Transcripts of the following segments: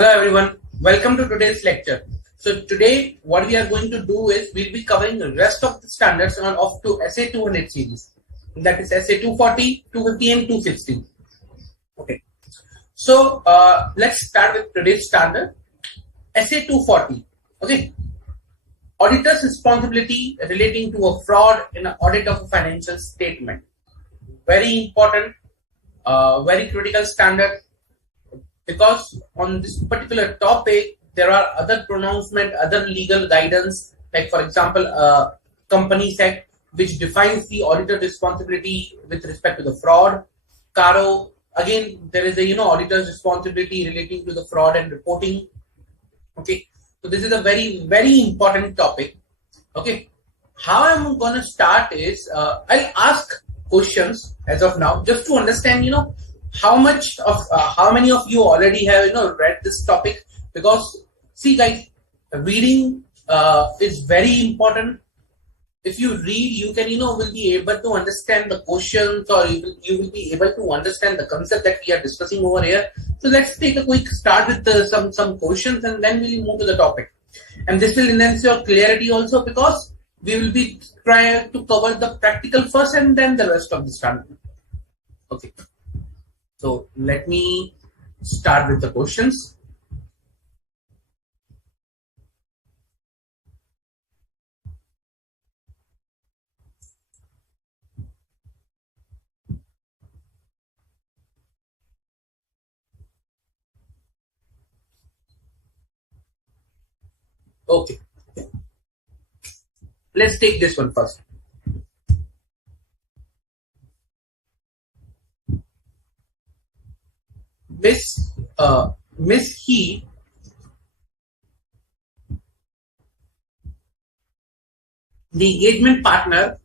Hello everyone, welcome to today's lecture. So today what we are going to do is we'll be covering the rest of the standards on of to SA 200 series. That is SA 240, 250 and 260. Okay. So let's start with today's standard, SA 240. Okay. Auditor's responsibility relating to a fraud in an audit of a financial statement. Very important, very critical standard. Because on this particular topic, there are other pronouncement, other legal guidance, like for example, Companies Act, which defines the auditor responsibility with respect to the fraud. CARO, again, there is a auditor's responsibility relating to the fraud and reporting. Okay, so this is a very, very important topic. Okay, how I'm going to start is I'll ask questions as of now just to understand, how many of you already have read this topic, because see guys, reading is very important. If you read, you can will be able to understand the questions, or you will be able to understand the concept that we are discussing over here. So let's take a quick start with some questions, and then we'll move to the topic. And this will enhance your clarity also, because we will be trying to cover the practical first and then the rest of the standard. Okay. So let me start with the questions. Okay. Let's take this one first. Miss He, the engagement partner,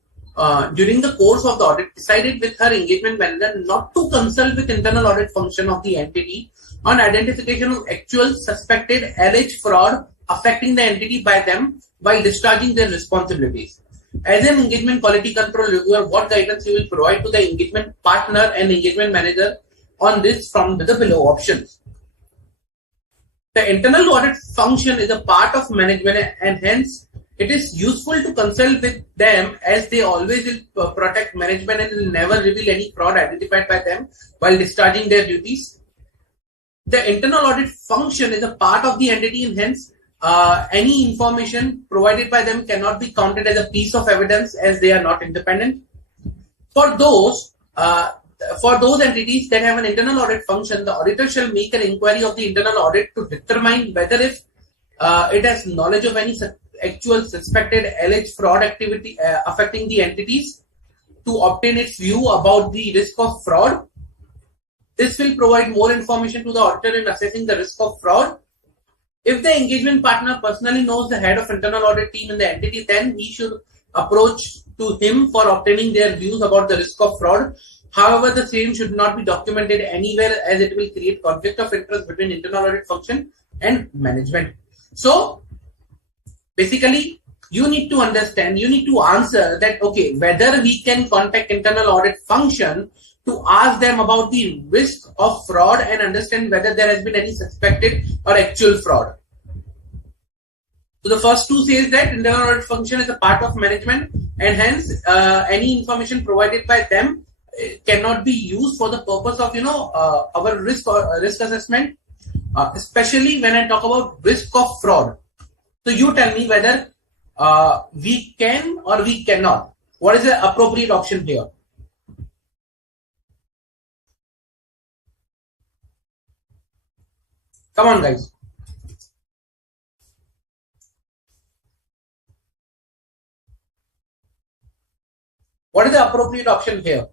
during the course of the audit, decided with her engagement manager not to consult with internal audit function of the entity on identification of actual suspected alleged fraud affecting the entity by them while discharging their responsibilities. As an engagement quality control reviewer, what guidance you will provide to the engagement partner and engagement manager on this from the below options? The internal audit function is a part of management, and hence it is useful to consult with them, as they always will protect management and will never reveal any fraud identified by them while discharging their duties. The internal audit function is a part of the entity, and hence any information provided by them cannot be counted as a piece of evidence, as they are not independent. For those entities that have an internal audit function, the auditor shall make an inquiry of the internal audit to determine whether if it has knowledge of any actual suspected alleged fraud activity affecting the entities, to obtain its view about the risk of fraud. This will provide more information to the auditor in assessing the risk of fraud. If the engagement partner personally knows the head of internal audit team in the entity, then he should approach to him for obtaining their views about the risk of fraud. However, the same should not be documented anywhere, as it will create conflict of interest between internal audit function and management. So basically, you need to understand, you need to answer that, okay, whether we can contact internal audit function to ask them about the risk of fraud and understand whether there has been any suspected or actual fraud. So the first two says that internal audit function is a part of management, and hence any information provided by them cannot be used for the purpose of our risk or risk assessment, especially when I talk about risk of fraud. So you tell me whether we can or we cannot. What is the appropriate option here? Come on, guys. What is the appropriate option here?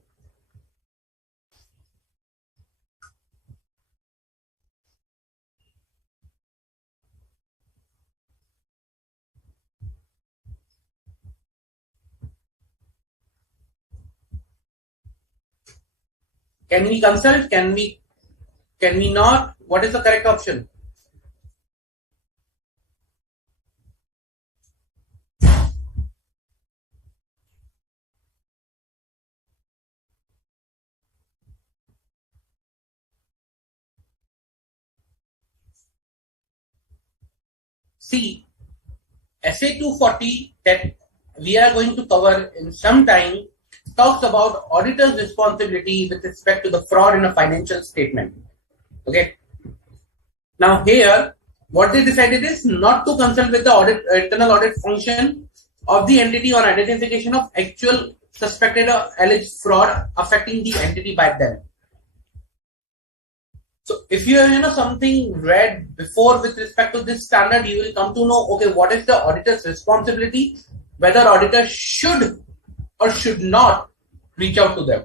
Can we consult? Can we not? What is the correct option? see, SA 240 that we are going to cover in some time talks about auditor's responsibility with respect to the fraud in a financial statement. Okay. Now here, what they decided is not to consult with the internal audit function of the entity on identification of actual suspected or alleged fraud affecting the entity by them. So if you have something read before with respect to this standard, you will come to know, okay, what is the auditor's responsibility, whether auditor should or should not reach out to them.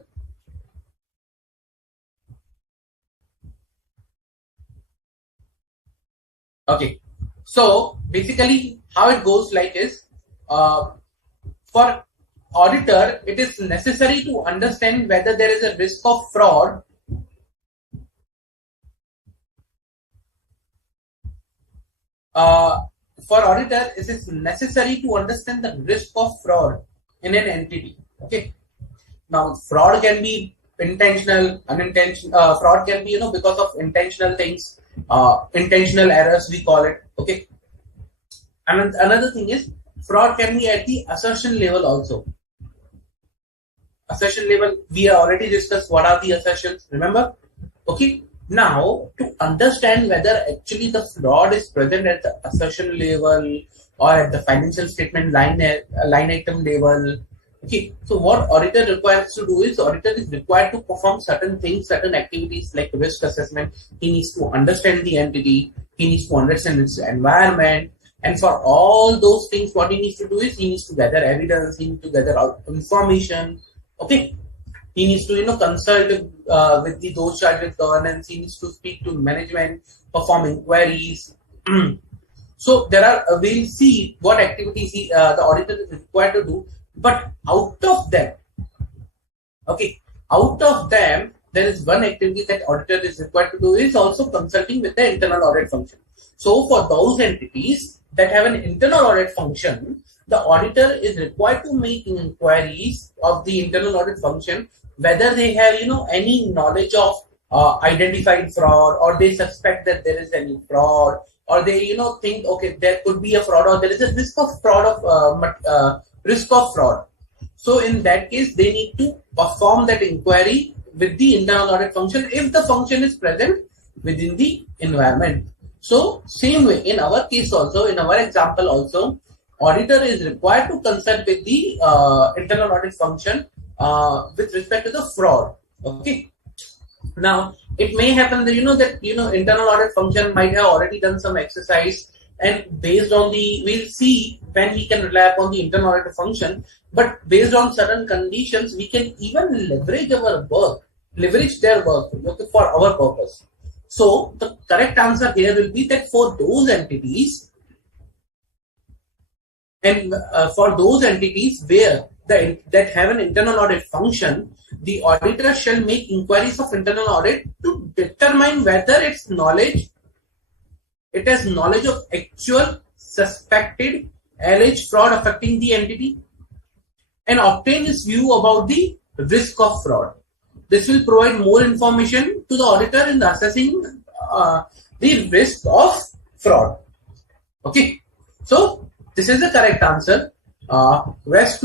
Okay, so basically how it goes like is, for auditor, it is necessary to understand whether there is a risk of fraud for auditor, it is necessary to understand the risk of fraud in an entity. Okay. Now, fraud can be intentional, unintentional. Fraud can be, because of intentional things, intentional errors, we call it. Okay. And another thing is, fraud can be at the assertion level also. Assertion level, we already discussed what are the assertions, remember? Okay. Now, to understand whether actually the fraud is present at the assertion level or at the financial statement line item level. Okay, so what auditor requires to do is, auditor is required to perform certain things, certain activities like risk assessment. He needs to understand the entity, he needs to understand its environment, and for all those things, what he needs to do is, he needs to gather evidence, he needs to gather information. Okay, he needs to consult with those charged with governance. He needs to speak to management, perform inquiries. So there are we'll see what activities the auditor is required to do. But out of them, there is one activity that auditor is required to do is also consulting with the internal audit function. So for those entities that have an internal audit function, the auditor is required to make inquiries of the internal audit function whether they have any knowledge of identified fraud, or they suspect that there is any fraud, or they think, okay, there could be a fraud, or there is a risk of fraud. So in that case, they need to perform that inquiry with the internal audit function if the function is present within the environment. So same way in our case also, in our example also, auditor is required to consult with the internal audit function with respect to the fraud. Okay. Now it may happen that that internal audit function might have already done some exercise, and based on we'll see when we can rely upon the internal audit function, but based on certain conditions, we can even leverage their work, okay, for our purpose. So the correct answer here will be that for those entities, and for those entities where that have an internal audit function, the auditor shall make inquiries of internal audit to determine whether it has knowledge of actual suspected alleged fraud affecting the entity, and obtain its view about the risk of fraud. This will provide more information to the auditor in assessing the risk of fraud. Okay, so this is the correct answer. Rest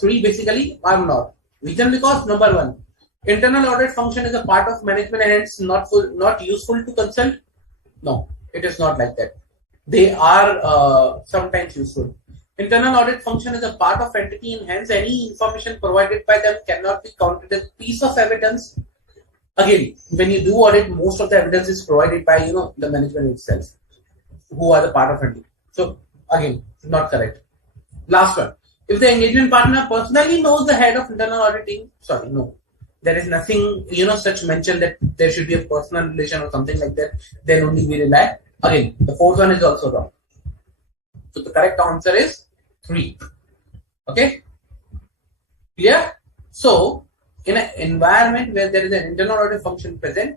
3 basically are not. Reason because number 1, internal audit function is a part of management and hence not useful to consult. No, it is not like that. They are sometimes useful. Internal audit function is a part of entity and hence any information provided by them cannot be counted as piece of evidence. Again, when you do audit, most of the evidence is provided by the management itself, who are the part of entity. So again, not correct. Last one. If the engagement partner personally knows the head of internal auditing, no. There is nothing, such mention that there should be a personal relation or something like that. Then only we rely. Again, the fourth one is also wrong. So the correct answer is 3. Okay? Clear? So, in an environment where there is an internal audit function present,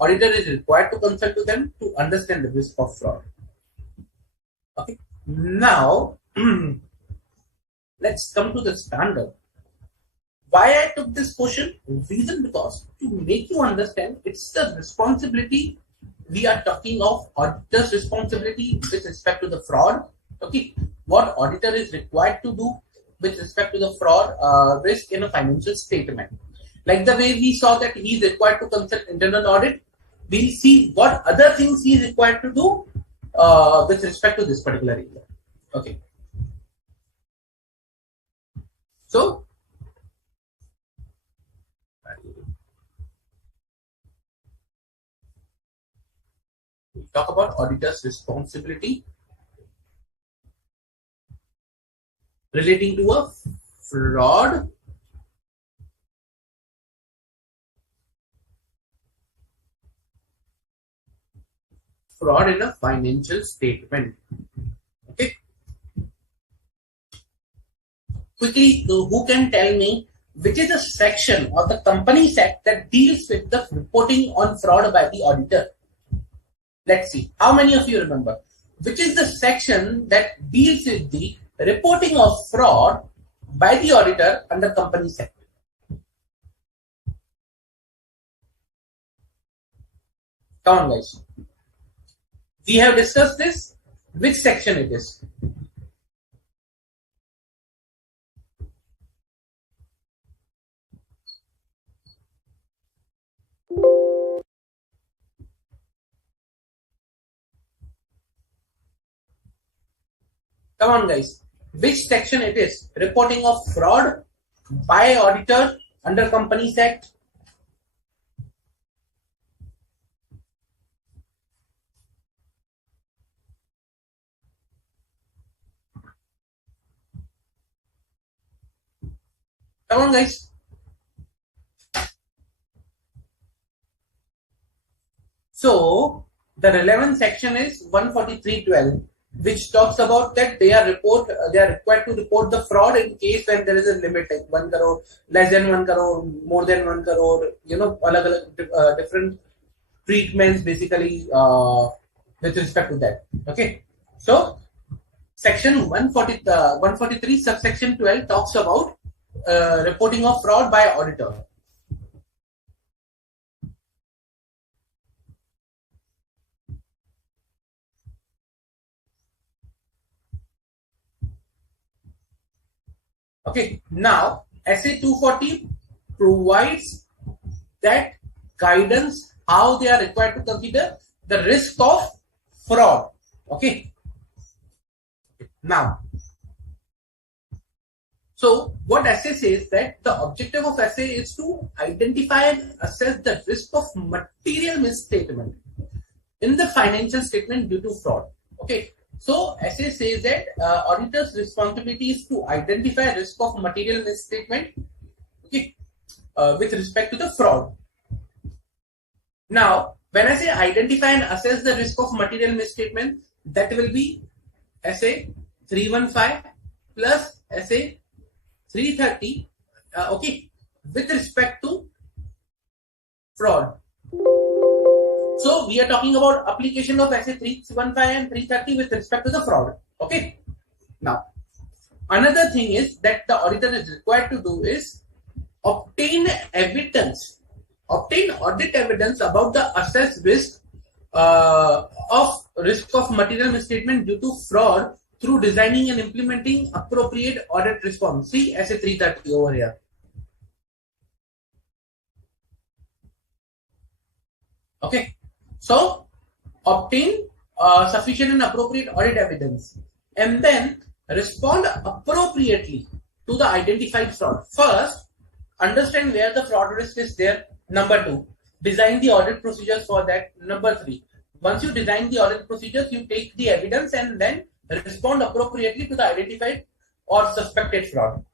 auditor is required to consult to them to understand the risk of fraud. Okay? Now, let's come to the standard. Why I took this question? Reason because to make you understand, it's the responsibility we are talking of auditor's responsibility with respect to the fraud. Okay, what auditor is required to do with respect to the fraud risk in a financial statement. Like the way we saw that he is required to consult internal audit, we'll see what other things he is required to do with respect to this particular area. Okay, so we talk about auditor's responsibility relating to a fraud in a financial statement. Okay, quickly, who can tell me which is the section or the company act that deals with the reporting on fraud by the auditor? Let's see. How many of you remember? Which is the section that deals with the reporting of fraud by the auditor under company act? Come on, guys. We have discussed this. Which section it is? Come on, guys. Which section it is? Reporting of fraud by auditor under Companies Act. Come on, guys. So the relevant section is 143.12, which talks about that they are required to report the fraud in case when there is a limit like 1 crore, less than 1 crore, more than 1 crore, different treatments basically with respect to that. Okay, so section 143 subsection 12 talks about reporting of fraud by auditor. Okay, now SA 240 provides that guidance how they are required to consider the risk of fraud. Okay, now, so what SA says that the objective of SA is to identify and assess the risk of material misstatement in the financial statement due to fraud. Okay, so SA says that auditor's responsibility is to identify risk of material misstatement, okay, with respect to the fraud. Now, when I say identify and assess the risk of material misstatement, that will be SA 315 plus SA 330, okay, with respect to fraud. So we are talking about application of SA 315 and 330 with respect to the fraud. Okay. Now, another thing is that the auditor is required to do is obtain audit evidence about the assessed risk of material misstatement due to fraud through designing and implementing appropriate audit response. See SA 330 over here. Okay, so obtain sufficient and appropriate audit evidence and then respond appropriately to the identified fraud. First, understand where the fraud risk is there. Number 2, design the audit procedures for that. Number 3, once you design the audit procedures, you take the evidence and then respond appropriately to the identified or suspected fraud.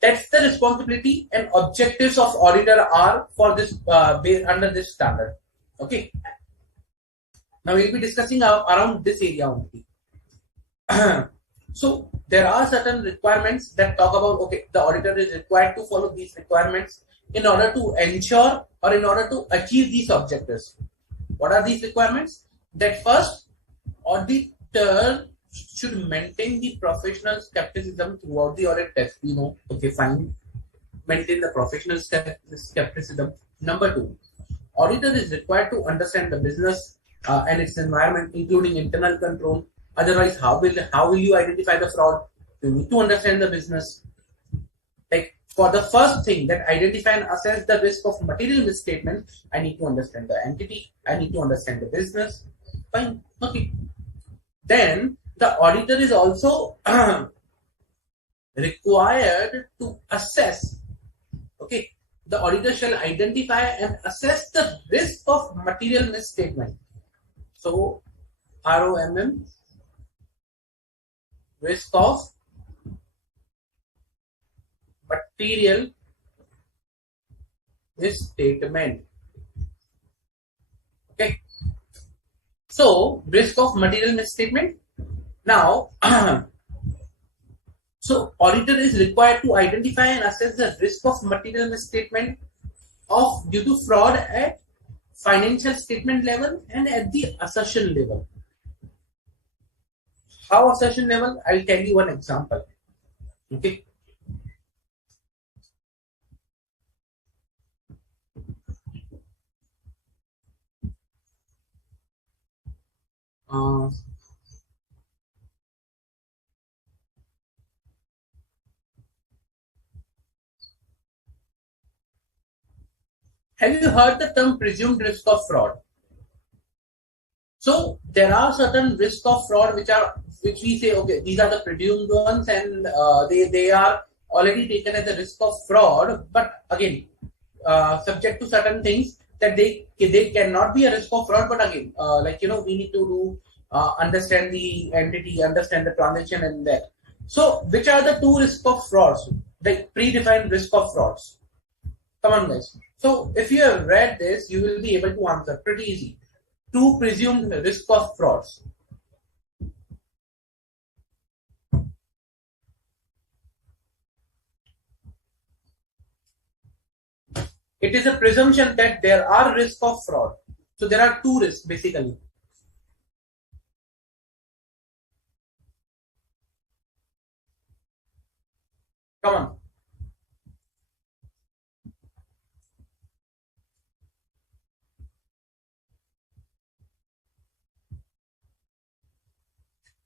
That's the responsibility and objectives of auditor are for this under this standard. Okay. Now we'll be discussing around this area only. So there are certain requirements that talk about, okay, the auditor is required to follow these requirements in order to ensure or in order to achieve these objectives. What are these requirements? That first, auditor should maintain the professional skepticism throughout the audit test. We know, okay, fine. Maintain the professional skepticism. Number 2, auditor is required to understand the business and its environment, including internal control. Otherwise, how will you identify the fraud? You need to understand the business. Like for the first thing, that identify and assess the risk of material misstatement, I need to understand the entity, I need to understand the business. Fine, okay. Then the auditor is also required to assess. Okay, the auditor shall identify and assess the risk of material misstatement. So ROMM, risk of material misstatement. Okay, so risk of material misstatement. Now, so auditor is required to identify and assess the risk of material misstatement of due to fraud at financial statement level and at the assertion level. How assertion level? I'll tell you one example. Okay. Have you heard the term presumed risk of fraud? So there are certain risks of fraud which we say, okay, these are the presumed ones, and they are already taken as a risk of fraud. But again, subject to certain things that they cannot be a risk of fraud. But again, we need to understand the entity, understand the transaction, and that. So which are the two risks of frauds? The predefined risk of frauds. Come on, guys. So if you have read this, you will be able to answer pretty easy. Two presumed risk of frauds. It is a presumption that there are risks of fraud. So there are two risks basically. Come on.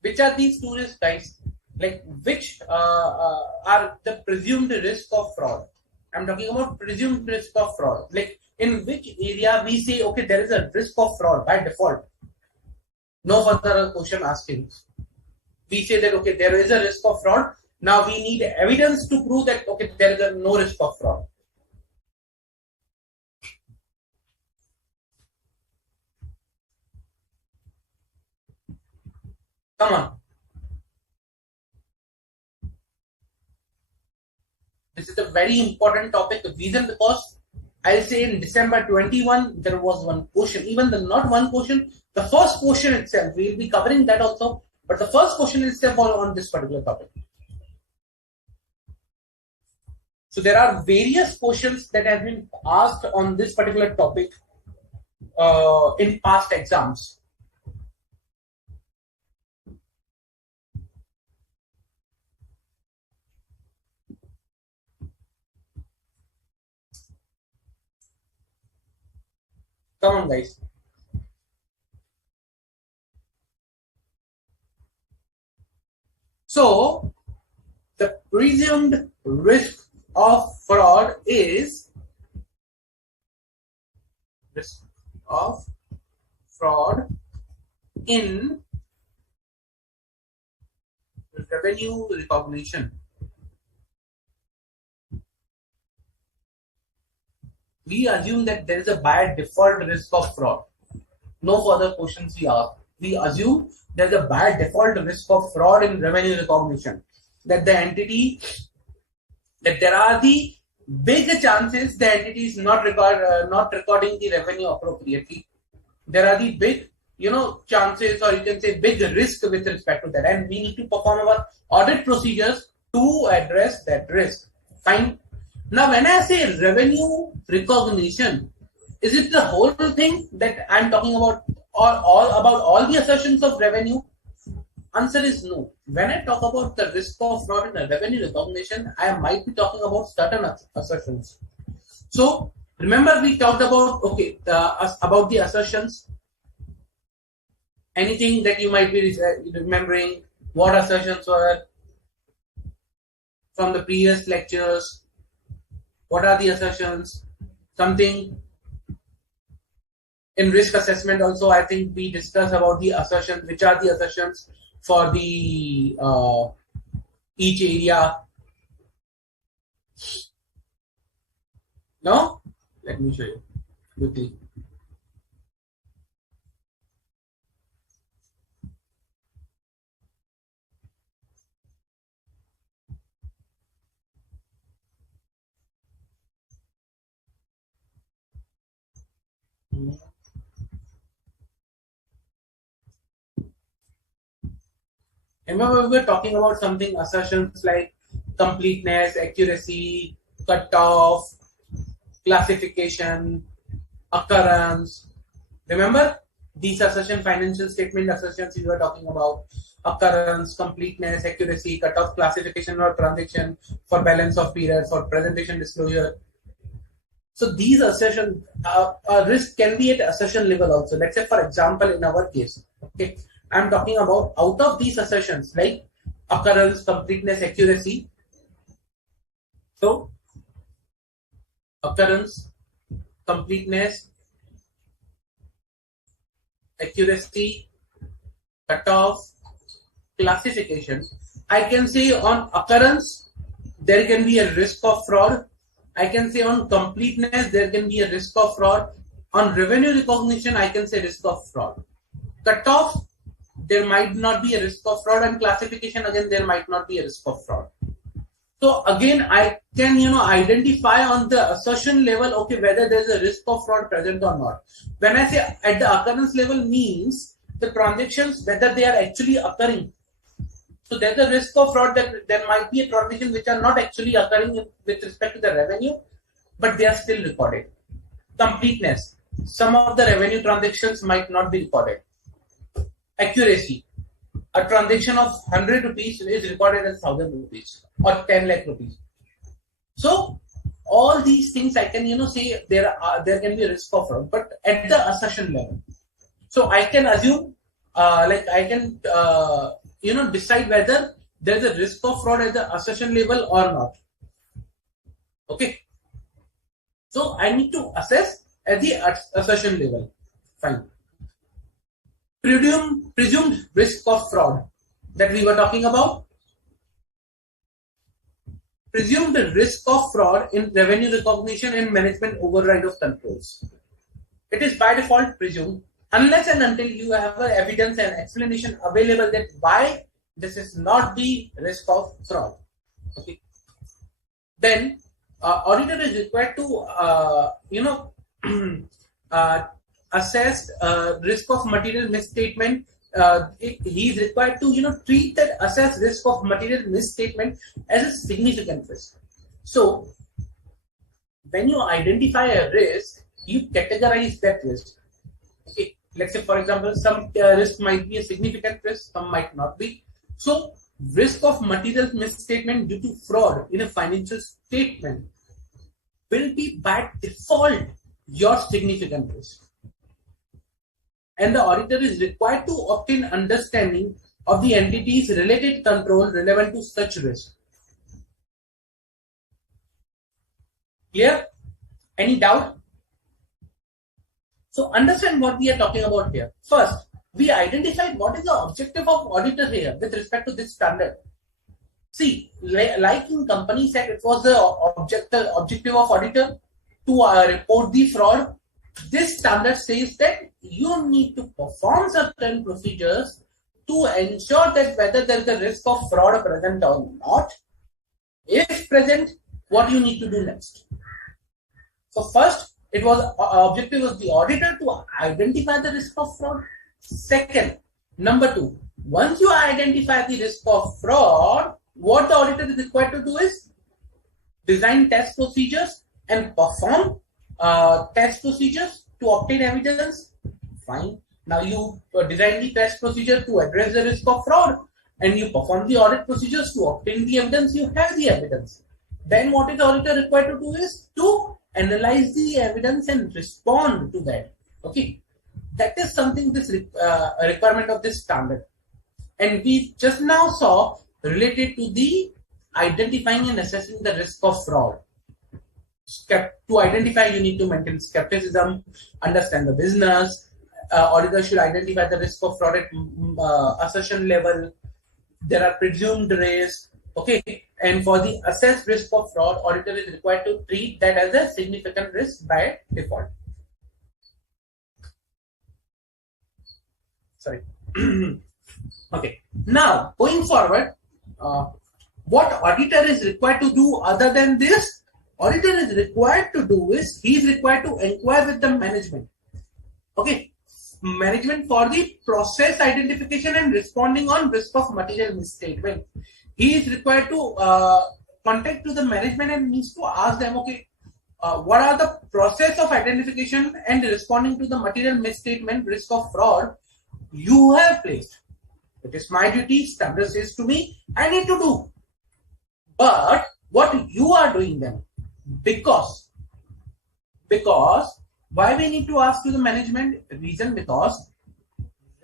Which are these two risks, guys? Like which are the presumed risk of fraud? I'm talking about presumed risk of fraud. Like in which area we say, okay, there is a risk of fraud by default. No further question asking. We say that, okay, there is a risk of fraud. Now we need evidence to prove that, okay, there is no risk of fraud. Come on. This is a very important topic. The reason because I'll say in December 21, there was one question, even the not one question, the first question itself, we'll be covering that also, but the first question itself on this particular topic. So there are various questions that have been asked on this particular topic in past exams. Come on, guys. So the presumed risk of fraud is risk of fraud in revenue recognition. We assume that there is a by default risk of fraud. No further questions we ask. We assume there is a by default risk of fraud in revenue recognition. That the entity, that there are the big chances the entity is not recording the revenue appropriately. There are the big, chances, or you can say big risk with respect to that, and we need to perform our audit procedures to address that risk. Fine. Now, when I say revenue recognition, is it the whole thing that I'm talking about, or all the assertions of revenue? Answer is no. When I talk about the risk of fraud in the revenue recognition, I might be talking about certain assertions. So remember, we talked about about the assertions. Anything that you might be remembering, what assertions were from the previous lectures, what are the assertions, something in risk assessment also, I think we discussed about the assertions, which are the assertions for the each area. No? Let me show you quickly. Remember, we were talking about something assertions like completeness, accuracy, cutoff, classification, occurrence. Remember these assertion, financial statement assertions we were talking about: occurrence, completeness, accuracy, cutoff, classification or transaction, for balance of period, for presentation disclosure. So these assertion risk can be at assertion level also. Let's say, for example, in our case, okay, I'm talking about out of these assertions like occurrence, completeness, accuracy. So occurrence, completeness, accuracy, cutoff, classification. I can say on occurrence there can be a risk of fraud. I can say on completeness there can be a risk of fraud. On revenue recognition I can say risk of fraud. Cutoff, there might not be a risk of fraud, and classification again there might not be a risk of fraud. So again I can identify on the assertion level, okay, whether there is a risk of fraud present or not. When I say at the occurrence level means the transactions whether they are actually occurring. So there's a risk of fraud that there might be a transaction which are not actually occurring with respect to the revenue, but they are still recorded. Completeness, some of the revenue transactions might not be recorded. Accuracy, a transaction of 100 rupees is recorded as 1000 rupees or 10 lakh rupees. So all these things I can say there can be a risk of fraud, but at the assertion level. So I can assume I can decide whether there is a risk of fraud at the assertion level or not. Okay. So I need to assess at the assertion level. Fine. Presumed risk of fraud that we were talking about. Presumed risk of fraud in revenue recognition and management override of controls. It is by default presumed unless and until you have evidence and explanation available that why this is not the risk of fraud. Okay. Then auditor is required to assess risk of material misstatement. He is required to treat that assess risk of material misstatement as a significant risk. So when you identify a risk, you categorize that risk. Okay, let's say for example some risk might be a significant risk, some might not be. So risk of material misstatement due to fraud in a financial statement will be by default your significant risk. And the auditor is required to obtain understanding of the entity's related control relevant to such risk. Clear? Any doubt? So understand what we are talking about here. First, we identified what is the objective of auditor here with respect to this standard. See, like in Companies Act, it was the objective of auditor to report the fraud. This standard says that you need to perform certain procedures to ensure that whether there is a risk of fraud present or not. If present, what you need to do next. So first, it was objective was the auditor to identify the risk of fraud. Second, number two, once you identify the risk of fraud, what the auditor is required to do is design test procedures and perform test procedures to obtain evidence. Fine. Now you design the test procedure to address the risk of fraud, and you perform the audit procedures to obtain the evidence. You have the evidence. Then what is the auditor required to do is to analyze the evidence and respond to that. Okay. that is something this requirement of this standard. And we just now saw related to the identifying and assessing the risk of fraud. To identify, you need to maintain skepticism, understand the business. Auditor should identify the risk of fraud at assertion level. There are presumed risks. Okay, and for the assessed risk of fraud, auditor is required to treat that as a significant risk by default. Sorry. Okay. Now, going forward, what auditor is required to do other than this? Auditor is required to do is, he is required to inquire with the management. Okay. Management for the process identification and responding on risk of material misstatement. He is required to contact to the management and needs to ask them, okay, what are the process of identification and responding to the material misstatement, risk of fraud you have placed. It is my duty, standard says to me, I need to do. But what you are doing then? Because why we need to ask to the management? Reason, because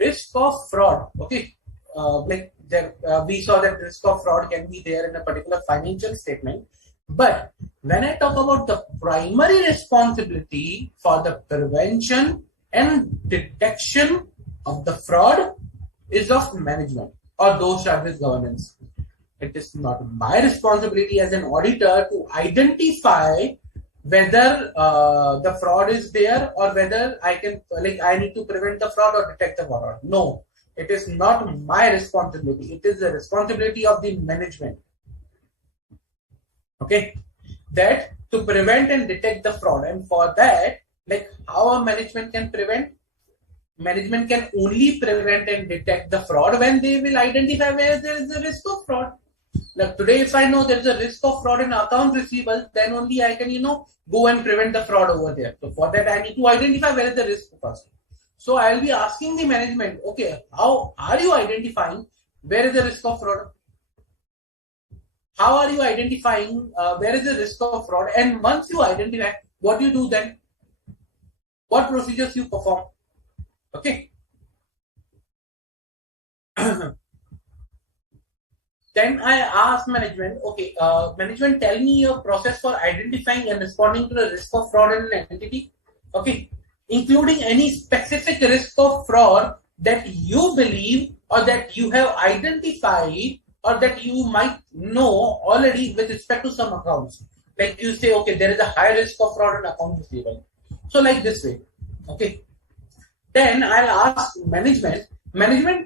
risk of fraud. Okay, like there, we saw that risk of fraud can be there in a particular financial statement. But when I talk about the primary responsibility for the prevention and detection of the fraud is of management or those charged with governance. It is not my responsibility as an auditor to identify whether the fraud is there or whether I need to prevent the fraud or detect the fraud. No, it is not my responsibility. It is the responsibility of the management. Okay, that to prevent and detect the fraud, and for that, like how a management can prevent? Management can only prevent and detect the fraud when they will identify where there is a risk of fraud. Like today, if I know there is a risk of fraud in account receivable, then only I can, go and prevent the fraud over there. So for that, I need to identify where is the risk first. So I'll be asking the management, okay, how are you identifying where is the risk of fraud? How are you identifying where is the risk of fraud? And once you identify, what do you do then? What procedures you perform? Okay. Then I ask management, okay, management, tell me your process for identifying and responding to the risk of fraud in an entity. Okay, including any specific risk of fraud that you believe or that you have identified or that you might know already with respect to some accounts. Like you say, okay, there is a high risk of fraud in account receivable. So like this way, okay. Then I'll ask management,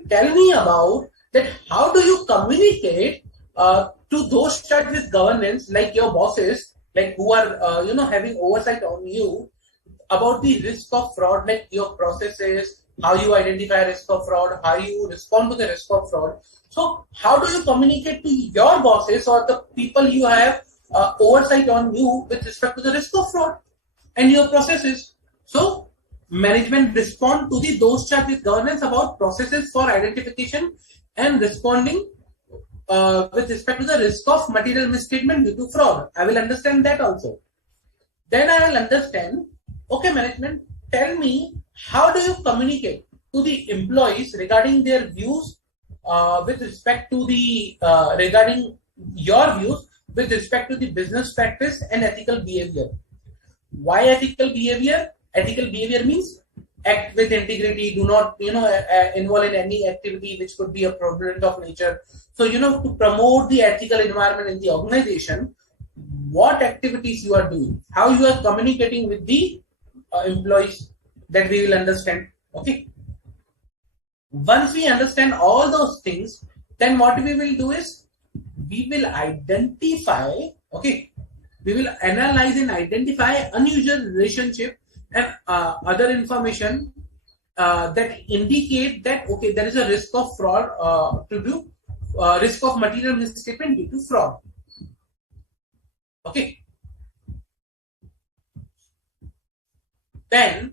tell me about that how do you communicate to those charged with governance, like your bosses, like who are, having oversight on you about the risk of fraud, like your processes, how you identify risk of fraud, how you respond to the risk of fraud. So how do you communicate to your bosses or the people you have oversight on you with respect to the risk of fraud and your processes? So management respond to those charged with governance about processes for identification and responding with respect to the risk of material misstatement due to fraud. I will understand that also. Then I will understand, okay, management, tell me how do you communicate to the employees regarding their views with respect to the regarding your views with respect to the business practice and ethical behavior. Why ethical behavior? Ethical behavior means act with integrity, do not involve in any activity which could be a fraudulent of nature. So to promote the ethical environment in the organization, what activities you are doing, how you are communicating with the employees, that we will understand. Okay, once we understand all those things, then what we will do is we will identify, okay, we will analyze and identify unusual relationship and other information that indicate that, okay, there is a risk of fraud risk of material misstatement due to fraud. Okay. Then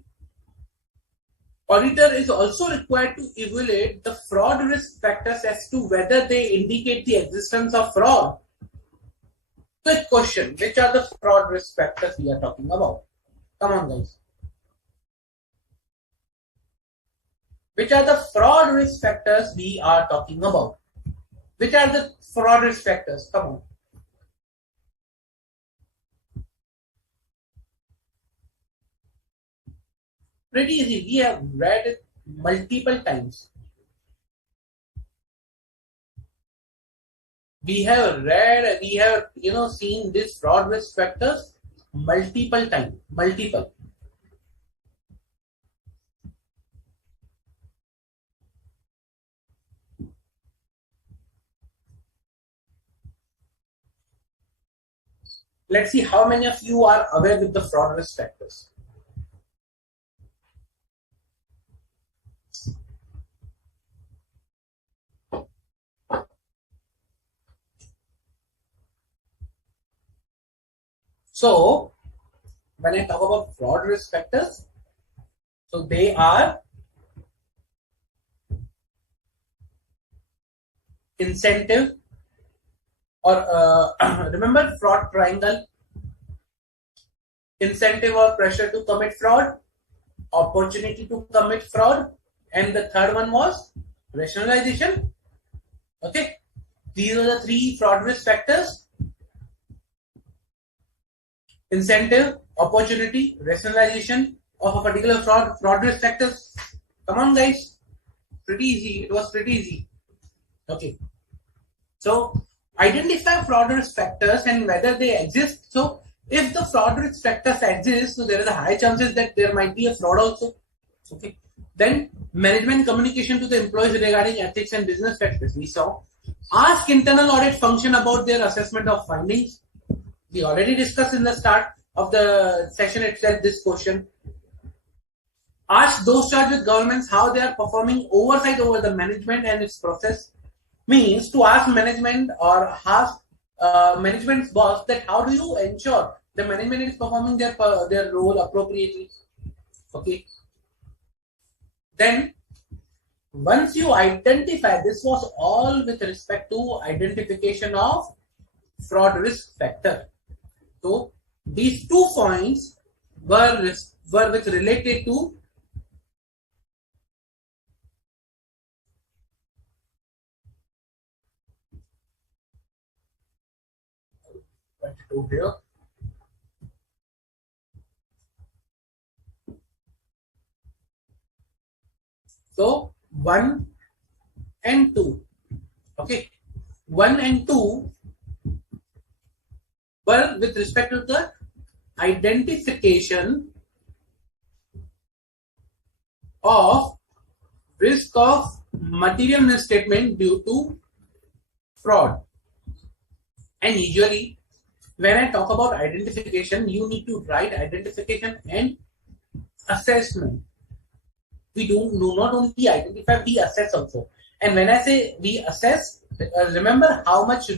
auditor is also required to evaluate the fraud risk factors as to whether they indicate the existence of fraud. Quick question, which are the fraud risk factors we are talking about? Come on, guys. Which are the fraud risk factors we are talking about? Which are the fraud risk factors? Come on. Pretty easy. We have read it multiple times. We have seen these fraud risk factors multiple times. Multiple. Let's see how many of you are aware with the fraud risk factors. So, when I talk about fraud risk factors, so they are incentive or remember fraud triangle, incentive or pressure to commit fraud, opportunity to commit fraud, and the third one was rationalization. Okay, these are the three fraud risk factors: incentive, opportunity, rationalization of a particular fraud risk factors. Come on, guys, pretty easy. It was pretty easy. Okay, so identify fraud risk factors and whether they exist. So if the fraud risk factors exist, so there is a high chances that there might be a fraud also. Okay. Then management communication to the employees regarding ethics and business practices. We saw. Ask internal audit function about their assessment of findings. We already discussed in the start of the session itself this question. Ask those charged with governments how they are performing oversight over the management and its process. Means to ask management or ask management's boss that how do you ensure the management is performing their role appropriately. Okay. Then once you identify, this was all with respect to identification of fraud risk factor. So these 2 points were with related to here. So 1 and 2. Okay. 1 and 2 were with respect to the identification of risk of material misstatement due to fraud. And usually when I talk about identification, you need to write identification and assessment. We do not only identify, we assess also. And when I say we assess, remember how much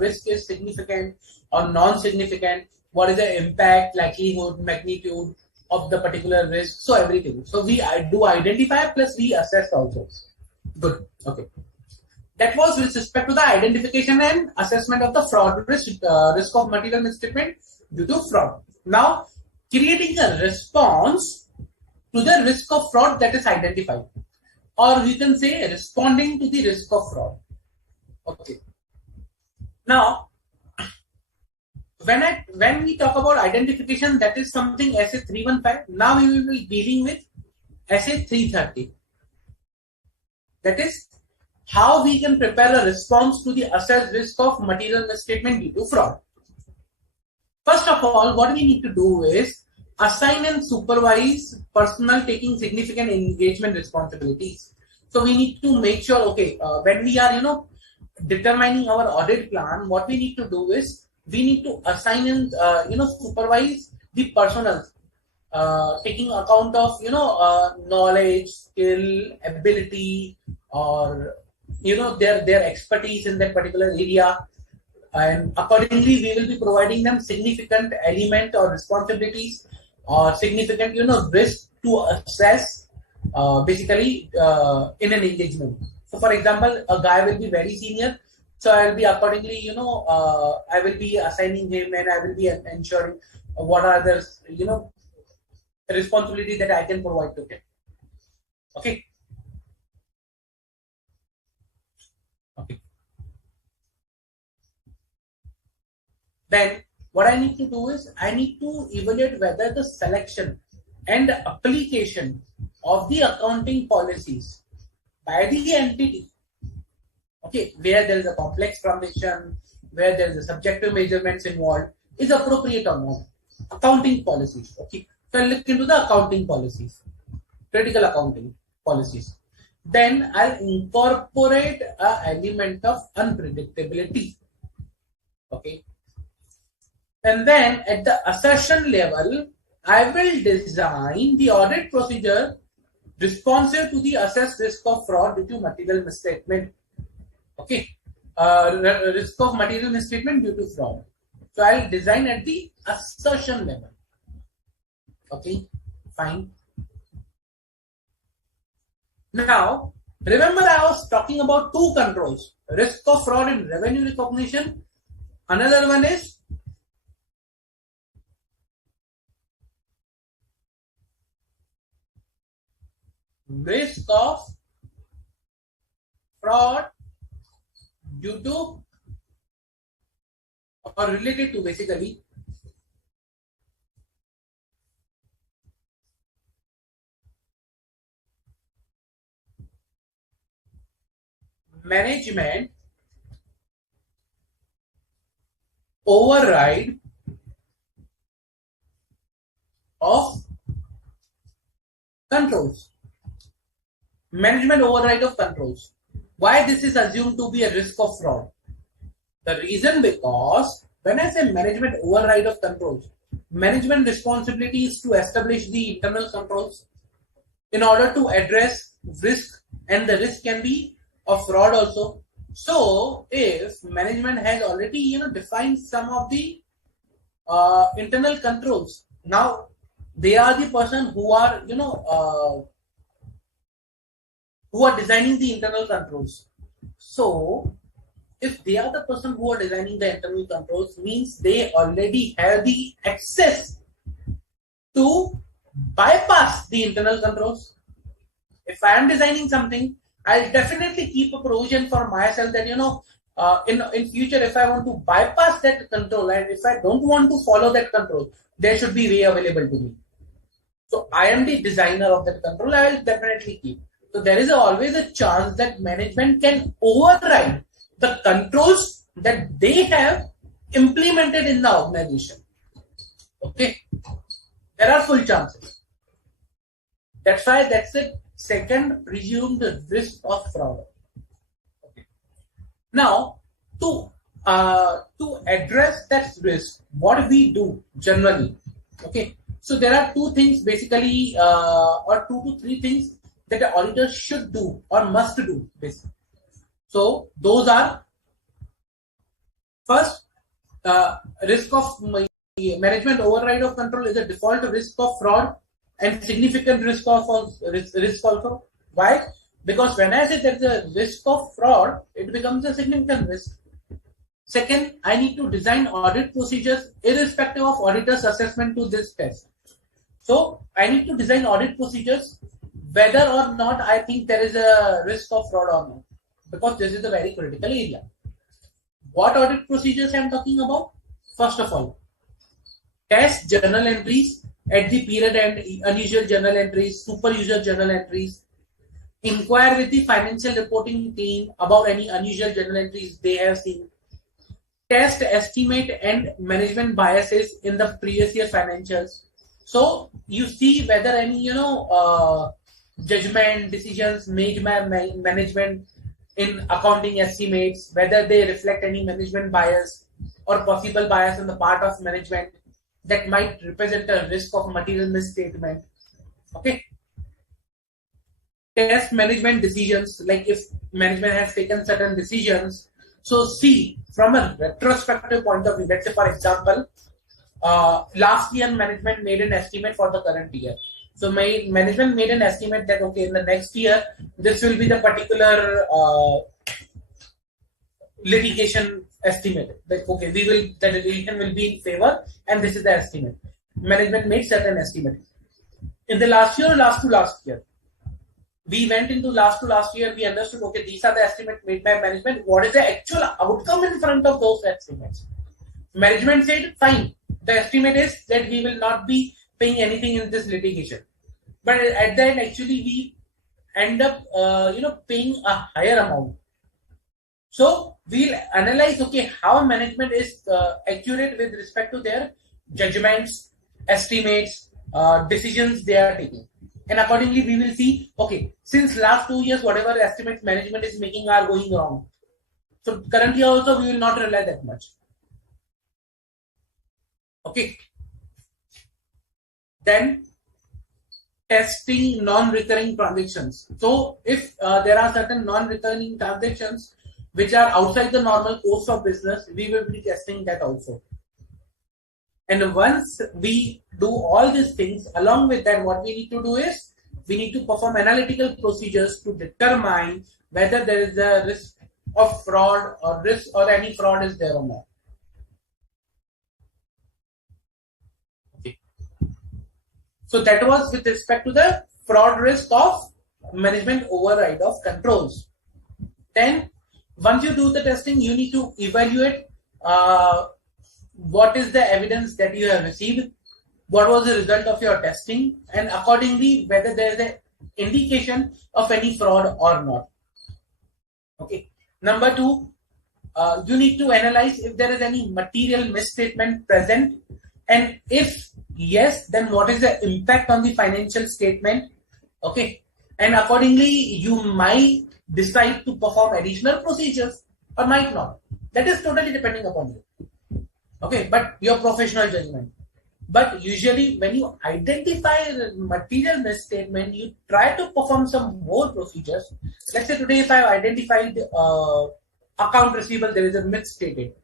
risk is significant or non-significant, what is the impact, likelihood, magnitude of the particular risk, so everything. So we do identify plus we assess also. Good. Okay. That was with respect to the identification and assessment of the fraud risk of material misstatement due to fraud. Now, creating a response to the risk of fraud that is identified, or we can say responding to the risk of fraud. Okay. Now, when we talk about identification, that is something SA 315. Now we will be dealing with SA 330. That is how we can prepare a response to the assessed risk of material misstatement due to fraud. First of all, what we need to do is assign and supervise personnel taking significant engagement responsibilities. So we need to make sure, okay, when we are, determining our audit plan, what we need to do is we need to assign and, supervise the personnel, taking account of, knowledge, skill, ability, or, their expertise in that particular area. And accordingly, we will be providing them significant element or responsibilities or significant, risk to assess, basically, in an engagement. So, for example, a guy will be very senior, so I will be accordingly, I will be assigning him and I will be ensuring what are the, responsibility that I can provide to him. Okay. Okay. Then what I need to do is I need to evaluate whether the selection and application of the accounting policies by the entity, okay, where there is a complex transaction, where there is a subjective measurements involved, is appropriate or not. Accounting policies. Okay. So I'll look into the accounting policies, critical accounting policies. Then I'll incorporate an element of unpredictability. Okay. And then at the assertion level, I will design the audit procedure responsive to the assessed risk of fraud due to material misstatement. Okay. Risk of material misstatement due to fraud. So I'll design at the assertion level. Okay, fine. Now, remember I was talking about two controls, risk of fraud in revenue recognition. Another one is risk of fraud due to or related to basically management override of controls. Management override of controls. Why this is assumed to be a risk of fraud? The reason because when I say management override of controls, management responsibility is to establish the internal controls in order to address risk, and the risk can be of fraud also. So if management has already defined some of the internal controls, now they are the person who are who are designing the internal controls. So if they are the person who are designing the internal controls, means they already have the access to bypass the internal controls. If I am designing something, I'll definitely keep a provision for myself that in future, if I want to bypass that control and if I don't want to follow that control, there should be way available to me. So I am the designer of that control. I will definitely keep. So there is always a chance that management can override the controls that they have implemented in the organization. Okay, there are full chances. That's why that's the second presumed risk of fraud. Okay. Now, to address that risk, what we do generally. Okay, so there are two things basically, or 2 to 3 things that an auditor should do or must do. Basically. So those are first, risk of management override of control is a default risk of fraud and significant risk also. Why? Because when I say there is a risk of fraud, it becomes a significant risk. Second, I need to design audit procedures irrespective of auditor's assessment to this test. So I need to design audit procedures whether or not I think there is a risk of fraud or not, because this is a very critical area. What audit procedures I am talking about? First of all, test journal entries at the period end, unusual journal entries, super user journal entries, inquire with the financial reporting team about any unusual journal entries they have seen, test, estimate and management biases in the previous year financials. So you see whether any judgment decisions made by management in accounting estimates, whether they reflect any management bias or possible bias on the part of management that might represent a risk of material misstatement. Okay. Test management decisions, like if management has taken certain decisions. So see, from a retrospective point of view, let's say for example, last year management made an estimate for the current year. So my management made an estimate that okay, in the next year this will be the particular litigation estimate. That okay, the litigation will be in favor, and this is the estimate. Management made certain estimate in the last year or last year. we went into last year, we understood, okay, these are the estimates made by management. What is the actual outcome in front of those estimates? Management said, fine, the estimate is that we will not be paying anything in this litigation. But at the end, actually, we end up, paying a higher amount. So we'll analyze, okay, how management is accurate with respect to their judgments, estimates, decisions they are taking. And accordingly, we will see, okay, since last 2 years, whatever estimates management is making are going wrong. So currently also, we will not rely that much. Okay. Then testing non-recurring transactions. So if there are certain non-recurring transactions which are outside the normal course of business, we will be testing that also. And once we do all these things, along with that, what we need to do is we need to perform analytical procedures to determine whether there is a risk of fraud or risk or any fraud is there or not. Okay. So that was with respect to the fraud risk of management override of controls. Then once you do the testing, you need to evaluate what is the evidence that you have received, what was the result of your testing, and accordingly whether there is an indication of any fraud or not. Okay. Number two, you need to analyze if there is any material misstatement present, and if yes, then what is the impact on the financial statement. Okay. And accordingly, you might decide to perform additional procedures or might not. That is totally depending upon you. Okay, but your professional judgment. But usually when you identify a material misstatement, you try to perform some more procedures. Let's say today if I have identified account receivable, there is a misstated.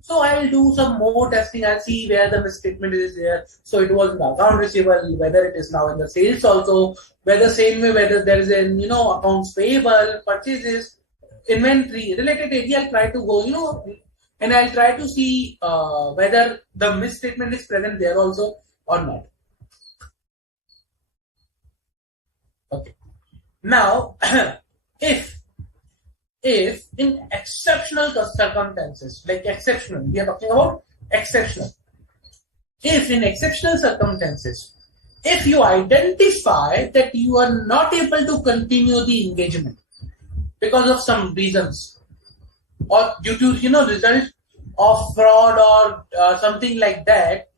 So I will do some more testing. I'll see where the misstatement is there. So it was in the account receivable, whether it is now in the sales also, whether same way, whether there is an, accounts payable, purchases, inventory, related area, I'll try to go, and I'll try to see whether the misstatement is present there also or not. Okay. Now, if in exceptional circumstances, like exceptional, we are talking about exceptional. If in exceptional circumstances, if you identify that you are not able to continue the engagement because of some reasons, or due to result of fraud or something like that,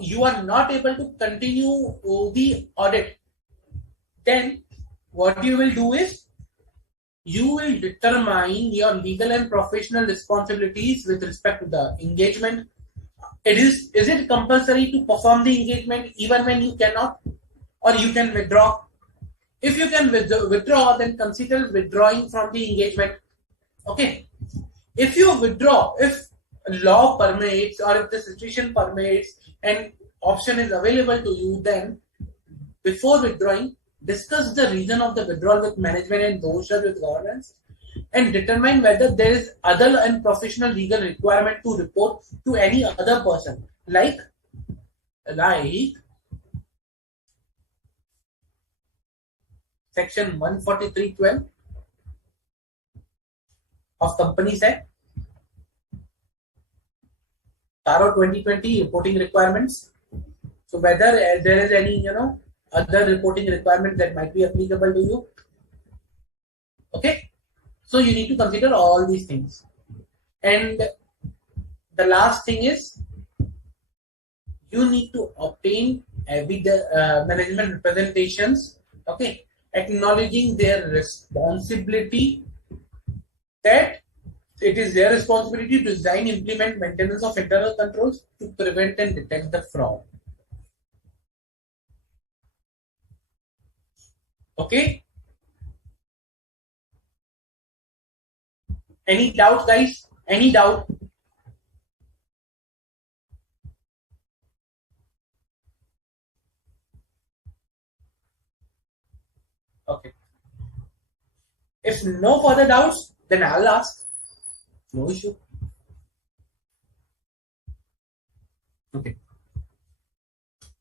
you are not able to continue the audit, then what you will do is you will determine your legal and professional responsibilities with respect to the engagement. Is it compulsory to perform the engagement even when you cannot, or you can withdraw? If you can withdraw, then consider withdrawing from the engagement. Okay. If you withdraw, if law permits or if the situation permits and option is available to you, then before withdrawing, discuss the reason of the withdrawal with management and those with governance, and determine whether there is other and professional legal requirement to report to any other person, like section 143(12) of Companies Act, TARO 2020 reporting requirements. So whether there is any other reporting requirement that might be applicable to you. Okay, so you need to consider all these things. And the last thing is you need to obtain management representations, okay, acknowledging their responsibility, that it is their responsibility to design, implement, maintenance of internal controls to prevent and detect the fraud. Okay. Any doubts, guys? Any doubt? Okay. If no further doubts, then I'll ask. No issue. Okay.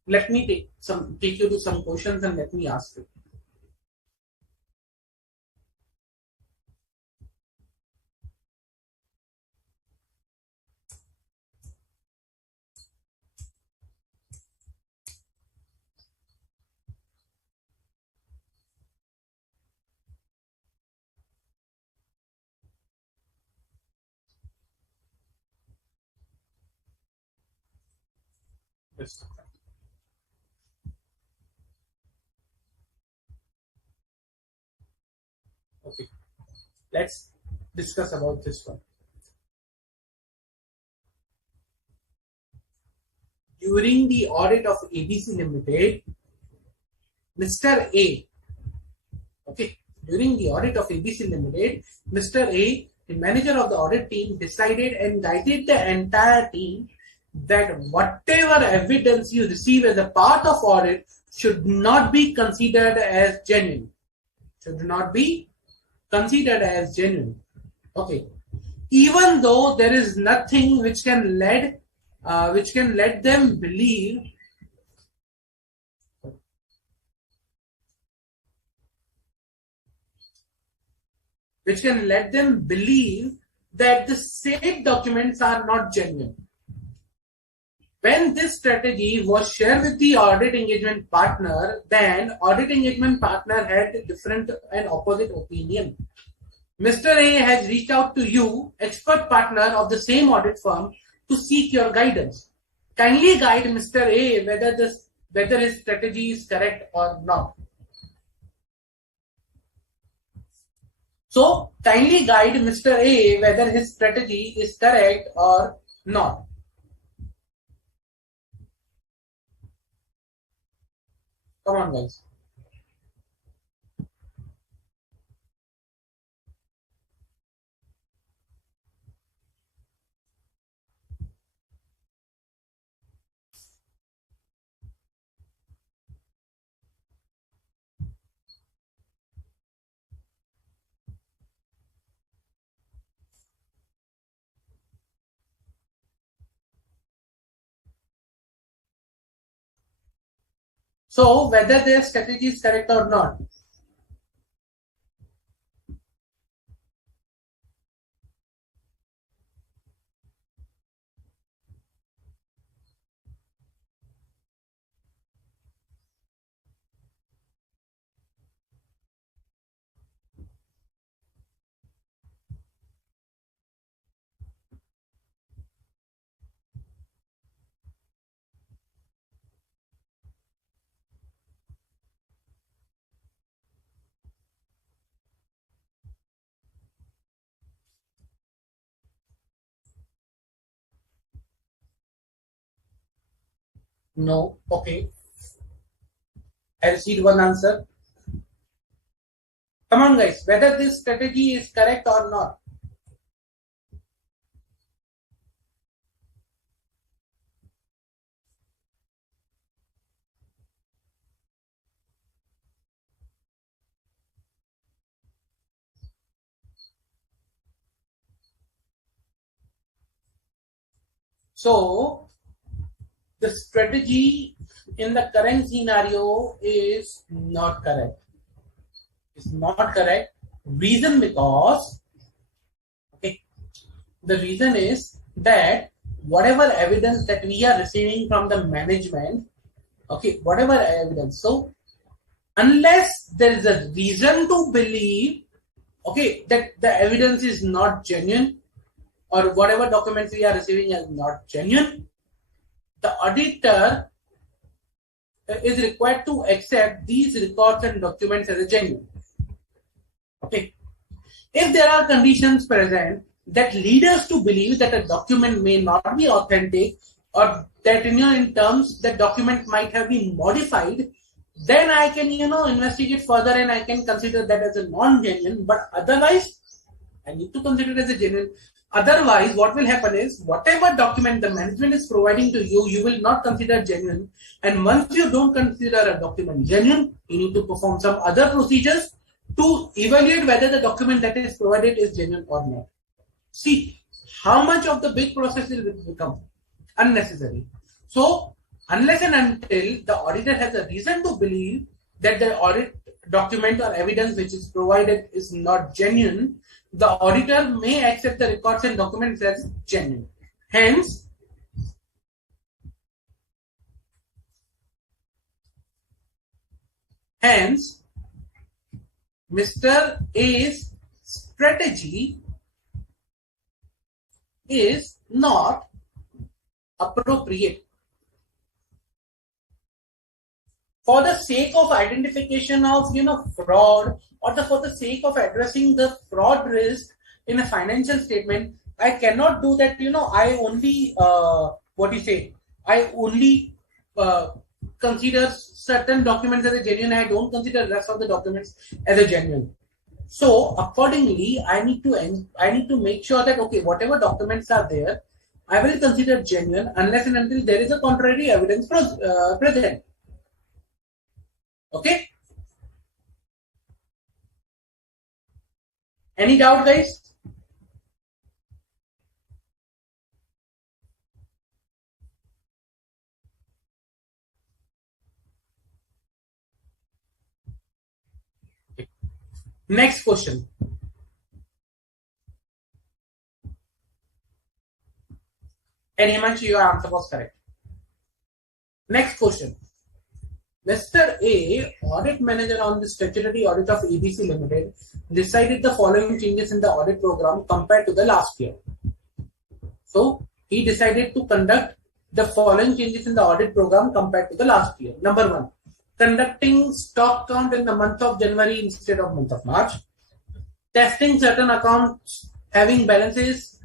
Let me take you to some questions and let me ask you. Yes. Okay, let's discuss about this one. During the audit of ABC Limited, Mr. A, okay, during the audit of ABC Limited, Mr. A, the manager of the audit team, decided and guided the entire team that whatever evidence you receive as a part of audit should not be considered as genuine. Should not be considered as genuine. Okay. Even though there is nothing which can let them believe that the said documents are not genuine. When this strategy was shared with the audit engagement partner, then audit engagement partner had different and opposite opinion. Mr. A has reached out to you, expert partner of the same audit firm, to seek your guidance. Kindly guide Mr. A whether his strategy is correct or not. So, kindly guide Mr. A whether his strategy is correct or not. Come on, guys. So, whether their strategy is correct or not. No. Okay. I received one answer. Come on, guys. Whether this strategy is correct or not. So, the strategy in the current scenario is not correct. It's not correct. Reason because, okay, the reason is that whatever evidence that we are receiving from the management, okay, whatever evidence, so unless there is a reason to believe, okay, that the evidence is not genuine or whatever documents we are receiving is not genuine, the auditor is required to accept these records and documents as a genuine. Okay. If there are conditions present that lead us to believe that a document may not be authentic or that in terms that document might have been modified, then I can investigate further and I can consider that as a non-genuine. But otherwise, I need to consider it as a genuine. Otherwise, what will happen is whatever document the management is providing to you, you will not consider genuine. And once you don't consider a document genuine, you need to perform some other procedures to evaluate whether the document that is provided is genuine or not. See how much of the big process will become unnecessary. So, unless and until the auditor has a reason to believe that the audit document or evidence which is provided is not genuine, the auditor may accept the records and documents as genuine. Hence, Mr. A's strategy is not appropriate. for the sake of identification of fraud, or for the sake of addressing the fraud risk in a financial statement, I cannot do that. I only I only consider certain documents as a genuine. I don't consider the rest of the documents as a genuine. So accordingly, I need to make sure that, okay, whatever documents are there, I will consider genuine unless and until there is a contrary evidence present. Okay. Any doubt, guys? Next question. And Himanshu, your answer was correct. Next question. Mr. A, audit manager on the statutory audit of ABC Limited, decided the following changes in the audit program compared to the last year. So he decided to conduct the following changes in the audit program compared to the last year. Number one, conducting stock count in the month of January instead of month of March. Testing certain accounts having balances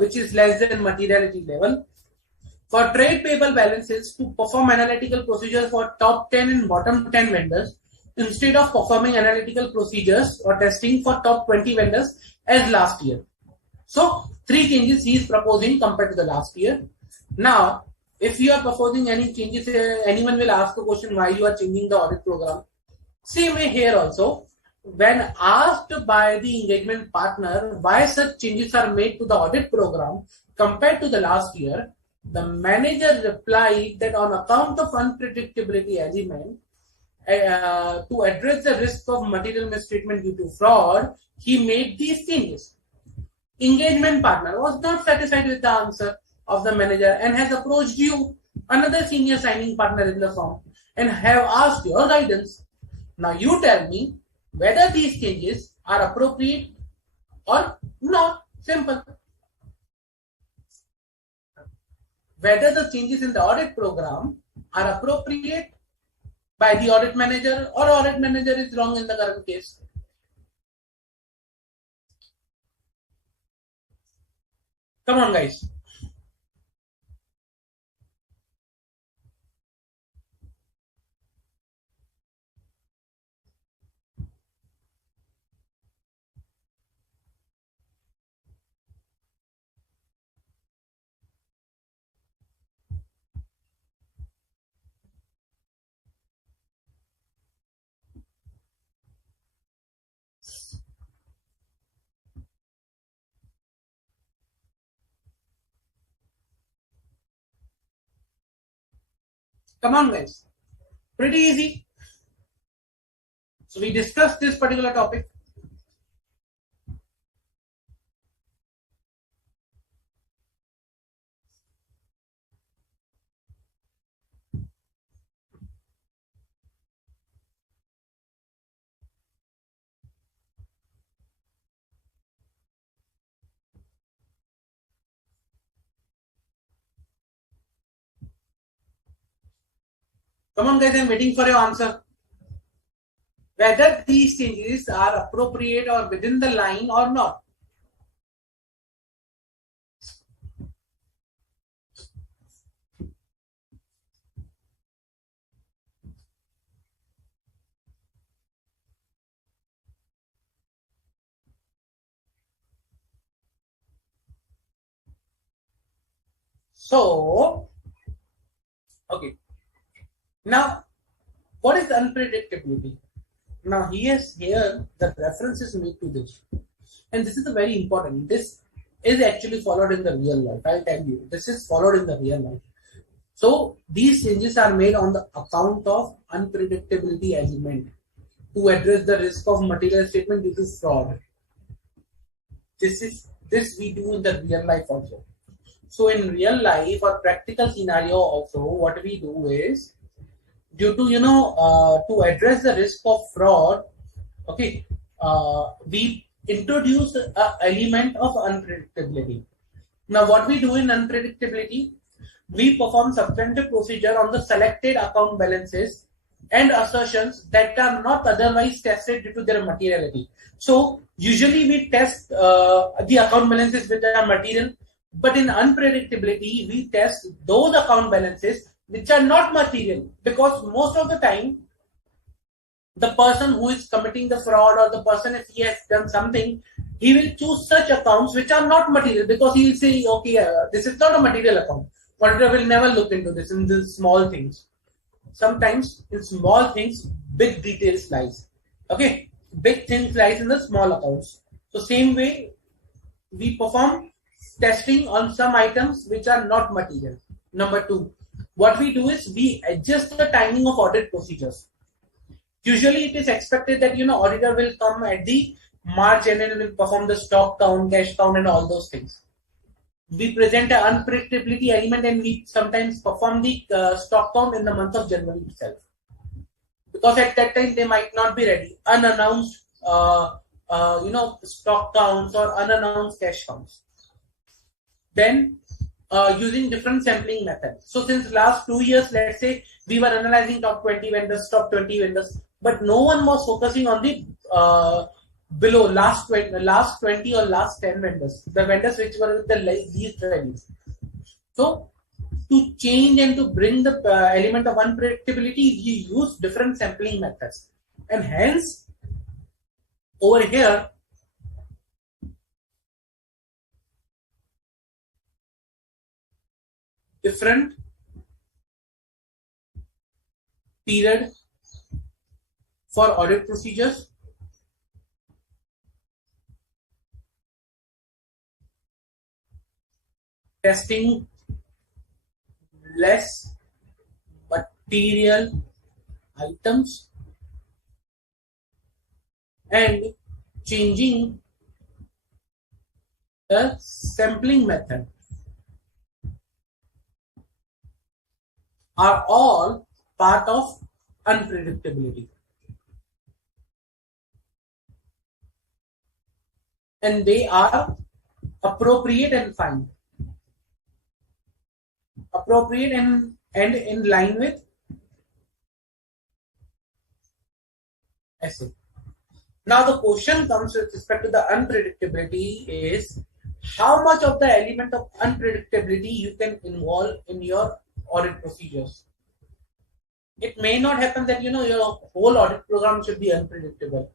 which is less than materiality level. For trade payable balances, to perform analytical procedures for top 10 and bottom 10 vendors instead of performing analytical procedures or testing for top 20 vendors as last year. So 3 changes he is proposing compared to the last year. Now, if you are proposing any changes, anyone will ask a question why you are changing the audit program. Same way here also. When asked by the engagement partner why such changes are made to the audit program compared to the last year, the manager replied that on account of unpredictability element, to address the risk of material mistreatment due to fraud, he made these changes. Engagement partner was not satisfied with the answer of the manager and has approached you, another senior signing partner in the firm, and have asked your guidance. Now you tell me whether these changes are appropriate or not. Simple. Whether the changes in the audit program are appropriate by the audit manager or audit manager is wrong in the current case. Come on, guys. Come on, guys. Pretty easy. So we discussed this particular topic. Come on, guys, I'm waiting for your answer. Whether these changes are appropriate or within the line or not. So, okay. Now, what is unpredictability? Now, here the reference is made to this. And this is a very important. This is actually followed in the real life. I'll tell you. This is followed in the real life. So, these changes are made on the account of unpredictability element to address the risk of material statement due to fraud. This we do in the real life also. So, in real life or practical scenario also, what we do is, due to to address the risk of fraud, okay, we introduce an element of unpredictability. Now what we do in unpredictability, we perform substantive procedure on the selected account balances and assertions that are not otherwise tested due to their materiality. So usually we test the account balances which are material, but in unpredictability we test those account balances which are not material, because most of the time the person who is committing the fraud, or the person, if he has done something, he will choose such accounts which are not material, because he will say, okay, this is not a material account. Auditor will never look into this in the small things. Sometimes in small things, big details lies. Okay, big things lies in the small accounts. So same way, we perform testing on some items which are not material. Number two, what we do is we adjust the timing of audit procedures. Usually it is expected that auditor will come at the March end and will perform the stock count, cash count, and all those things. We present an unpredictability element, and we sometimes perform the stock count in the month of January itself, because at that time they might not be ready. Unannounced stock counts or unannounced cash counts. Then using different sampling methods. So since last 2 years, let's say we were analyzing top 20 vendors, top 20 vendors, but no one was focusing on the below last 20 or last 10 vendors, the vendors which were the least revenue. So to change and to bring the element of unpredictability, we use different sampling methods, and hence over here different period for audit procedures, testing less material items, and changing the sampling method are all part of unpredictability. And they are appropriate and fine. Appropriate and in line with essay. Now the question comes with respect to the unpredictability is how much of the element of unpredictability you can involve in your audit procedures. It may not happen that your whole audit program should be unpredictable.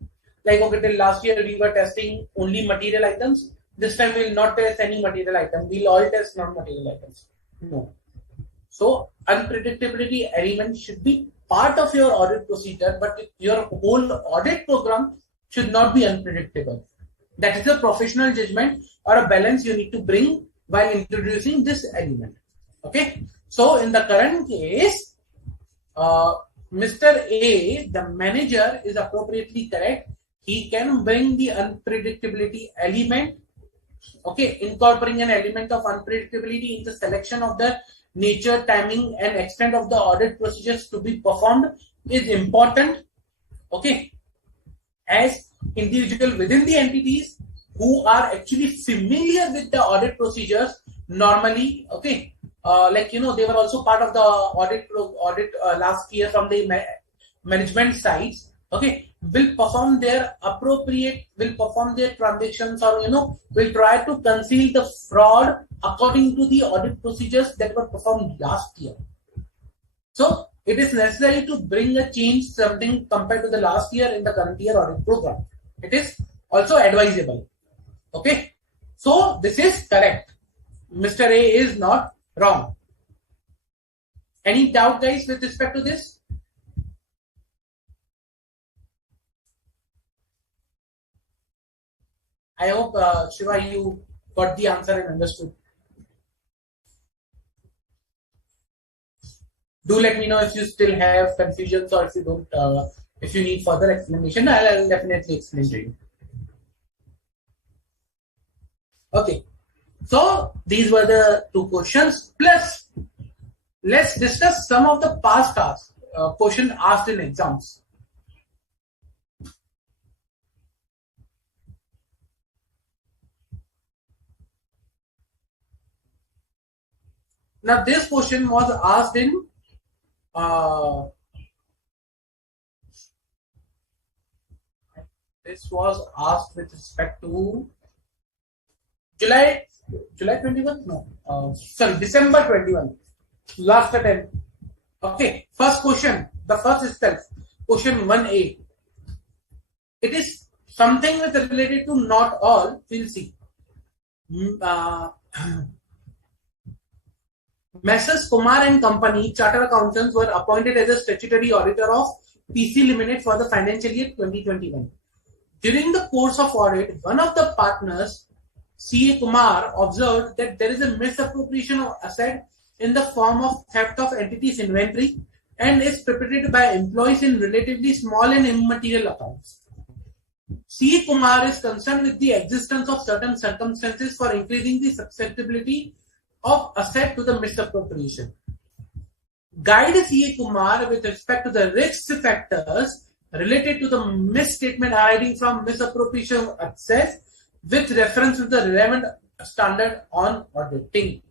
Like, okay, till last year we were testing only material items. This time we will not test any material item. We'll all test non-material items. No. So unpredictability element should be part of your audit procedure, but your whole audit program should not be unpredictable. That is a professional judgment or a balance you need to bring while introducing this element. Okay. So in the current case, Mr. A, the manager, is appropriately correct. He can bring the unpredictability element. Okay, incorporating an element of unpredictability in the selection of the nature, timing, and extent of the audit procedures to be performed is important. Okay, as individual within the entities who are actually familiar with the audit procedures normally, okay, they were also part of the audit last year from the management sides, okay, will perform their transactions, or will try to conceal the fraud according to the audit procedures that were performed last year. So it is necessary to bring a change something compared to the last year in the current year audit program. It is also advisable. Okay, so this is correct. Mr. A is not wrong. Any doubt, guys, with respect to this? I hope, Shiva, you got the answer and understood. Do let me know if you still have confusions, or if you don't, if you need further explanation. I'll definitely explain to you. Okay, so these were the two questions. Plus, let's discuss some of the past questions asked in exams. Now, this question was asked in This was asked with respect to July 21? No. Sorry, December 21. Last attempt. Okay. First question. The first itself. Question 1A. It is something with related to not all. We'll see. Messrs. Kumar and Company Chartered Accountants were appointed as a statutory auditor of PC Limited for the financial year 2021. During the course of audit, one of the partners, C.A. Kumar, observed that there is a misappropriation of asset in the form of theft of entities inventory and is perpetrated by employees in relatively small and immaterial accounts. C.A. Kumar is concerned with the existence of certain circumstances for increasing the susceptibility of asset to the misappropriation. Guide C.A. Kumar with respect to the risk factors related to the misstatement arising from misappropriation of assets with reference to the relevant standard on auditing.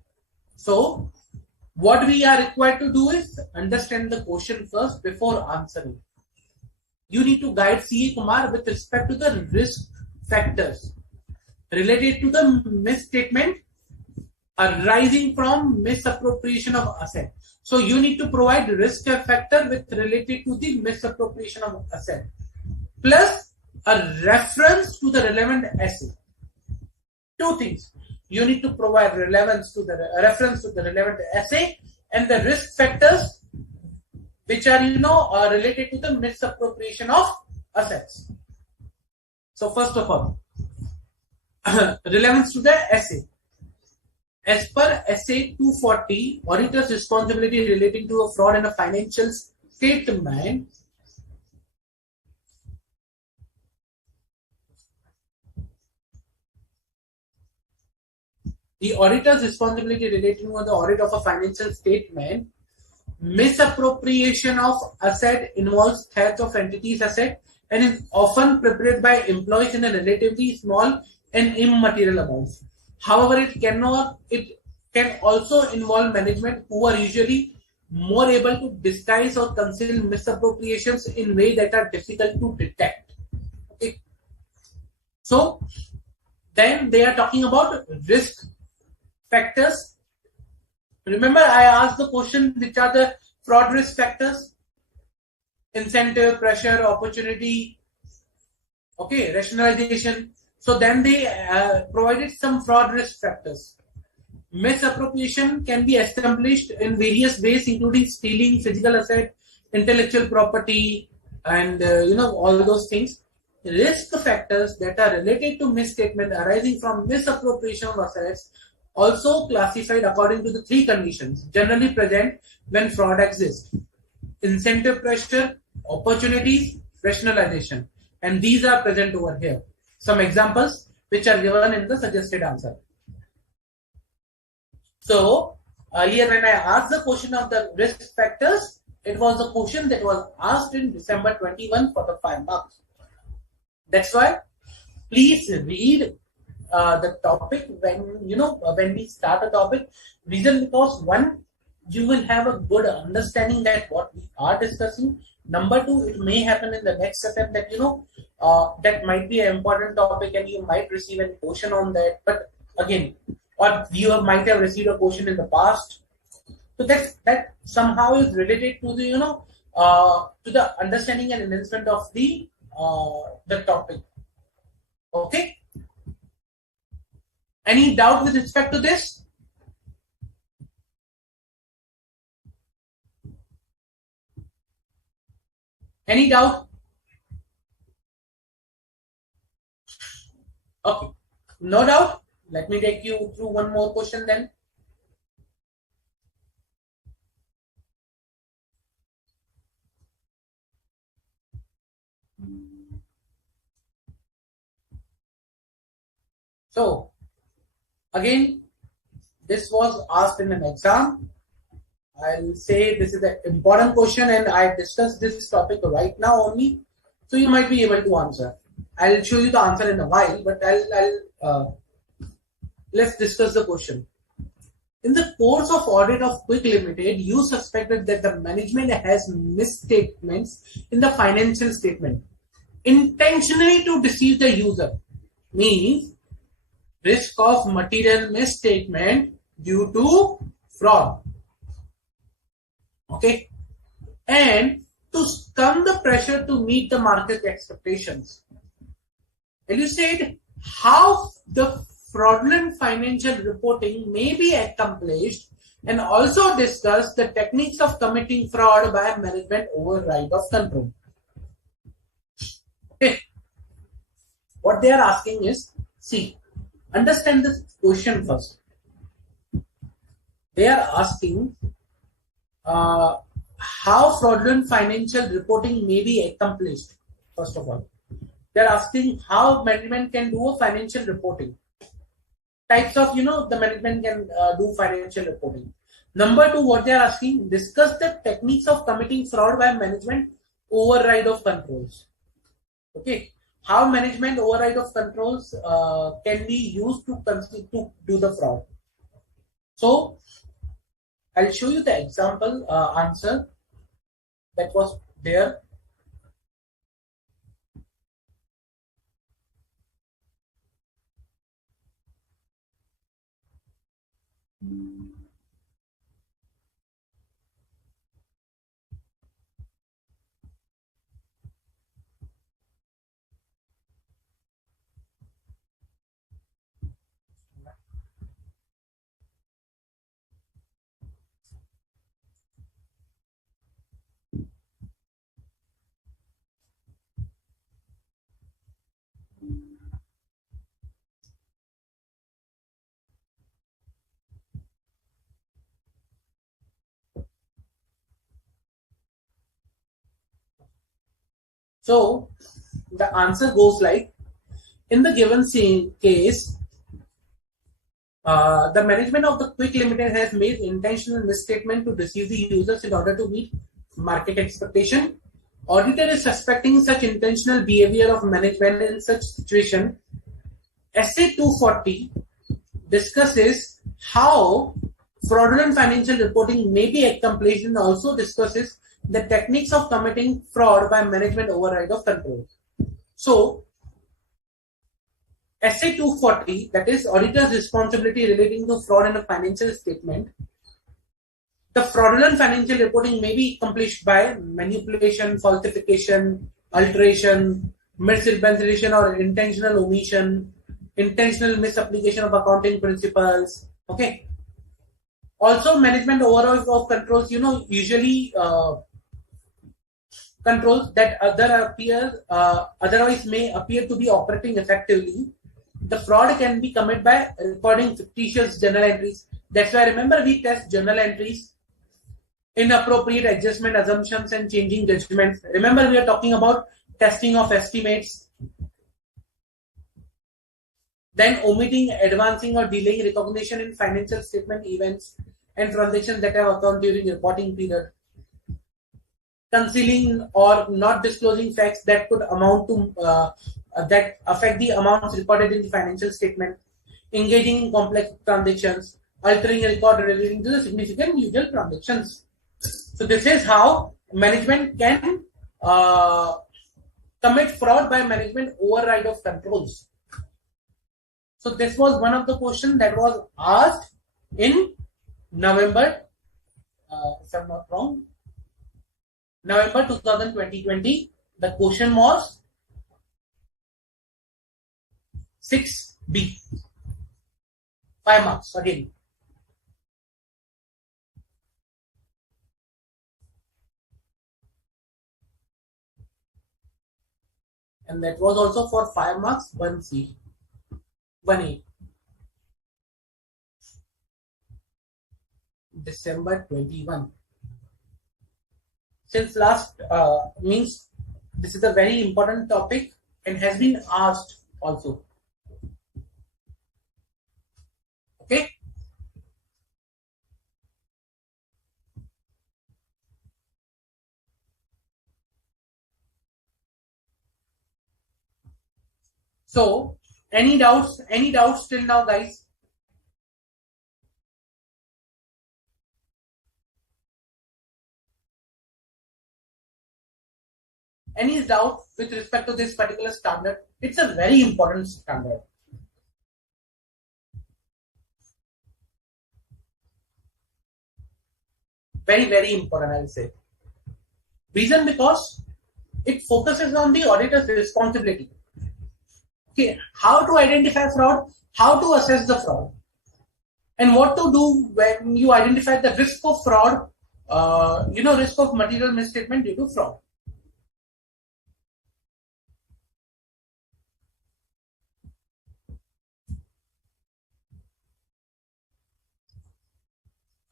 So, what we are required to do is understand the question first before answering. You need to guide C.A. Kumar with respect to the risk factors related to the misstatement arising from misappropriation of asset. So you need to provide risk factor with related to the misappropriation of asset plus a reference to the relevant asset. Two things. You need to provide relevance to the reference to the relevant asset and the risk factors which are related to the misappropriation of assets. So first of all, relevance to the asset. As per SA 240, auditor's responsibility relating to a fraud in a financial statement, the auditor's responsibility relating to the audit of a financial statement, misappropriation of asset involves theft of entities' asset and is often perpetrated by employees in a relatively small and immaterial amounts. However, it can also involve management who are usually more able to disguise or conceal misappropriations in ways that are difficult to detect. Okay. So, then they are talking about risk factors. Remember, I asked the question, which are the fraud risk factors? Incentive, pressure, opportunity, okay, rationalization. So then they provided some fraud risk factors. Misappropriation can be established in various ways, including stealing physical asset, intellectual property, and all those things. Risk factors that are related to misstatement arising from misappropriation of assets, also classified according to the three conditions generally present when fraud exists: incentive, pressure, opportunities, rationalization, and these are present over here. Some examples which are given in the suggested answer. So, earlier when I asked the question of the risk factors, it was a question that was asked in December 21 for the 5 marks. That's why please read the topic when we start a topic. Reason because one, you will have a good understanding that what we are discussing. Number two, it may happen in the next attempt that that might be an important topic and you might receive a question on that. But again, or you might have received a question in the past. So that somehow is related to the to the understanding and enhancement of the topic. Okay. Any doubt with respect to this? Any doubt? Okay, no doubt. Let me take you through one more question then. So, again, this was asked in an exam. I'll say this is an important question and I discussed this topic right now only. So you might be able to answer. I'll show you the answer in a while, but let's discuss the question. In the course of audit of Quick Limited, you suspected that the management has misstatements in the financial statement. intentionally to deceive the user, means risk of material misstatement due to fraud. Okay, and to stun the pressure to meet the market expectations. Elucidate how the fraudulent financial reporting may be accomplished, and also discuss the techniques of committing fraud by management override of control. Okay. What they are asking is, see, understand this question first. They are asking how fraudulent financial reporting may be accomplished. First of all, they are asking how management can do a financial reporting. Types of, the management can do financial reporting. Number two, what they are asking, discuss the techniques of committing fraud by management override of controls. Okay, how management override of controls can be used to do the fraud. So I'll show you the example answer that was there. So the answer goes like, in the given case, the management of the Quick Limited has made intentional misstatement to deceive the users in order to meet market expectation. Auditor is suspecting such intentional behavior of management in such situation. Essay 240 discusses how fraudulent financial reporting may be accomplished, and also discusses the techniques of committing fraud by management override of control. So, Essay 240, that is auditor's responsibility relating to fraud in a financial statement. The fraudulent financial reporting may be accomplished by manipulation, falsification, alteration, misrepresentation or intentional omission, intentional misapplication of accounting principles. Okay. Also, management overall of controls, usually controls that otherwise may appear to be operating effectively. The fraud can be committed by recording fictitious journal entries. That's why, remember, we test journal entries, inappropriate adjustment assumptions and changing judgments. Remember, we are talking about testing of estimates. Then omitting, advancing or delaying recognition in financial statement events and transactions that have occurred during reporting period. Concealing or not disclosing facts that could amount to that affect the amounts recorded in the financial statement. Engaging in complex transactions. Altering a record relating to the significant usual transactions. So this is how management can commit fraud by management override of controls. So this was one of the questions that was asked in November, if I'm not wrong, November 2020. The question was 6B. 5 marks again. And that was also for 5 marks, 1C. 1A. December 21. Since last means this is a very important topic and has been asked also. Okay. So, any doubts till now, guys? Any doubt with respect to this particular standard? It's a very important standard. Very, very important, I'll say. Reason because it focuses on the auditor's responsibility. Okay, how to identify fraud, how to assess the fraud, and what to do when you identify the risk of fraud, risk of material misstatement due to fraud.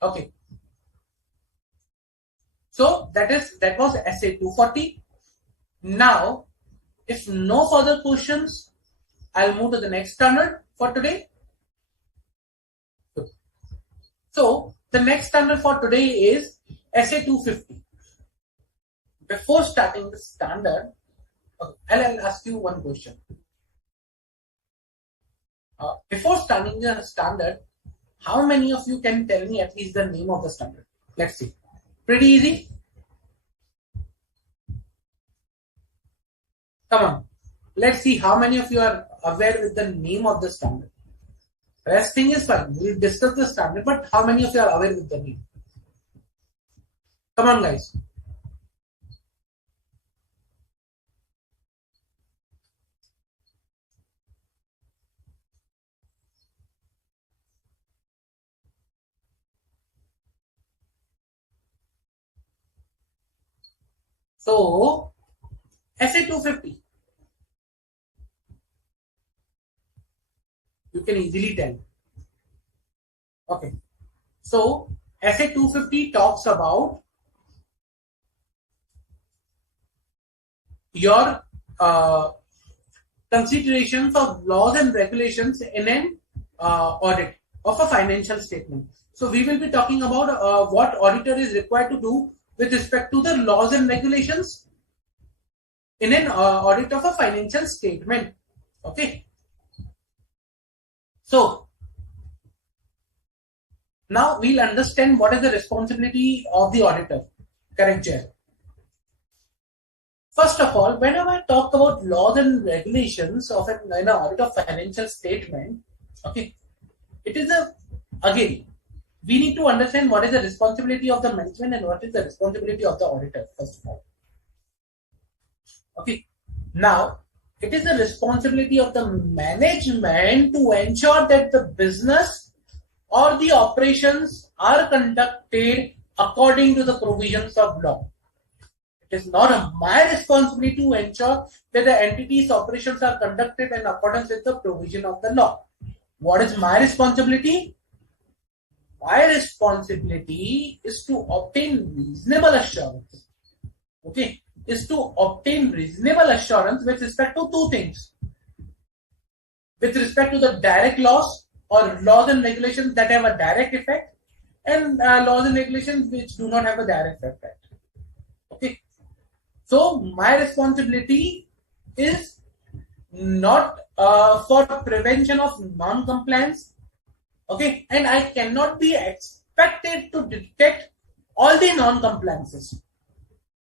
Okay. So that was essay 240. Now, if no further questions, I'll move to the next standard for today. So the next standard for today is essay 250. Before starting the standard, I'll ask you one question. Before starting the standard, how many of you can tell me at least the name of the standard? Let's see. Pretty easy. Come on. Let's see how many of you are aware with the name of the standard. Rest thing is fine. We'll discuss the standard, but how many of you are aware with the name? Come on, guys. So, essay 250. You can easily tell. Okay. So, essay 250 talks about your considerations of laws and regulations in an audit of a financial statement. So, we will be talking about what auditor is required to do with respect to the laws and regulations in an audit of a financial statement. Okay. So, now we'll understand what is the responsibility of the auditor. Correct, Chair? First of all, whenever I talk about laws and regulations of an audit of financial statement, okay, it is again, we need to understand what is the responsibility of the management and what is the responsibility of the auditor, first of all. Okay. Now, it is the responsibility of the management to ensure that the business or the operations are conducted according to the provisions of law. It is not my responsibility to ensure that the entity's operations are conducted in accordance with the provision of the law. What is my responsibility? My responsibility is to obtain reasonable assurance. Okay, is to obtain reasonable assurance with respect to two things. With respect to the direct laws or laws and regulations that have a direct effect, and laws and regulations which do not have a direct effect. Okay. So my responsibility is not for prevention of non-compliance. Okay, and I cannot be expected to detect all the non-compliances.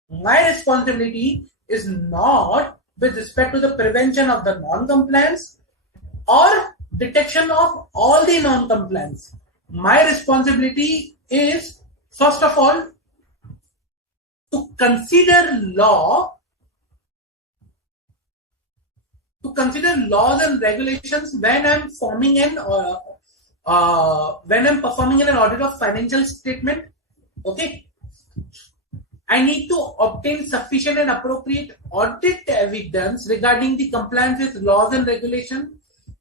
My responsibility is not with respect to the prevention of the non-compliance or detection of all the non-compliance. My responsibility is, first of all, to consider laws and regulations when I'm performing an audit of financial statement. Okay, I need to obtain sufficient and appropriate audit evidence regarding the compliance with laws and regulations.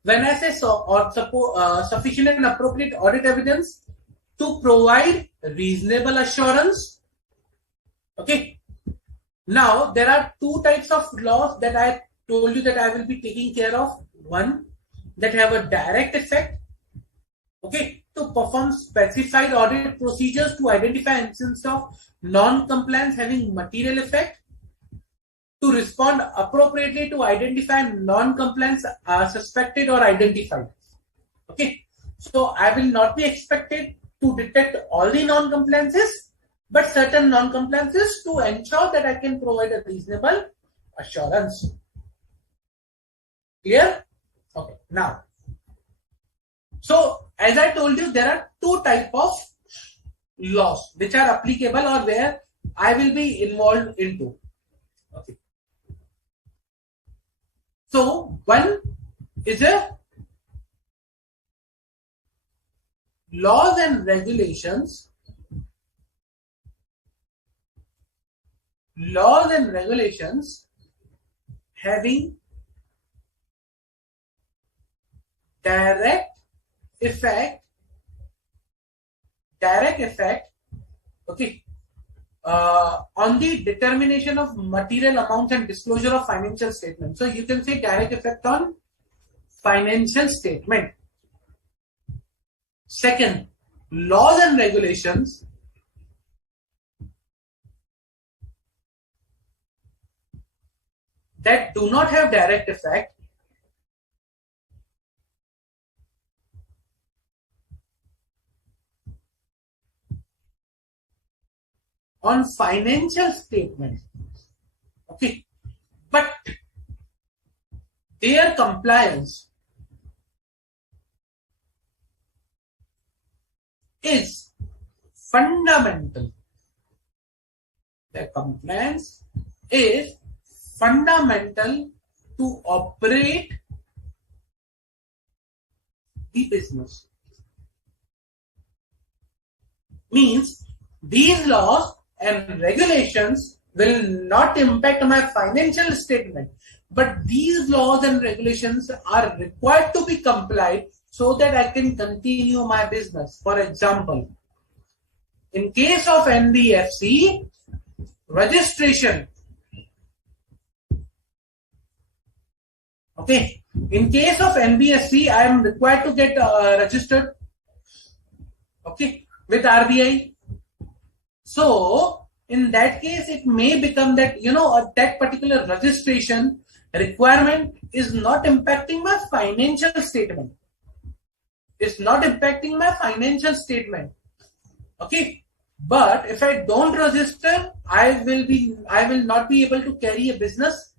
When I say sufficient and appropriate audit evidence to provide reasonable assurance. Okay. Now, there are two types of laws that I told you that I will be taking care of. One, that have a direct effect. Okay. To perform specified audit procedures to identify instances of non-compliance having material effect. To respond appropriately to identify non-compliance suspected or identified. Okay. So, I will not be expected to detect all the non-compliances, but certain non-compliances to ensure that I can provide a reasonable assurance. Clear? Okay. Now, so as I told you, there are two types of laws which are applicable or where I will be involved into. Okay. So one is a laws and regulations. Laws and regulations having direct effect, okay, on the determination of material amounts and disclosure of financial statements. So you can say direct effect on financial statement. Second, laws and regulations that do not have direct effect on financial statements. Okay, but their compliance is fundamental. Their compliance is fundamental to operate the business. Means these laws and regulations will not impact my financial statement, but these laws and regulations are required to be complied so that I can continue my business. For example, in case of NBFC, registration. Okay, in case of NBFC, I am required to get registered. Okay, with RBI. So in that case, it may become that that particular registration requirement is not impacting my financial statement. It's not impacting my financial statement. Okay, but if I don't register, I will not be able to carry a business,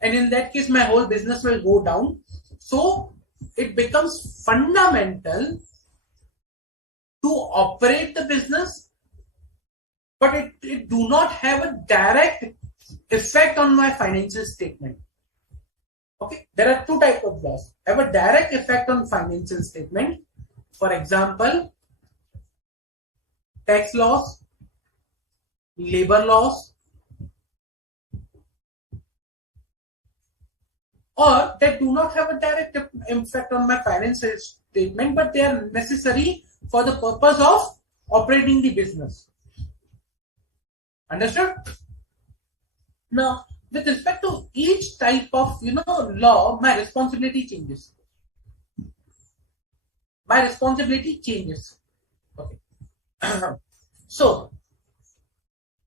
and in that case, my whole business will go down. So it becomes fundamental to operate the business, but it do not have a direct effect on my financial statement. Okay, there are two types of laws. Have a direct effect on financial statement. For example, tax laws, labor laws, or that do not have a direct effect on my financial statement, but they are necessary for the purpose of operating the business. Understood? Now, with respect to each type of law, my responsibility changes. Okay. So,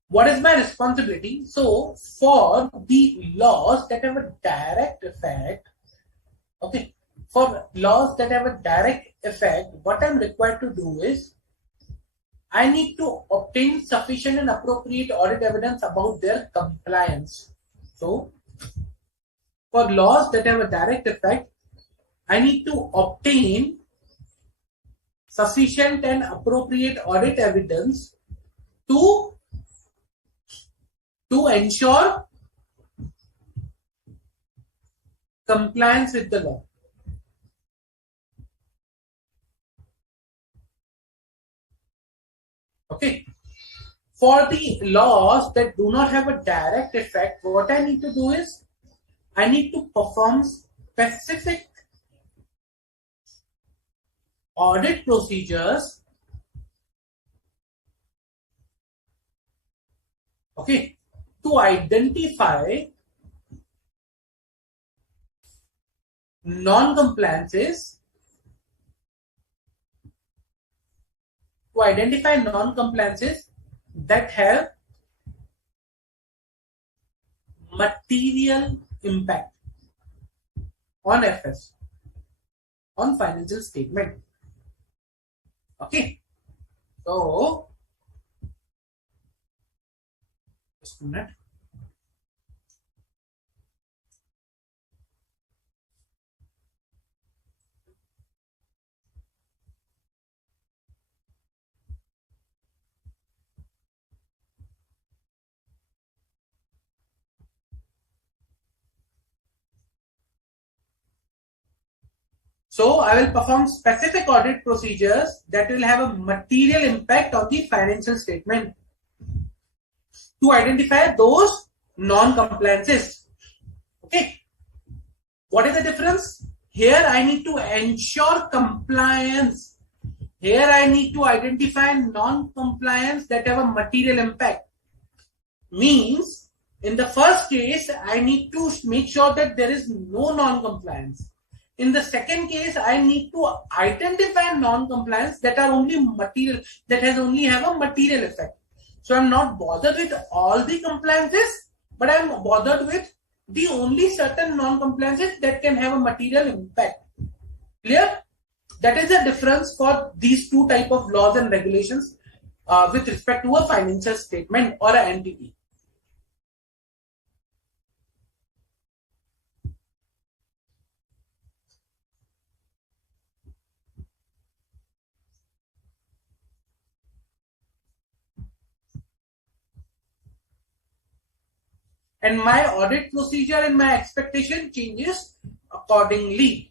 what is my responsibility? So, for the laws that have a direct effect, okay, for laws that have a direct effect, what I'm required to do is I need to obtain sufficient and appropriate audit evidence about their compliance. So, for laws that have a direct effect, I need to obtain sufficient and appropriate audit evidence to ensure compliance with the law. Okay. For the laws that do not have a direct effect, what I need to do is I need to perform specific audit procedures, okay, to identify non-compliances, that have material impact on FS, on financial statement. Okay, so just a minute. So I will perform specific audit procedures that will have a material impact on the financial statement to identify those non-compliances. Okay. What is the difference? Here I need to ensure compliance. Here I need to identify non-compliance that have a material impact. Means in the first case, I need to make sure that there is no non-compliance. In the second case, I need to identify non-compliance that are only material, that has only have a material effect. So I'm not bothered with all the compliances, but I'm bothered with the only certain non-compliances that can have a material impact. Clear? That is the difference for these two type of laws and regulations with respect to a financial statement or an entity. And my audit procedure and my expectation changes accordingly.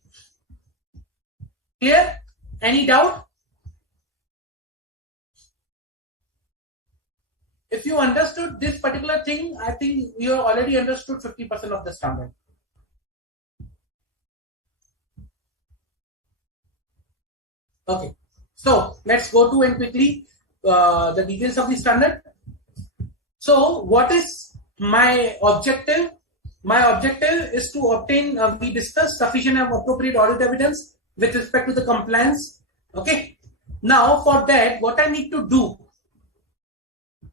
Clear? Any doubt? If you understood this particular thing, I think you have already understood 50% of the standard. Okay, so let's go to and quickly the details of the standard. So what is my objective? My objective is to obtain, we discussed sufficient and appropriate audit evidence with respect to the compliance. Okay. Now for that, what I need to do?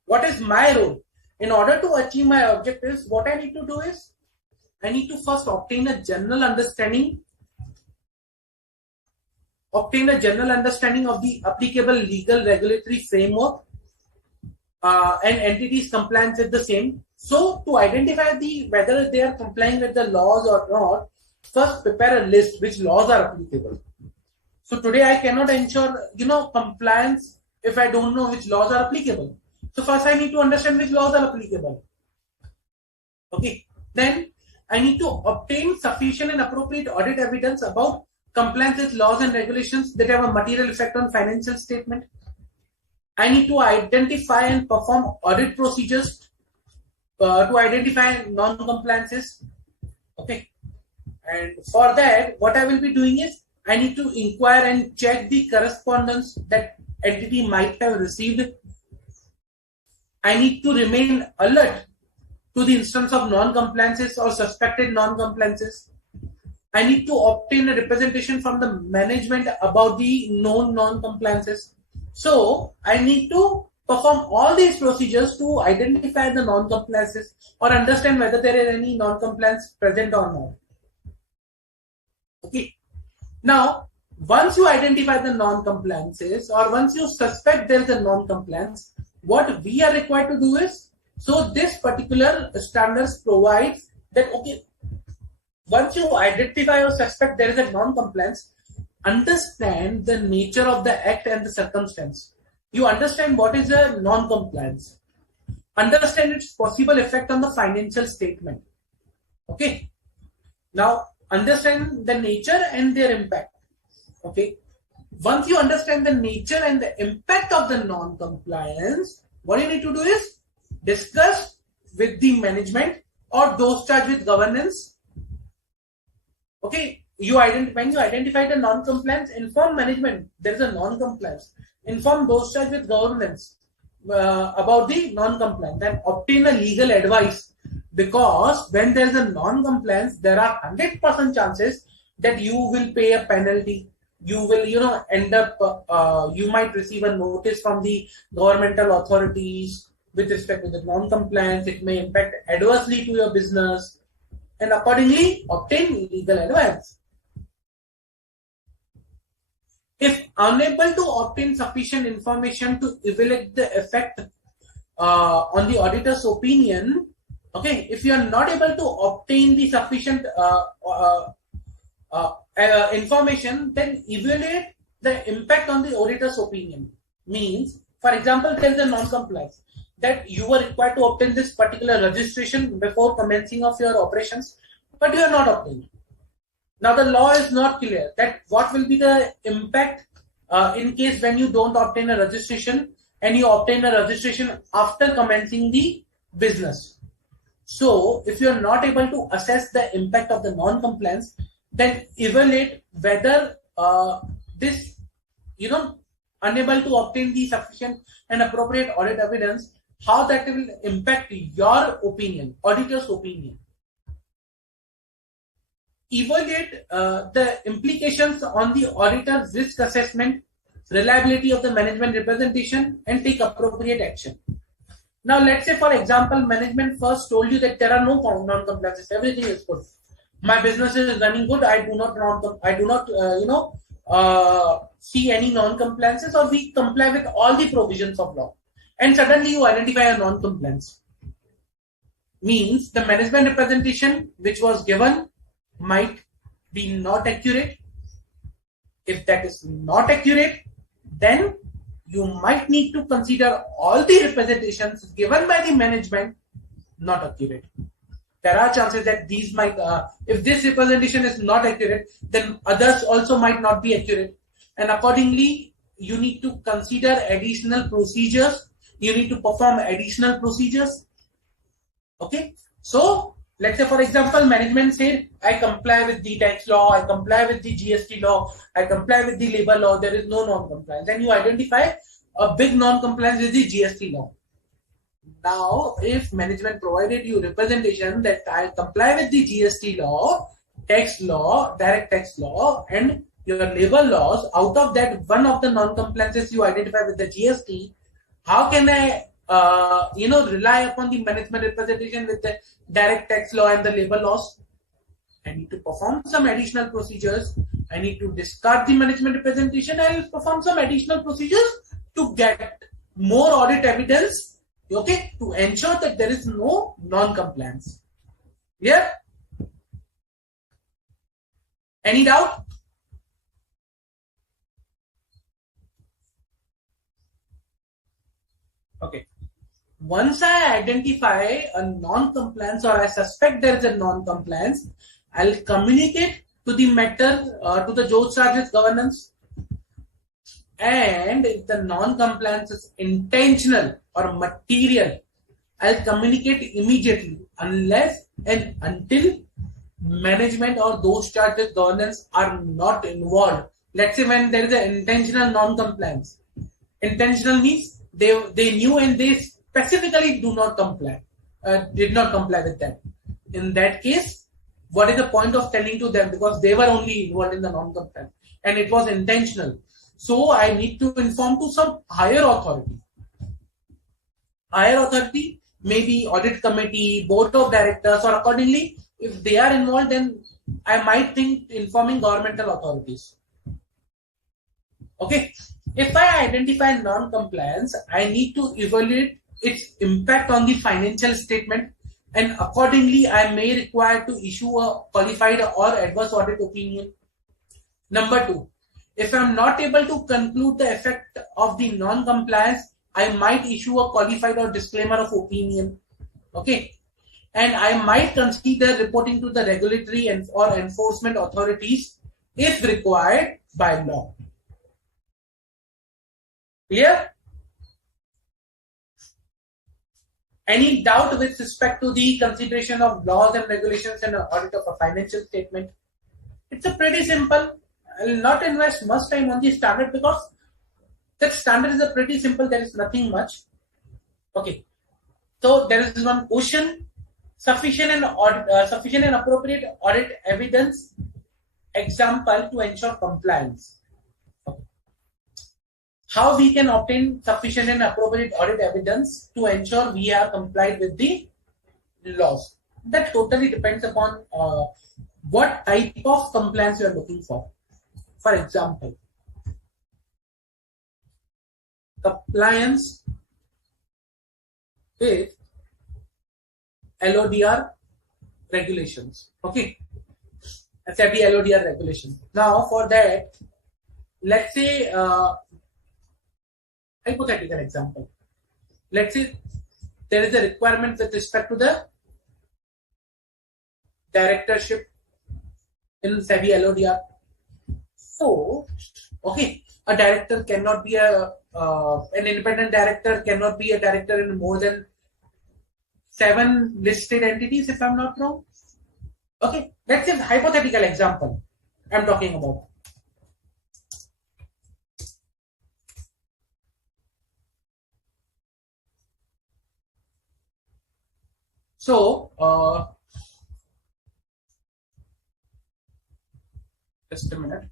What is my role? In order to achieve my objectives, what I need to do is, I need to first obtain a general understanding of the applicable legal regulatory framework and entities compliance with the same. So to identify whether they are complying with the laws or not, first prepare a list which laws are applicable. So today I cannot ensure compliance if I don't know which laws are applicable. So first I need to understand which laws are applicable. Okay. Then I need to obtain sufficient and appropriate audit evidence about compliance with laws and regulations that have a material effect on financial statement. I need to identify and perform audit procedures to identify non-compliances. Okay. And for that, what I will be doing is, I need to inquire and check the correspondence that entity might have received. I need to remain alert to the instance of non-compliances or suspected non-compliances. I need to obtain a representation from the management about the known non-compliances. So I need to perform all these procedures to identify the non-compliances or understand whether there is any non-compliance present or not. Okay. Now, once you identify the non-compliances or once you suspect there is a non-compliance, what we are required to do is, so this particular standards provides that, okay, once you identify or suspect there is a non-compliance, understand the nature of the act and the circumstance. You understand what is a non-compliance. Understand its possible effect on the financial statement. Okay. Now, understand the nature and their impact. Okay. Once you understand the nature and the impact of the non-compliance, what you need to do is discuss with the management or those charged with governance. Okay. When you identify the non-compliance, inform management there is a non-compliance. Inform those charged with governance about the non-compliance and obtain a legal advice. Because when there is a non-compliance, there are 100% chances that you will pay a penalty. You will, end up, you might receive a notice from the governmental authorities with respect to the non-compliance. It may impact adversely to your business, and accordingly obtain legal advice. If unable to obtain sufficient information to evaluate the effect on the auditor's opinion, okay, if you are not able to obtain the sufficient information, then evaluate the impact on the auditor's opinion. Means, for example, there is a non-compliance that you were required to obtain this particular registration before commencing of your operations, but you are not obtaining. Now the law is not clear that what will be the impact in case when you don't obtain a registration and you obtain a registration after commencing the business. So if you are not able to assess the impact of the non-compliance, then evaluate whether this, unable to obtain the sufficient and appropriate audit evidence, how that will impact your opinion, auditor's opinion. Evaluate the implications on the auditor's risk assessment, reliability of the management representation, and take appropriate action. Now, let's say, for example, management first told you that there are no non-compliances, everything is good. My business is running good. I do not, see any non-compliances, or we comply with all the provisions of law. And suddenly you identify a non-compliance. Means the management representation which was given might be not accurate. If that is not accurate, then you might need to consider all the representations given by the management not accurate. There are chances that these might, if this representation is not accurate, then others also might not be accurate. And accordingly, you need to consider additional procedures. You need to perform additional procedures. Okay. So let's say, for example, management said, I comply with the tax law, I comply with the GST law, I comply with the labor law, there is no non-compliance. And you identify a big non-compliance with the GST law. Now, if management provided you representation that I comply with the GST law, tax law, direct tax law, and your labor laws, out of that, one of the non-compliances you identify with the GST, how can I rely upon the management representation with the direct tax law and the labor laws? I need to perform some additional procedures. I need to discard the management representation. I will perform some additional procedures to get more audit evidence, okay, to ensure that there is no non-compliance. Clear? Any doubt? Okay. Once I identify a non-compliance or I suspect there is a non-compliance, I'll communicate to the matter to the George Charges governance. And if the non-compliance is intentional or material, I'll communicate immediately unless and until management or those charges governance are not involved. Let's say when there is an intentional non-compliance. Intentional means they knew and they specifically did not comply with that. In that case, what is the point of telling to them, because they were only involved in the non-compliance and it was intentional. So I need to inform to some higher authority. Higher authority, maybe audit committee, board of directors, or accordingly, if they are involved, then I might think informing governmental authorities. Okay. If I identify non-compliance, I need to evaluate its impact on the financial statement, and accordingly, I may require to issue a qualified or adverse audit opinion. Number 2, if I'm not able to conclude the effect of the non-compliance, I might issue a qualified or disclaimer of opinion. Okay. And I might consider reporting to the regulatory and or enforcement authorities if required by law. Clear? Any doubt with respect to the consideration of laws and regulations in an audit of a financial statement? It's a pretty simple. I will not invest much time on the standard because that standard is a pretty simple. There is nothing much. Okay. So there is one question: sufficient and appropriate audit evidence. Example to ensure compliance. Okay. How we can obtain sufficient and appropriate audit evidence to ensure we are complied with the laws? That totally depends upon what type of compliance you are looking for. For example, compliance with LODR regulations. Okay. SAP LODR regulation. Now for that, let's say hypothetical example. Let's say there is a requirement with respect to the directorship in SEBI LODR. So, okay, a director cannot be an independent director cannot be a director in more than 7 listed entities, if I'm not wrong. Okay, that's a hypothetical example I'm talking about. So, just a minute.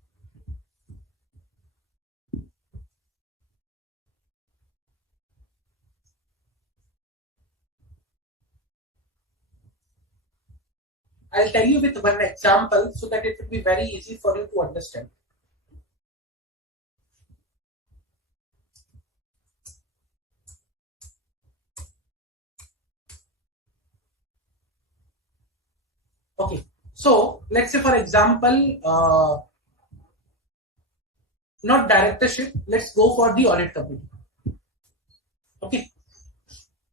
I'll tell you with one example so that it will be very easy for you to understand. Okay, so let's say for example, not directorship, let's go for the audit committee. Okay,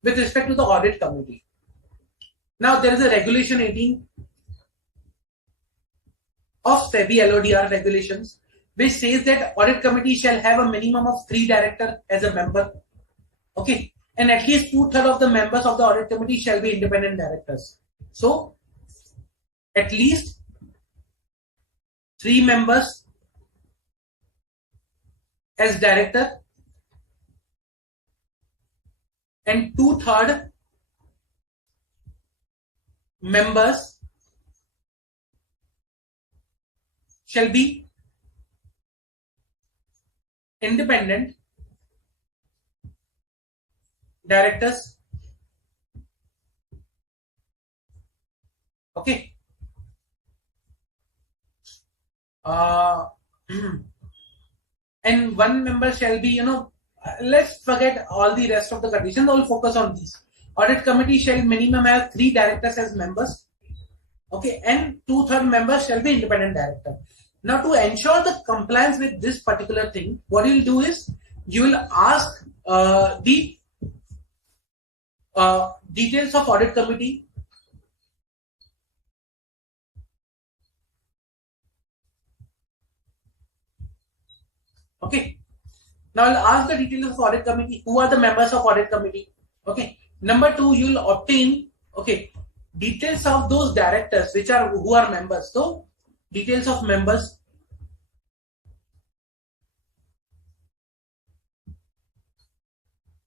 with respect to the audit committee. Now there is a regulation 18 of SEBI LODR regulations, which says that audit committee shall have a minimum of 3 directors as a member. Okay, and at least 2/3 of the members of the audit committee shall be independent directors. So, at least 3 members as director and 2/3 members shall be independent directors. Okay. And 1 member shall be, let's forget all the rest of the conditions. We'll focus on these. Audit committee shall minimum have 3 directors as members. Okay, and 2/3 members shall be independent director. Now, to ensure the compliance with this particular thing, what you'll do is you will ask the details of audit committee. Okay. Now I'll ask the details of audit committee. Who are the members of audit committee? Okay. Number 2, you'll obtain details of those directors who are members. So details of members.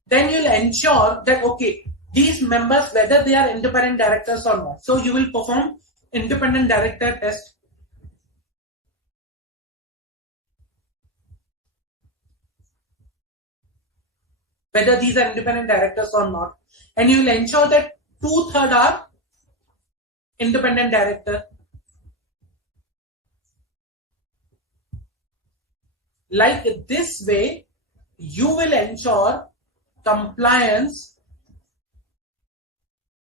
Then you'll ensure that these members whether they are independent directors or not. So you will perform independent director test. Whether these are independent directors or not, and you will ensure that 2/3 are independent director. Like this way, you will ensure compliance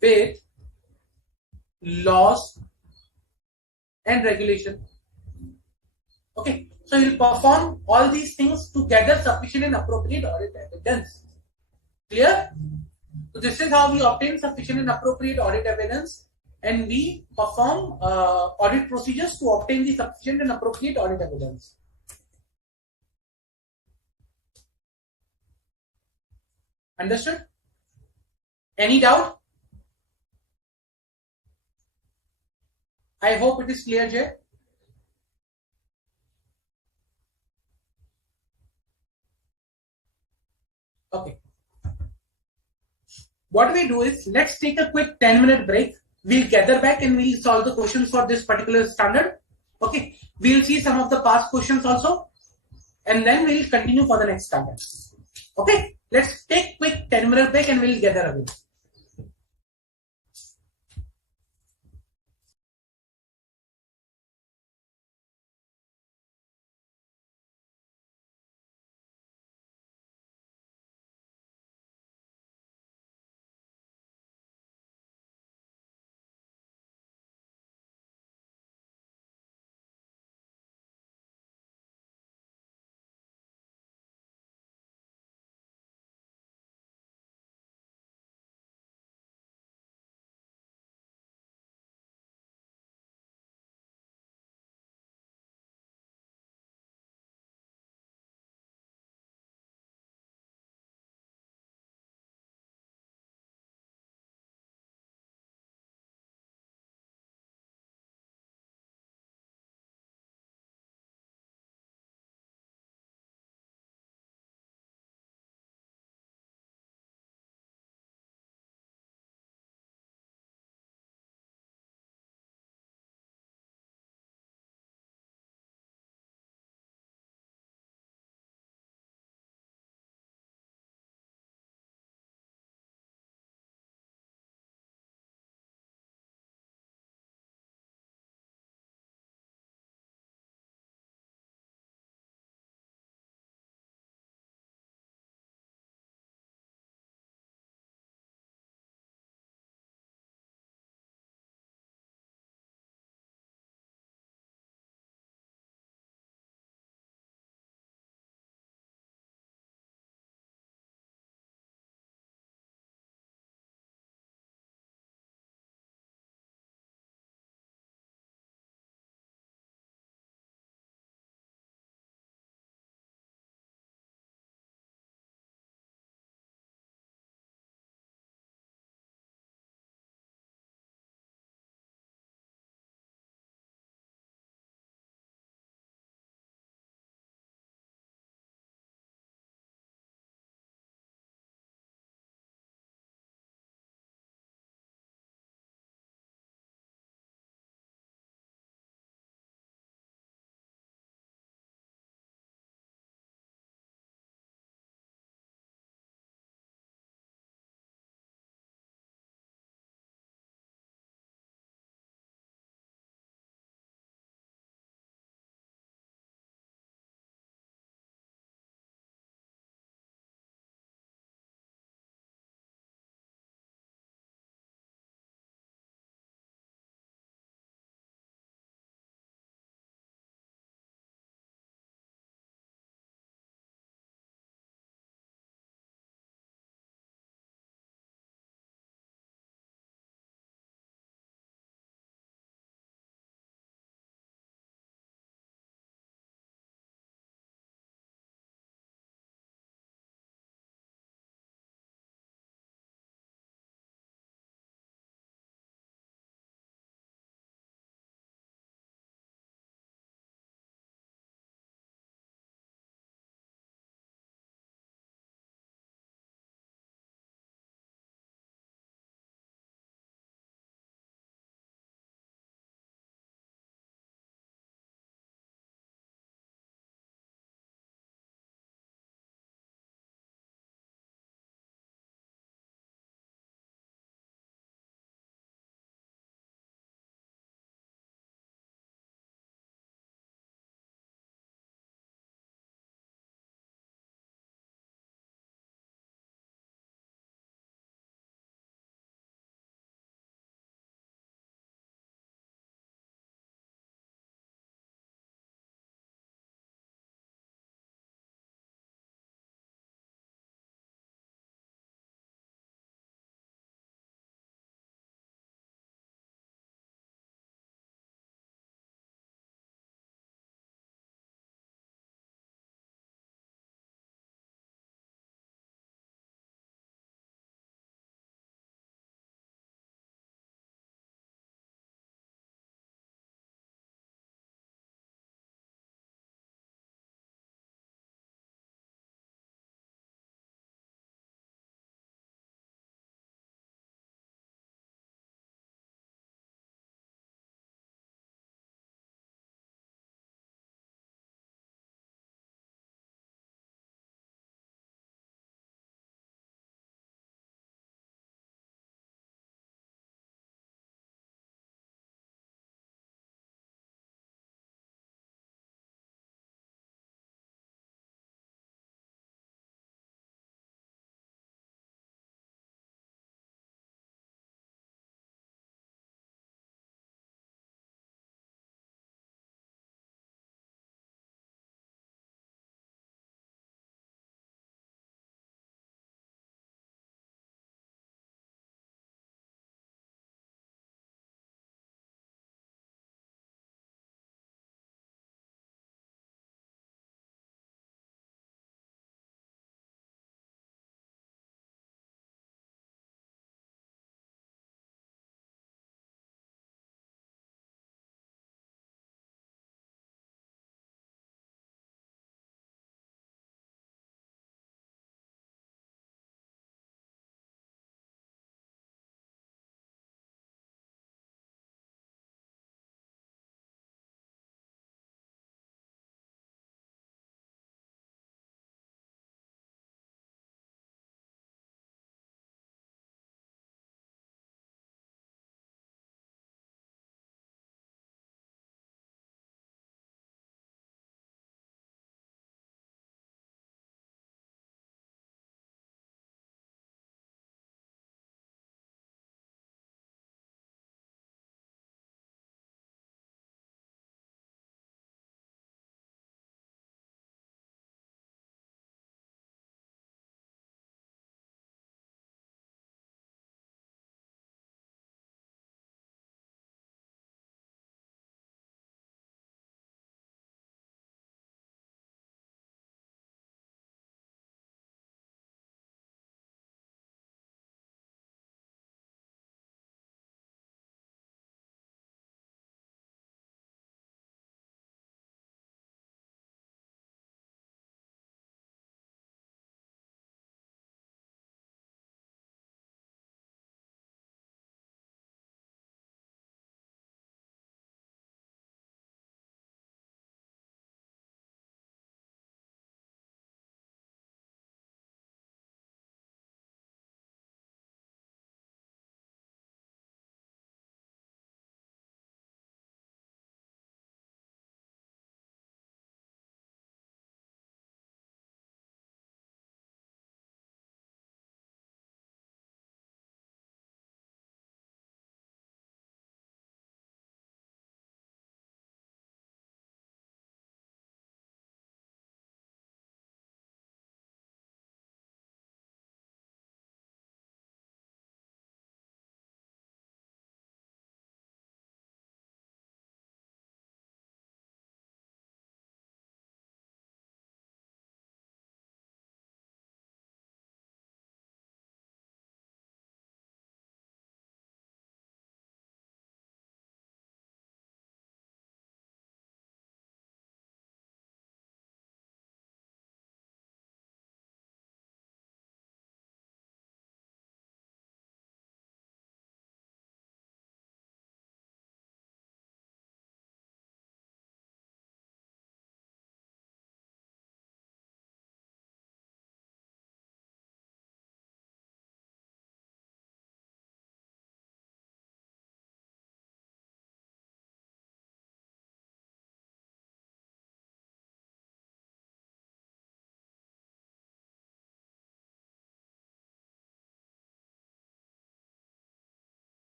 with laws and regulation. Okay, so you'll perform all these things to gather sufficient and appropriate audit evidence. Clear? So this is how we obtain sufficient and appropriate audit evidence, and we perform audit procedures to obtain the sufficient and appropriate audit evidence. Understood? Any doubt? I hope it is clear, Jay. Okay. What we do is, let's take a quick 10-minute break. We'll gather back and we'll solve the questions for this particular standard. Okay. We'll see some of the past questions also. And then we'll continue for the next standard. Okay. Let's take quick 10-minute break and we'll gather again.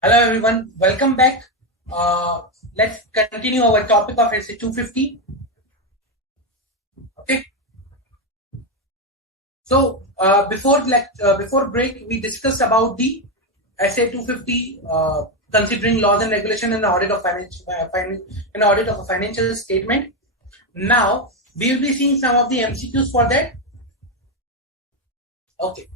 Hello everyone, welcome back. Let's continue our topic of SA 250. Okay. So before break, we discussed about the SA 250, considering laws and regulation and audit of audit of a financial statement. Now we will be seeing some of the MCQs for that. Okay.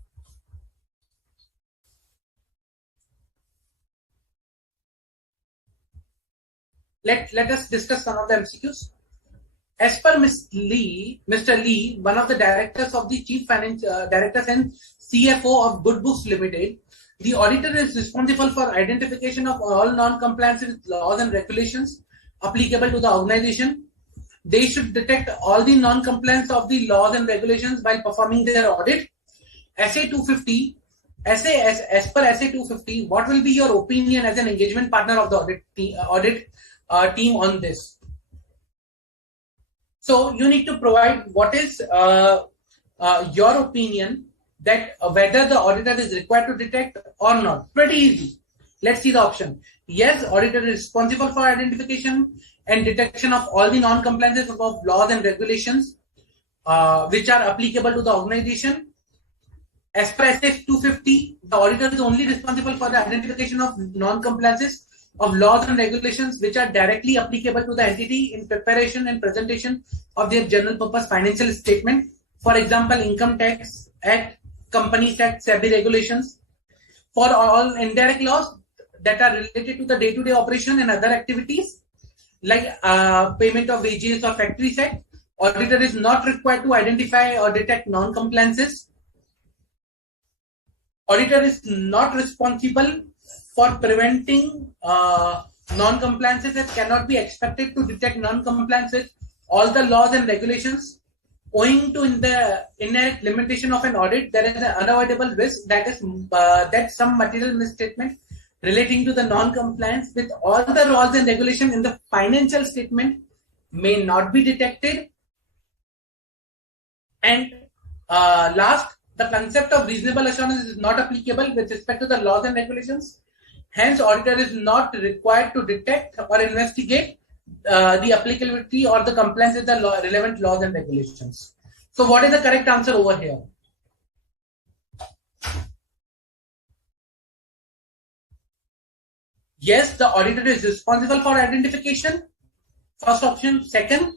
Let us discuss some of the MCQs. As per Mr. Lee, one of the directors of the Chief Finance Directors and CFO of Good Books Limited, the auditor is responsible for identification of all non-compliance with laws and regulations applicable to the organization. They should detect all the non-compliance of the laws and regulations while performing their audit. SA 250, as per SA 250, what will be your opinion as an engagement partner of the audit team on this? So you need to provide what is your opinion that whether the auditor is required to detect or not. Pretty easy. Let's see the option. Yes, auditor is responsible for identification and detection of all the non-compliances of laws and regulations which are applicable to the organization. As per SF 250, the auditor is only responsible for the identification of non-compliances of laws and regulations which are directly applicable to the entity in preparation and presentation of their general purpose financial statement. For example, Income Tax Act, Companies Act, SEBI regulations. For all indirect laws that are related to the day-to-day operation and other activities like payment of wages or factory set, auditor is not required to identify or detect non-compliances. Auditor is not responsible for preventing non-compliances and cannot be expected to detect non-compliances. All the laws and regulations, owing to the inherent limitation of an audit, there is an unavoidable risk that is that some material misstatement relating to the non-compliance with all the laws and regulations in the financial statement may not be detected. And last, the concept of reasonable assurance is not applicable with respect to the laws and regulations. Hence, auditor is not required to detect or investigate the applicability or the compliance with the relevant laws and regulations. So what is the correct answer over here? Yes, the auditor is responsible for identification. First option. Second,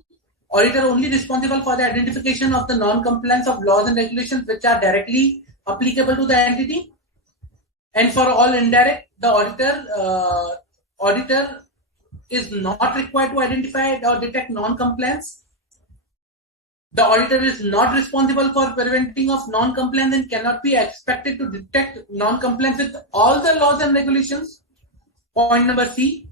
auditor only responsible for the identification of the non-compliance of laws and regulations which are directly applicable to the entity. And for all indirect, the auditor is not required to identify or detect non-compliance. The auditor is not responsible for preventing of non-compliance and cannot be expected to detect non-compliance with all the laws and regulations. Point number C.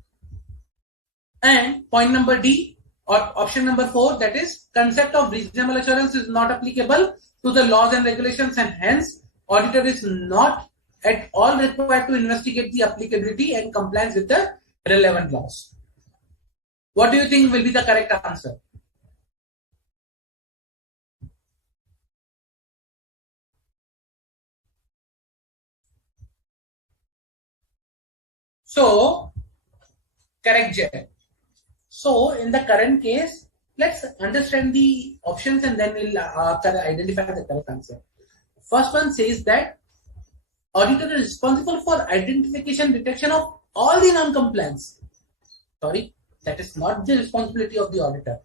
And point number D, or option number 4, that is concept of reasonable assurance is not applicable to the laws and regulations, and hence auditor is not at all required to investigate the applicability and compliance with the relevant laws. What do you think will be the correct answer? So, correct, Jay. So, in the current case, let's understand the options and then we'll identify the correct answer. First one says that auditor is responsible for identification, detection of all the non-compliance. Sorry, that is not the responsibility of the auditor.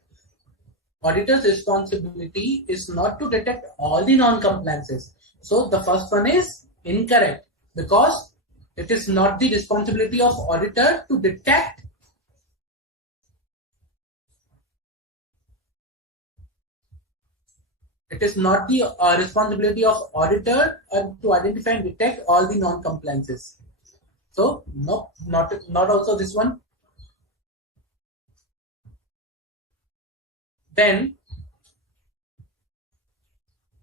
Auditor's responsibility is not to detect all the non-compliances. So the first one is incorrect because it is not the responsibility of auditor to detect it is not the responsibility of auditor to identify and detect all the non-compliances. So no, not also this one. Then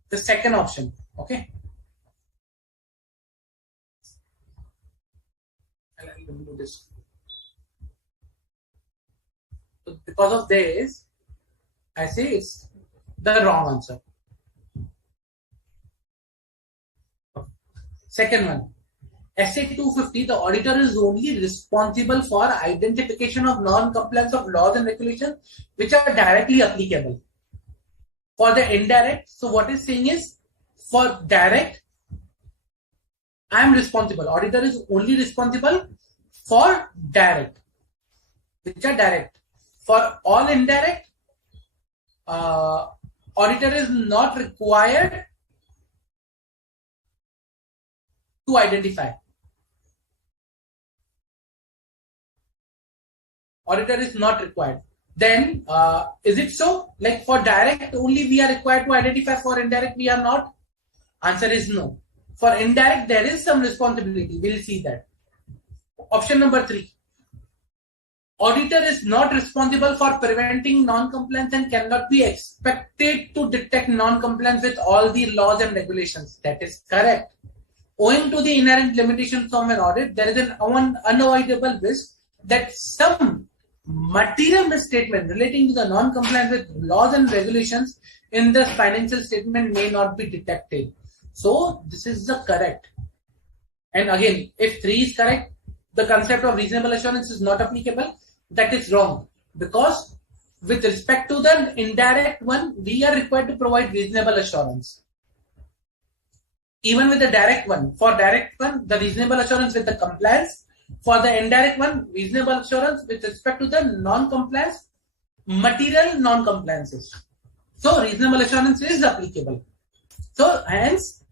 the second option, okay. I'll do this. So because of this, I say it's the wrong answer. Second one, SA 250, the auditor is only responsible for identification of non-compliance of laws and regulations which are directly applicable. For the indirect, so what is saying is, for direct, I am responsible. Auditor is only responsible for direct, which are direct. For all indirect, auditor is not required to identify. Auditor is not required. Then, is it so? Like for direct only we are required to identify, for indirect we are not? Answer is no. For indirect there is some responsibility. We'll see that. Option number 3. Auditor is not responsible for preventing non-compliance and cannot be expected to detect non-compliance with all the laws and regulations. That is correct. Owing to the inherent limitations of an audit, there is an unavoidable risk that some material misstatement relating to the non-compliance with laws and regulations in the financial statement may not be detected. So this is the correct. And again, if 3 is correct, the concept of reasonable assurance is not applicable. That is wrong, because with respect to the indirect one, we are required to provide reasonable assurance. Even with the direct one, for direct one, the reasonable assurance with the compliance. For the indirect one, reasonable assurance with respect to the non-compliance, material non-compliances. So reasonable assurance is applicable. So hence,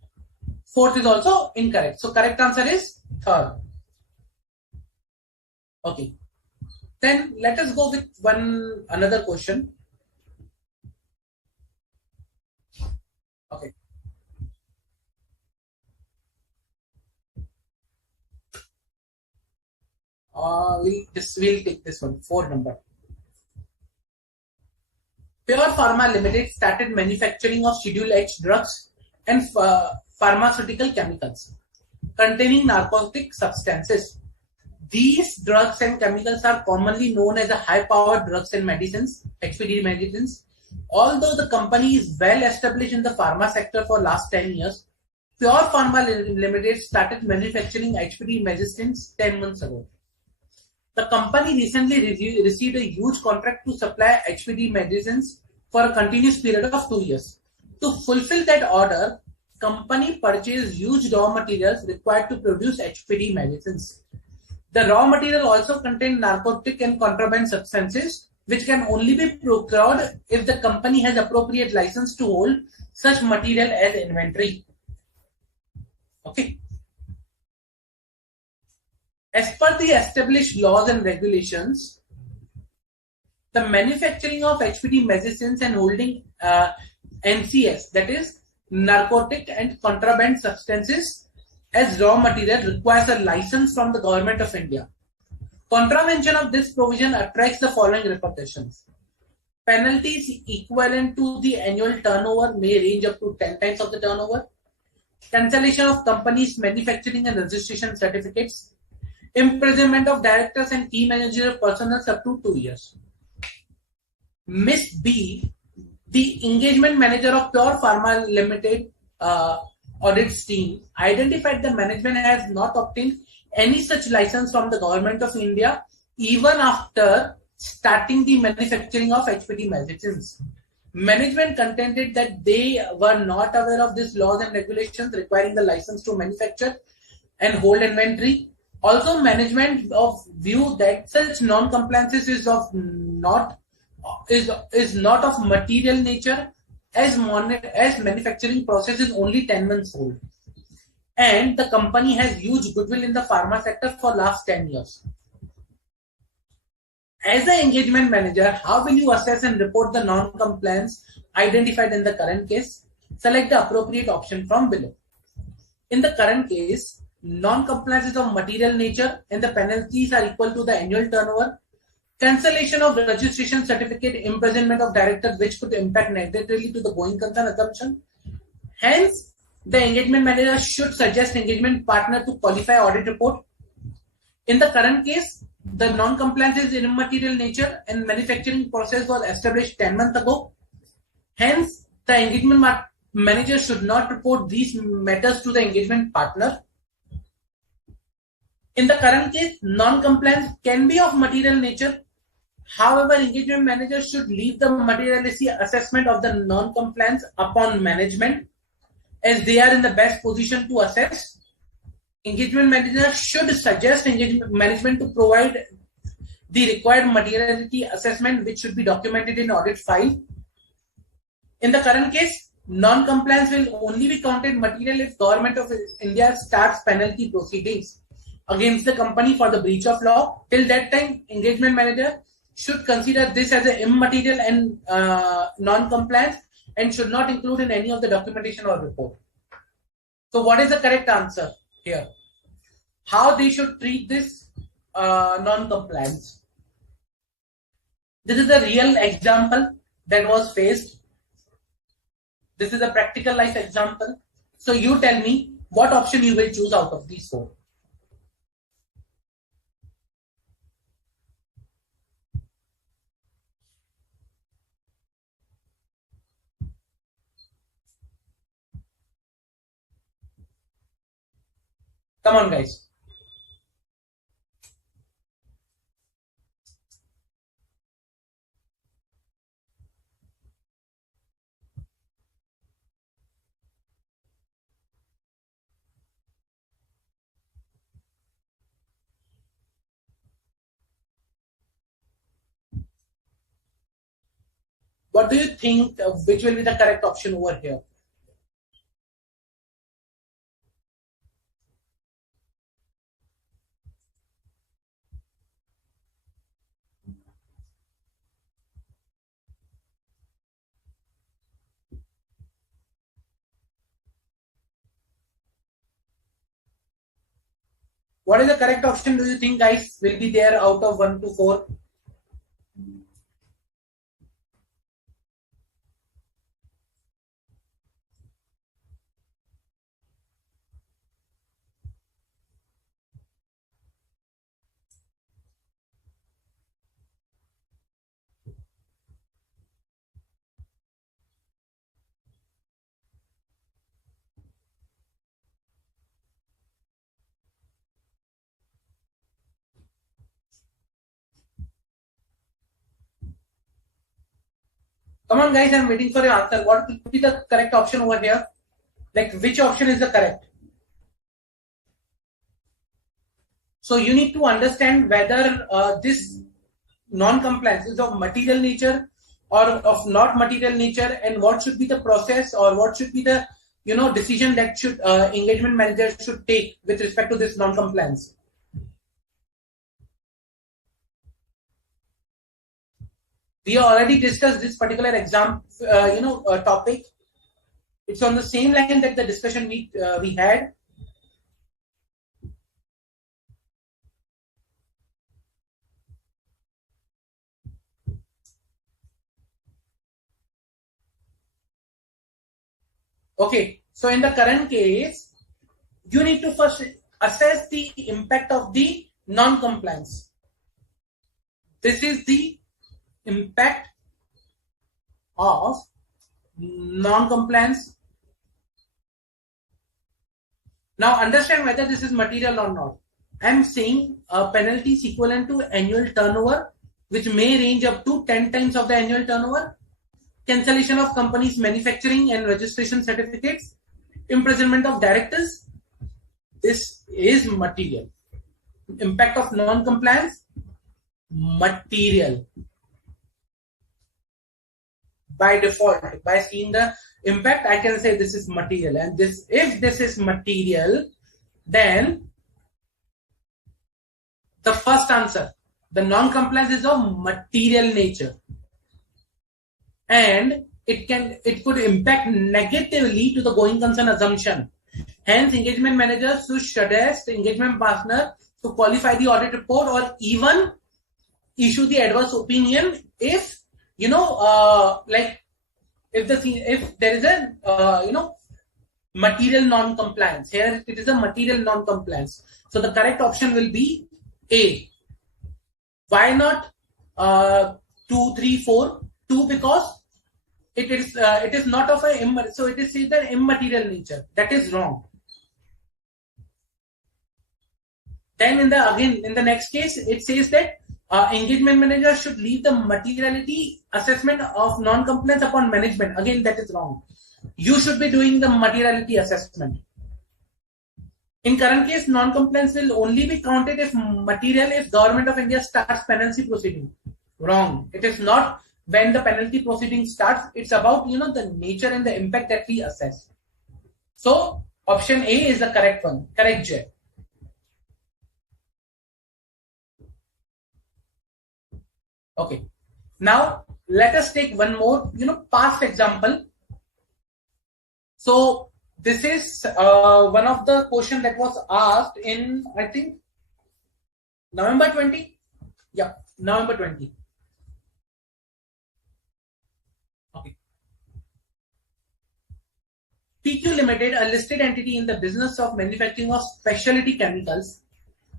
4th is also incorrect. So correct answer is 3rd. Okay. Then let us go with another question. Okay. We'll take this one, 4 number. Pure Pharma Limited started manufacturing of Schedule H drugs and pharmaceutical chemicals containing narcotic substances. These drugs and chemicals are commonly known as high-powered drugs and medicines, HPD medicines. Although the company is well established in the pharma sector for last 10 years, Pure Pharma Limited started manufacturing HPD medicines 10 months ago. The company recently received a huge contract to supply HPD medicines for a continuous period of 2 years. To fulfill that order, company purchased huge raw materials required to produce HPD medicines. The raw material also contained narcotic and contraband substances, which can only be procured if the company has appropriate license to hold such material as inventory. Okay. As per the established laws and regulations, the manufacturing of HPD medicines and holding NCS, that is narcotic and contraband substances, as raw material requires a license from the Government of India. Contravention of this provision attracts the following repercussions. Penalties equivalent to the annual turnover may range up to 10 times of the turnover. Cancellation of companies' manufacturing and registration certificates. Imprisonment of directors and key managerial personnel up to 2 years. Miss B, the engagement manager of Pure Pharma Limited audit team, identified the management has not obtained any such license from the Government of India even after starting the manufacturing of HPD medicines. Management contended that they were not aware of these laws and regulations requiring the license to manufacture and hold inventory. Also, management of view that such non-compliances is not of material nature, as manufacturing process is only 10 months old, and the company has huge goodwill in the pharma sector for last 10 years. As the engagement manager, how will you assess and report the non-compliance identified in the current case? Select the appropriate option from below. In the current case, non-compliance is of material nature and the penalties are equal to the annual turnover. Cancellation of registration certificate, imprisonment of director, which could impact negatively to the going concern assumption. Hence, the engagement manager should suggest engagement partner to qualify audit report. In the current case, the non-compliance is in immaterial nature and manufacturing process was established 10 months ago. Hence, the engagement manager should not report these matters to the engagement partner. In the current case, non-compliance can be of material nature. However, engagement manager should leave the materiality assessment of the non-compliance upon management, as they are in the best position to assess. Engagement manager should suggest engagement management to provide the required materiality assessment, which should be documented in audit file. In the current case, non-compliance will only be counted material if Government of India starts penalty proceedings against the company for the breach of law. Till that time, engagement manager should consider this as an immaterial and non-compliance and should not include in any of the documentation or report. So what is the correct answer here? How they should treat this non-compliance? This is a real example that was faced. This is a practical life example. So you tell me what option you will choose out of these four. Come on, guys. What do you think, which will be the correct option over here? What is the correct option do you think, guys, will be there out of 1 to 4? Come on, guys, I'm waiting for your answer. What will be the correct option over here? Like, which option is the correct? So you need to understand whether this non-compliance is of material nature or of not material nature, and what should be the process or what should be the decision that should engagement manager should take with respect to this non-compliance. We already discussed this particular exam, topic. It's on the same line that the discussion we had. Okay, so in the current case, you need to first assess the impact of the non-compliance. This is the impact of non-compliance. Now understand whether this is material or not. I am saying a penalty is equivalent to annual turnover, which may range up to 10 times of the annual turnover, cancellation of companies' manufacturing and registration certificates, imprisonment of directors. This is material. Impact of non-compliance, material. By default, by seeing the impact, I can say this is material. And this, if this is material, then the first answer, the non-compliance is of material nature, and it could impact negatively to the going concern assumption. Hence, engagement manager should suggest the engagement partner to qualify the audit report or even issue the adverse opinion if if there is a material non-compliance. Here it is a material non-compliance. So the correct option will be A. Why not 2, 3, 4? 2, because it is not of a so it is either immaterial nature. That is wrong. Then in the next case, it says that engagement manager should leave the materiality assessment of non-compliance upon management. Again, that is wrong. You should be doing the materiality assessment. In current case, non-compliance will only be counted if material if Government of India starts penalty proceeding. Wrong. It is not when the penalty proceeding starts. It's about the nature and the impact that we assess. So option A is the correct one. Correct, Jay. Okay. Now let us take one more past example. So this is one of the question that was asked in, I think, November 20. Yeah, November 20. Okay. PQ Limited, a listed entity in the business of manufacturing of specialty chemicals.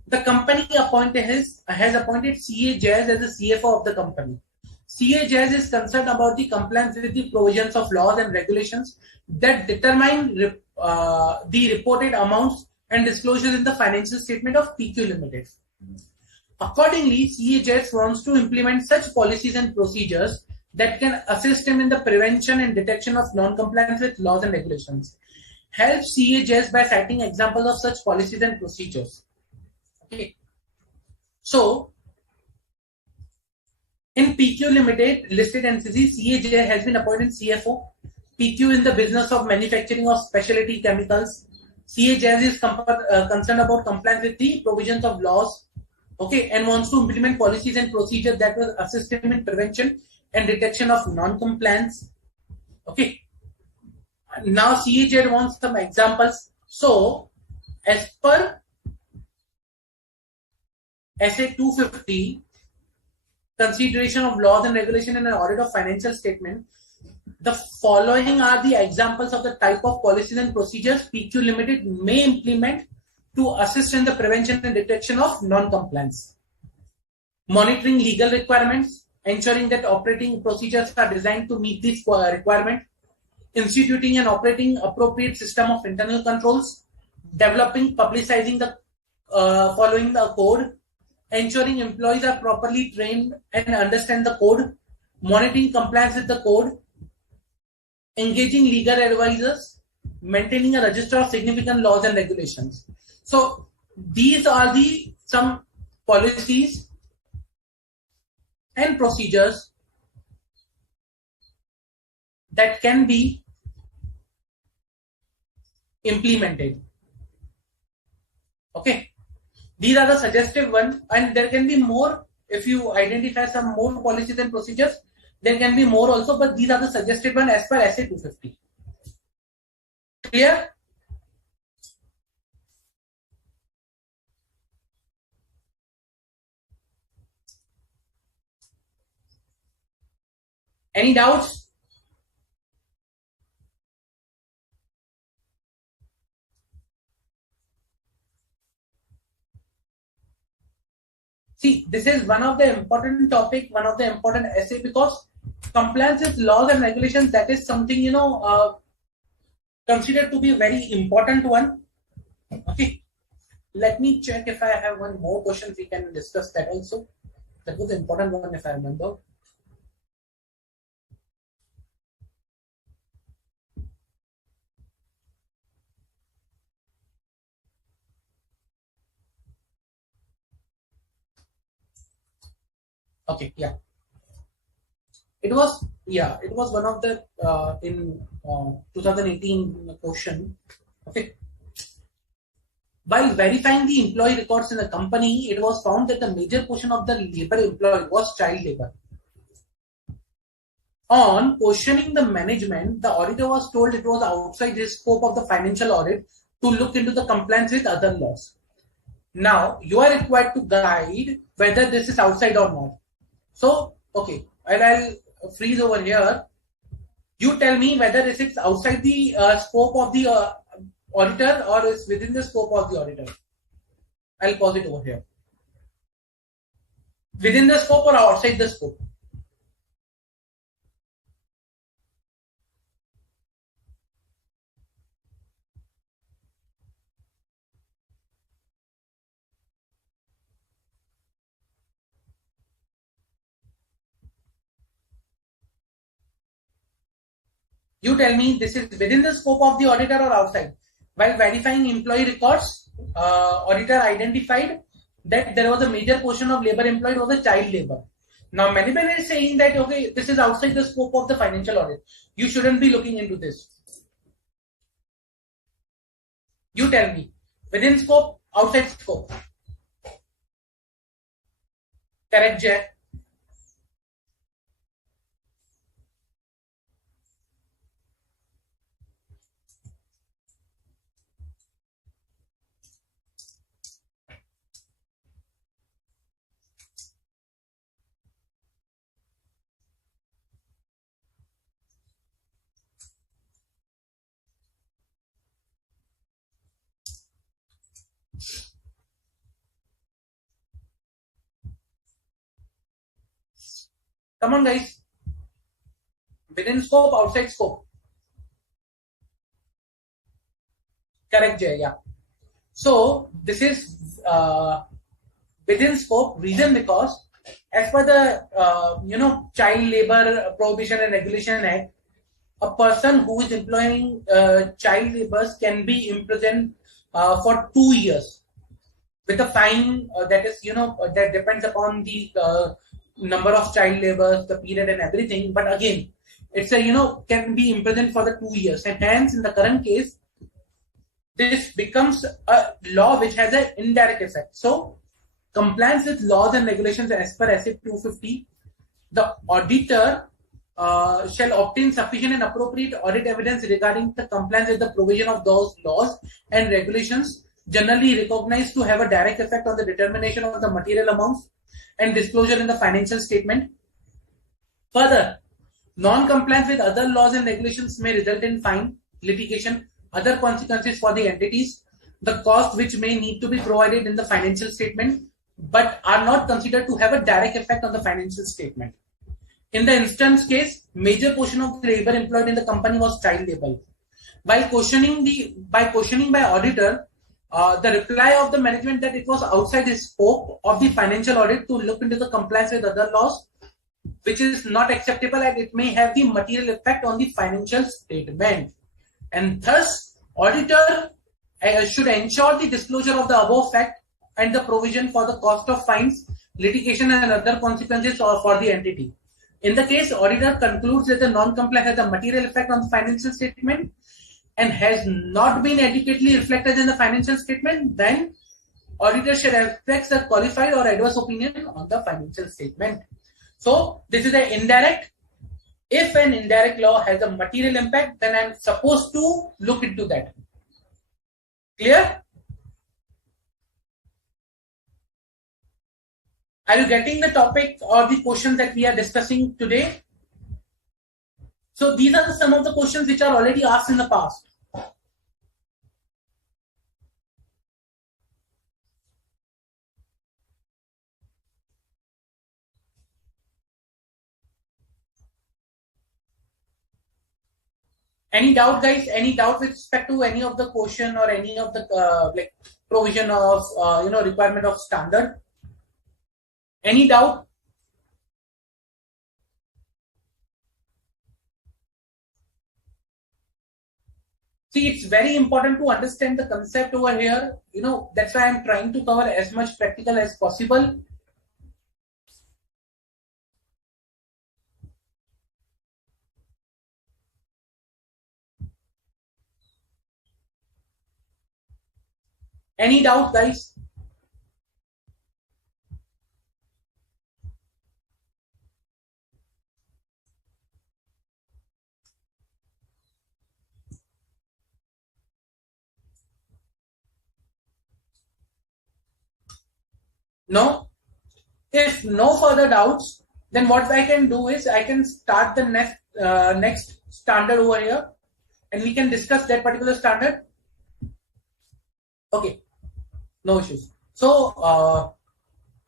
The company has appointed CA Jazz as the CFO of the company. CA Jazz is concerned about the compliance with the provisions of laws and regulations that determine the reported amounts and disclosures in the financial statement of PQ Limited. Accordingly, CA Jazz wants to implement such policies and procedures that can assist him in the prevention and detection of non-compliance with laws and regulations. Help CA Jazz by citing examples of such policies and procedures. Okay. So, in PQ Limited listed entity, CA has been appointed CFO. PQ in the business of manufacturing of specialty chemicals. CA is concerned about compliance with the provisions of laws. Okay, and wants to implement policies and procedures that will assist him in prevention and detection of non-compliance. Okay. Now CA wants some examples. So, as per SA 250, consideration of laws and regulation in an audit of financial statement, the following are the examples of the type of policies and procedures PQ Limited may implement to assist in the prevention and detection of non-compliance. Monitoring legal requirements, ensuring that operating procedures are designed to meet this requirement, instituting and operating appropriate system of internal controls, developing, publicizing the following the code, ensuring employees are properly trained and understand the code, monitoring compliance with the code, engaging legal advisors, maintaining a register of significant laws and regulations. So these are some policies and procedures that can be implemented. Okay. These are the suggestive ones, and there can be more. If you identify some more policies and procedures, there can be more also, but these are the suggested ones as per SA 250. Clear? Any doubts? See, this is one of the important topic, one of the important essay, because compliance with laws and regulations, that is something, considered to be a very important one. Okay. Let me check if I have one more question. We can discuss that also. That was an important one if I remember. Okay, yeah. It was one of the in 2018 question. Okay. While verifying the employee records in the company, it was found that the major portion of the labor employed was child labor. On questioning the management, the auditor was told it was outside his scope of the financial audit to look into the compliance with other laws. Now, you are required to guide whether this is outside or not. So, okay, I'll freeze over here. You tell me whether is it outside the scope of the auditor or is within the scope of the auditor. I'll pause it over here. Within the scope or outside the scope? You tell me this is within the scope of the auditor or outside. While verifying employee records, auditor identified that there was a major portion of labor employed was a child labor. Now, management is saying that, okay, this is outside the scope of the financial audit. You shouldn't be looking into this. You tell me, within scope, outside scope. Correct, Jay? Come on, guys. Within scope, outside scope. Correct, Jay. Yeah. So this is within scope. Reason because as per the Child Labor Prohibition and Regulation Act, a person who is employing child laborers can be imprisoned for 2 years with a fine that is that depends upon the number of child laborers, the period and everything. But again, it's a can be imprisoned for the 2 years, and hence in the current case this becomes a law which has an indirect effect. So compliance with laws and regulations as per SF 250, the auditor shall obtain sufficient and appropriate audit evidence regarding the compliance with the provision of those laws and regulations generally recognized to have a direct effect on the determination of the material amounts and disclosure in the financial statement. Further, non-compliance with other laws and regulations may result in fine, litigation, other consequences for the entities, the cost which may need to be provided in the financial statement, but are not considered to have a direct effect on the financial statement. In the instance case, major portion of the labor employed in the company was child labor. By questioning by auditor, the reply of the management that it was outside the scope of the financial audit to look into the compliance with other laws, which is not acceptable and it may have the material effect on the financial statement. And thus, auditor should ensure the disclosure of the above fact and the provision for the cost of fines, litigation and other consequences for the entity. In the case, auditor concludes that the non-compliance has a material effect on the financial statement and has not been adequately reflected in the financial statement, then auditor should express a qualified or adverse opinion on the financial statement. So this is an indirect. If an indirect law has a material impact, then I'm supposed to look into that. Clear? Are you getting the topic or the questions that we are discussing today? So these are some of the questions which are already asked in the past. Any doubt, guys? Any doubt with respect to any of the question or any of the provision of requirement of standard? Any doubt? See, it's very important to understand the concept over here. That's why I'm trying to cover as much practical as possible. Any doubt, guys? No? If no further doubts, then what I can do is I can start the next standard over here and we can discuss that particular standard. Okay, no issues. So,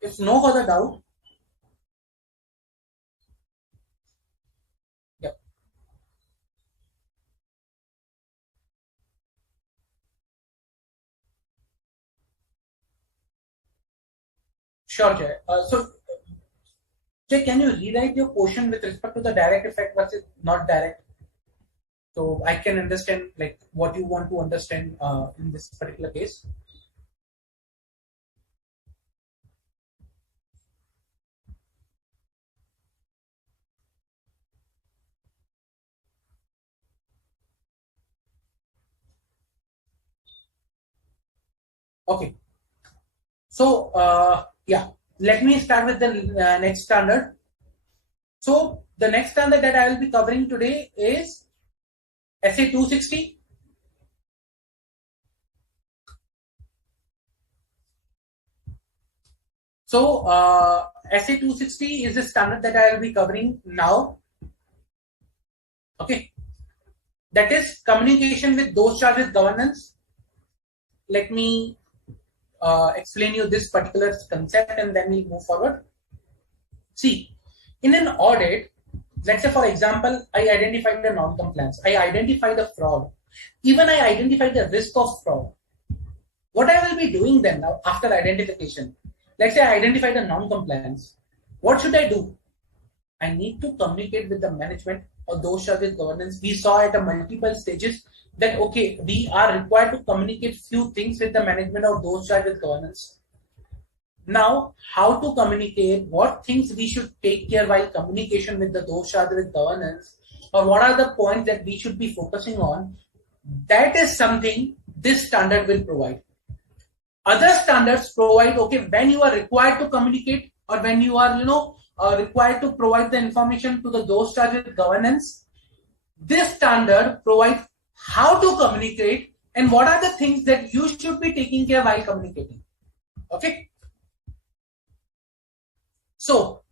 if no further doubt, yep. Sure, Jay. Jay, can you rewrite your question with respect to the direct effect versus not direct? So I can understand like what you want to understand in this particular case. Okay. So yeah, let me start with the next standard. So the next standard that I will be covering today is SA 260. So SA 260 is the standard that I will be covering now. Okay. That is communication with those charged with governance. Let me explain you this particular concept and then we'll move forward. See, in an audit, let's say for example, I identified the non-compliance, I identified the fraud, even I identified the risk of fraud. What I will be doing then now after identification, let's say I identified the non-compliance, what should I do? I need to communicate with the management or those charged with governance. We saw at a multiple stages that okay, we are required to communicate few things with the management or those charged with governance. Now, how to communicate, what things we should take care while communication with the those charged with governance, or what are the points that we should be focusing on, that is something this standard will provide. Other standards provide, okay, when you are required to communicate or when you are, required to provide the information to the those charged with governance, this standard provides how to communicate and what are the things that you should be taking care while communicating. Okay. So,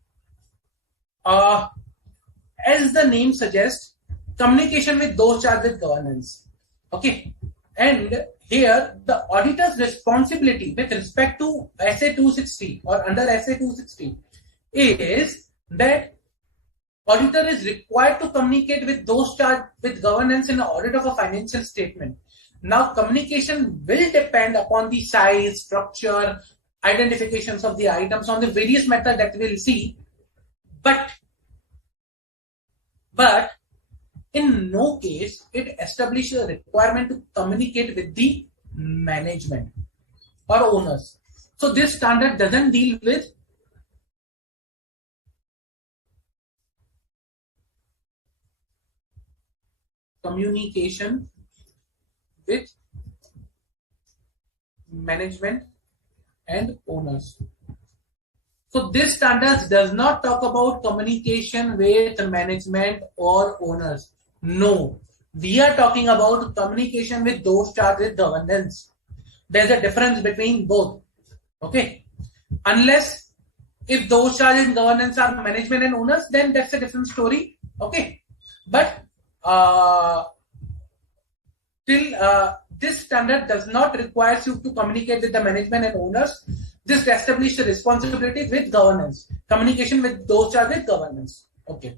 as the name suggests, communication with those charged with governance. Okay. And here, the auditor's responsibility with respect to SA 260 or under SA 260 is that auditor is required to communicate with those charged with governance in the audit of a financial statement. Now, communication will depend upon the size, structure, identifications of the items on the various methods that we'll see, but in no case it establishes a requirement to communicate with the management or owners. So this standard doesn't deal with communication with management and owners. So this standard does not talk about communication with management or owners. No, we are talking about communication with those charged with governance. There's a difference between both. Okay, unless if those charged with governance are management and owners, then that's a different story. Okay, but this standard does not require you to communicate with the management and owners. This establishes the responsibility with governance, communication with those charged with governance. Okay.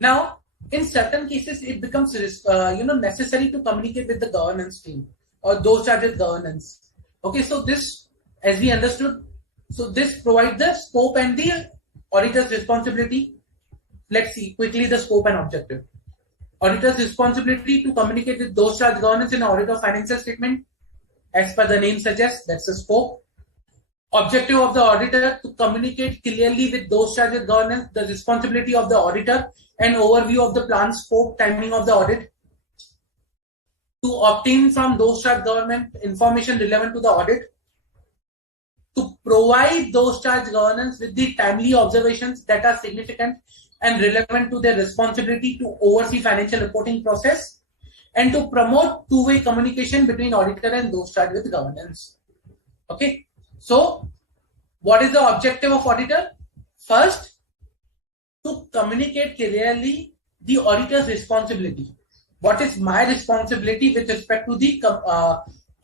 Now, in certain cases, it becomes necessary to communicate with the governance team or those charged with governance. Okay, so this, as we understood, so this provides the scope and the auditor's responsibility. Let's see quickly the scope and objective. Auditor's responsibility to communicate with those charged governance in audit of financial statement. As per the name suggests, that's the scope. Objective of the auditor to communicate clearly with those charged with governance, the responsibility of the auditor, and overview of the plan, scope, timing of the audit. To obtain from those charged government information relevant to the audit. To provide those charged governance with the timely observations that are significant and relevant to their responsibility to oversee financial reporting process, and to promote two-way communication between auditor and those charged with governance. Okay, so what is the objective of auditor? First, to communicate clearly the auditor's responsibility. What is my responsibility with respect to the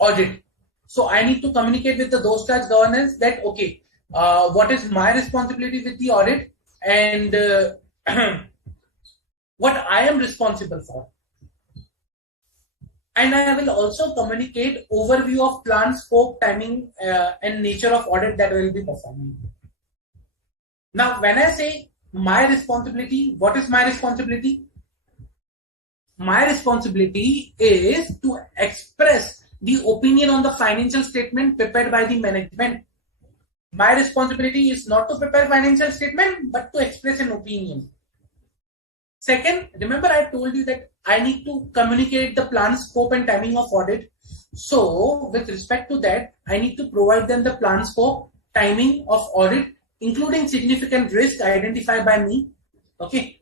audit? So I need to communicate with the those charged governance that okay, what is my responsibility with the audit and what I am responsible for. And I will also communicate overview of plan, scope, timing, and nature of audit that I will be performing. Now, when I say my responsibility, what is my responsibility? My responsibility is to express the opinion on the financial statement prepared by the management. My responsibility is not to prepare financial statement, but to express an opinion. Second, remember I told you that I need to communicate the plan, scope and timing of audit. So with respect to that, I need to provide them the plan, scope, timing of audit, including significant risk identified by me. Okay.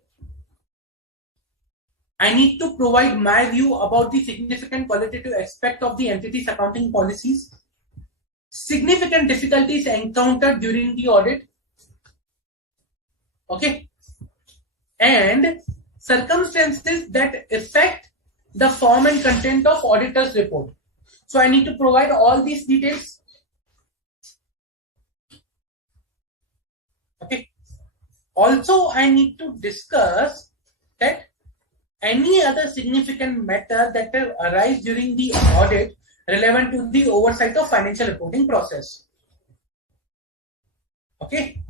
I need to provide my view about the significant qualitative aspect of the entity's accounting policies, significant difficulties encountered during the audit, okay, and circumstances that affect the form and content of auditor's report. So I need to provide all these details. Okay. Also, I need to discuss that any other significant matter that will arise during the audit relevant to the oversight of financial reporting process. Okay.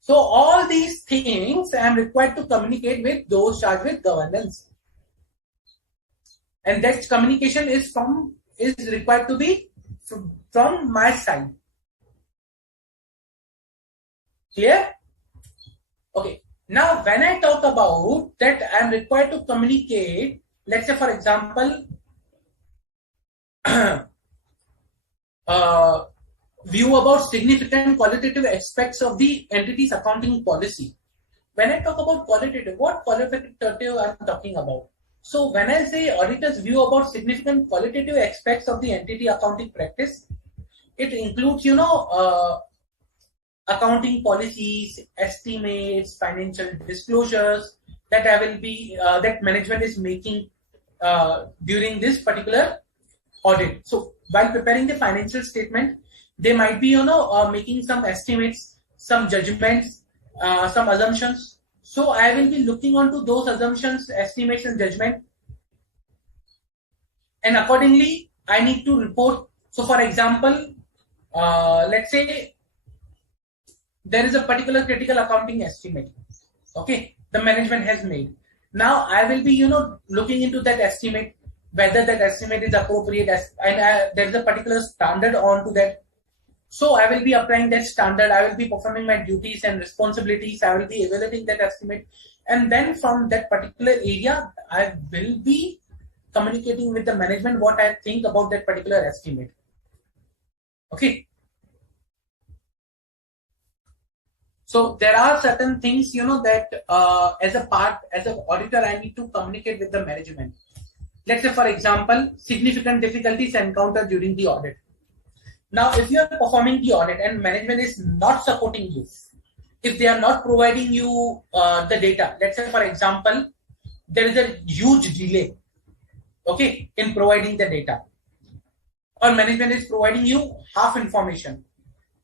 So all these things I am required to communicate with those charged with governance. And that communication is required to be from my side. Clear? Okay. Now, when I talk about that I am required to communicate, let's say for example, view about significant qualitative aspects of the entity's accounting policy. When I talk about qualitative, what qualitative I am talking about? So when I say auditor's view about significant qualitative aspects of the entity accounting practice, it includes, accounting policies, estimates, financial disclosures that I will be that management is making during this particular audit. So while preparing the financial statement, they might be making some estimates, some judgments, some assumptions. So I will be looking onto those assumptions, estimates, and judgment, and accordingly I need to report. So for example, let's say there is a particular critical accounting estimate, okay, the management has made. Now I will be looking into that estimate, whether that estimate is appropriate, and there is a particular standard on to that. So I will be applying that standard, I will be performing my duties and responsibilities, I will be evaluating that estimate, and then from that particular area I will be communicating with the management what I think about that particular estimate. Okay. So there are certain things, that as an auditor, I need to communicate with the management. Let's say, for example, significant difficulties encountered during the audit. Now, if you are performing the audit and management is not supporting you, if they are not providing you the data, let's say, for example, there is a huge delay, okay, in providing the data, or management is providing you half information,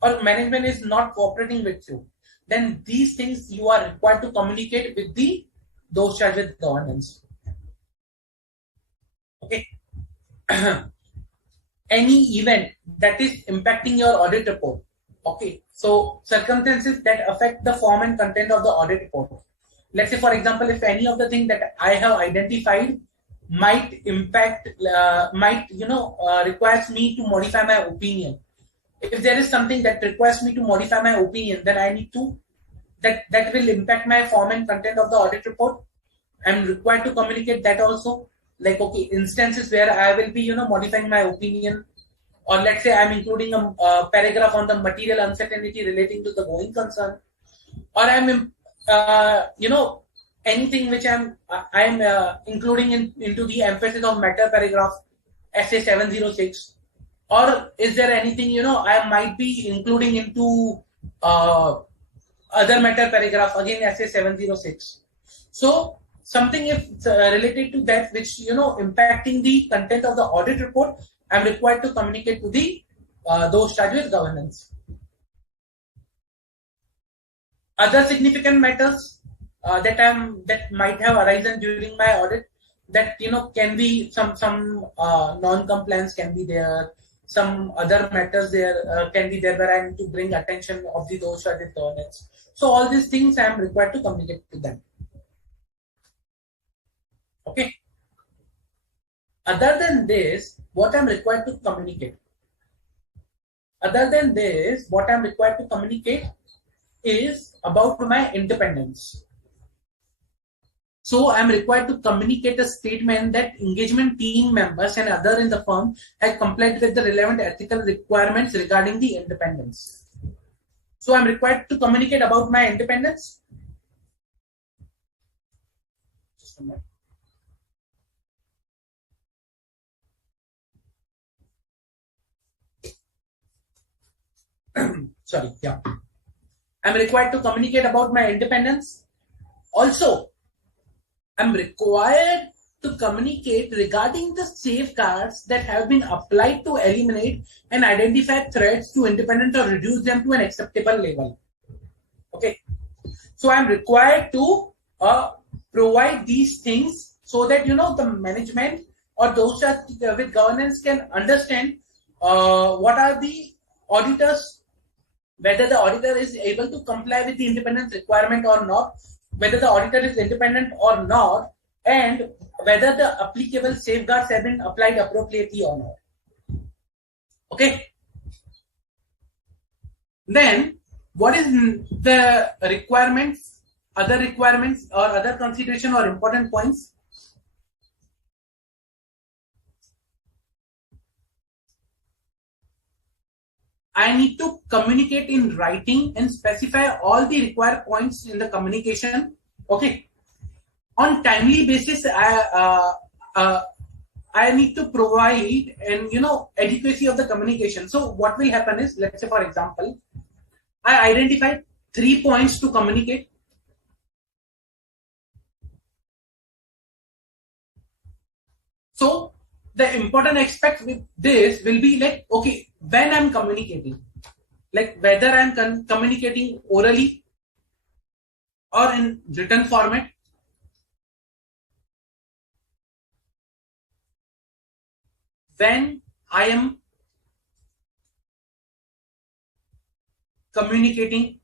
or management is not cooperating with you, then these things you are required to communicate with those charged with governance. Okay. Any event that is impacting your audit report. Okay. So circumstances that affect the form and content of the audit report. Let's say, for example, if any of the things that I have identified might impact, requires me to modify my opinion. If there is something that requires me to modify my opinion, then I need to, that will impact my form and content of the audit report. I'm required to communicate that also. Like, okay, instances where I will be, modifying my opinion, or let's say I'm including a paragraph on the material uncertainty relating to the going concern, or I'm, anything which I'm including into the emphasis of matter paragraph, SA 706. Or is there anything, I might be including into other matter paragraph, again SA 706. So something if related to that which, impacting the content of the audit report, I'm required to communicate to the those charged with governance. Other significant matters that might have arisen during my audit, that can be some non-compliance can be there, some other matters there can be there where I need to bring attention of those charged with governance. So all these things I am required to communicate to them. Okay. Other than this, what I'm required to communicate. Other than this, what I'm required to communicate is about my independence. So I'm required to communicate a statement that engagement team members and other in the firm have complied with the relevant ethical requirements regarding the independence. So I'm required to communicate about my independence. Just a minute. Sorry, yeah. I'm required to communicate about my independence. Also, I'm required to communicate regarding the safeguards that have been applied to eliminate and identify threats to independence or reduce them to an acceptable level. Okay. So I'm required to provide these things so that, the management or those with governance can understand what are the auditors, whether the auditor is able to comply with the independence requirement or not, whether the auditor is independent or not, and whether the applicable safeguards have been applied appropriately or not. Okay. Then, what is the requirements, other requirements or other consideration or important points? I need to communicate in writing and specify all the required points in the communication. Okay. On timely basis, I need to provide and adequacy of the communication. So what will happen is, let's say for example, I identify 3 points to communicate. So the important aspect with this will be like, okay, when I'm communicating, like whether I'm communicating orally or in written format. When I am communicating,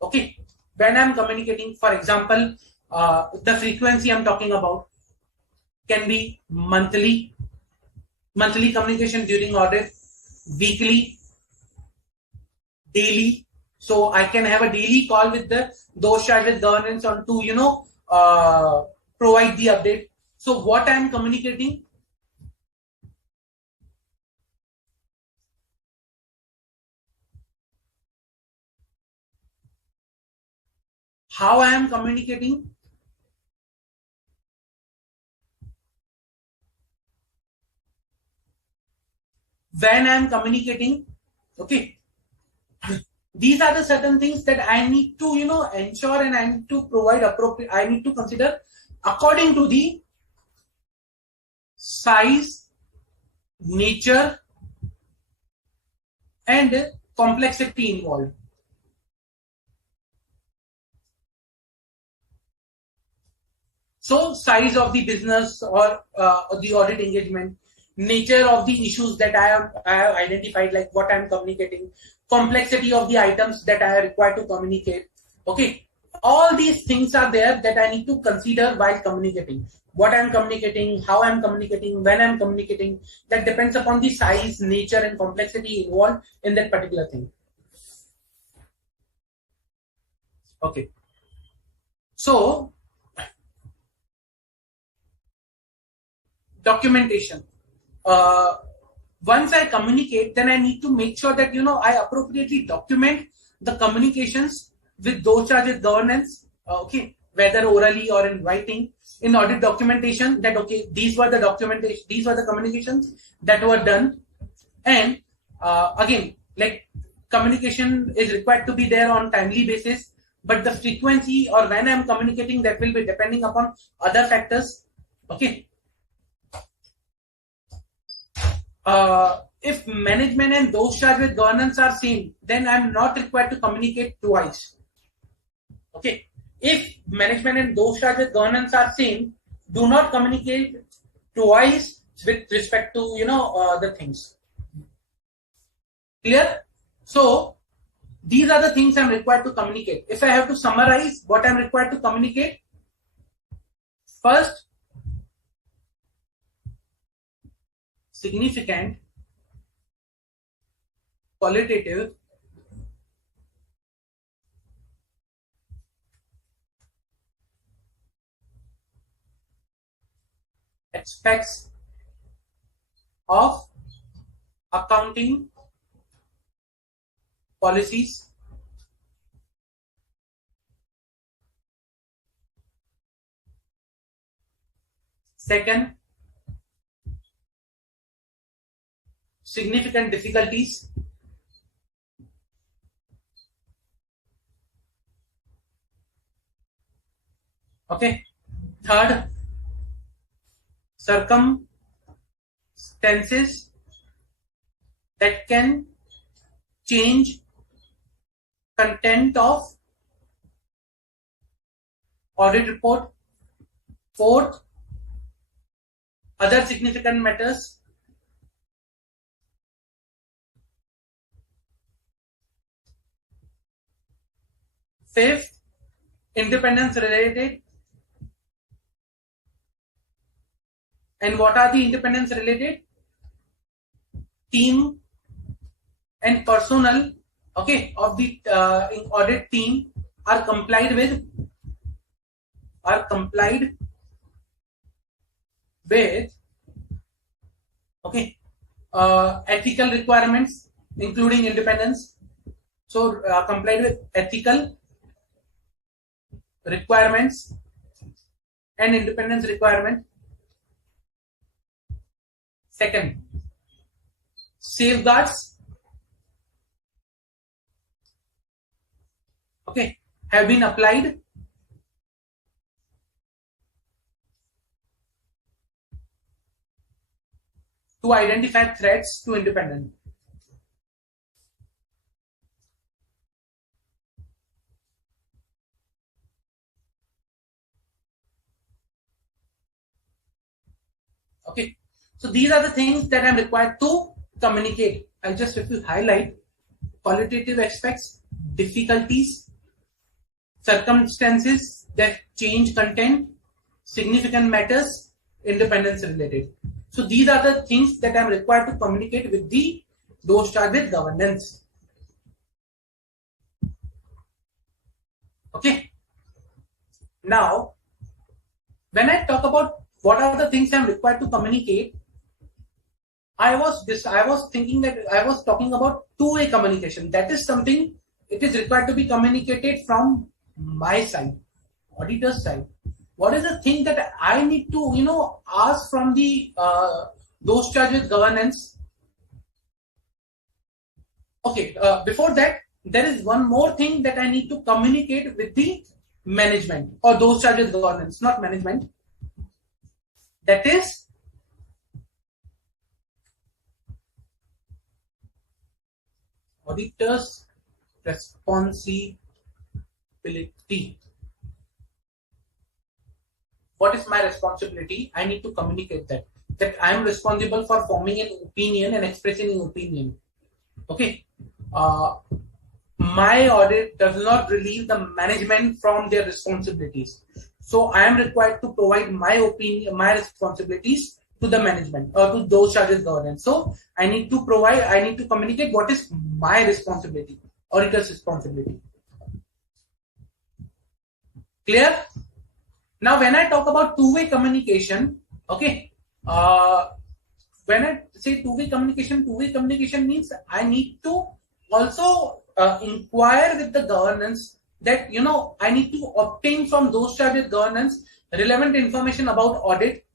okay, when I'm communicating, for example, the frequency I'm talking about can be monthly communication during audit, weekly, daily. So I can have a daily call with those charged with governance on to provide the update. So what I am communicating, how I am communicating, when I am communicating. Okay. These are the certain things that I need to, ensure, and I need to provide appropriate, I need to consider according to the size, nature, and complexity involved. So size of the business or the audit engagement, nature of the issues that I have identified, like what I'm communicating, complexity of the items that I am required to communicate. Okay, all these things are there that I need to consider while communicating. What I'm communicating, how I'm communicating, when I'm communicating, that depends upon the size, nature, and complexity involved in that particular thing. Okay. So, documentation. Once I communicate, then I need to make sure that I appropriately document the communications with those charged with governance. Okay, whether orally or in writing, in audit documentation. That okay, these were the documentation, these were the communications that were done, and again, like communication is required to be there on timely basis, but the frequency or when I'm communicating, that will be depending upon other factors. Okay. If management and those charged with governance are same, then I'm not required to communicate twice. Okay. If management and those charged with governance are same, do not communicate twice with respect to the things. Clear? So these are the things I'm required to communicate. If I have to summarize what I'm required to communicate, first, significant qualitative aspects of accounting policies. Second, significant difficulties. Okay. Third, circumstances that can change content of audit report. Fourth, other significant matters. Fifth, independence related. And what are the independence related? Team and personnel, okay, of the audit team are complied with okay, ethical requirements including independence. So complied with ethical requirements and independence requirement. Second, safeguards, okay, have been applied to identify threats to independence. Okay, so these are the things that I'm required to communicate. I'll just highlight qualitative aspects, difficulties, circumstances that change content, significant matters, independence related. So these are the things that I'm required to communicate with those charged with governance. Okay. Now, when I talk about what are the things I'm required to communicate, I was thinking that I was talking about two-way communication. That is something it is required to be communicated from my side, auditor's side. What is the thing that I need to ask from those charged with governance? Okay, before that, there is one more thing that I need to communicate with the management or those charged with governance, not management. That is auditor's responsibility. What is my responsibility? I need to communicate that I am responsible for forming an opinion and expressing an opinion. Okay. My audit does not relieve the management from their responsibilities. So I am required to provide my opinion, my responsibilities to the management or to those charged with governance. So I need to communicate what is my responsibility, auditor's responsibility. Clear? Now, when I talk about two-way communication, okay, when I say two-way communication means I need to also inquire with the governance that, I need to obtain from those charged with governance relevant information about audit.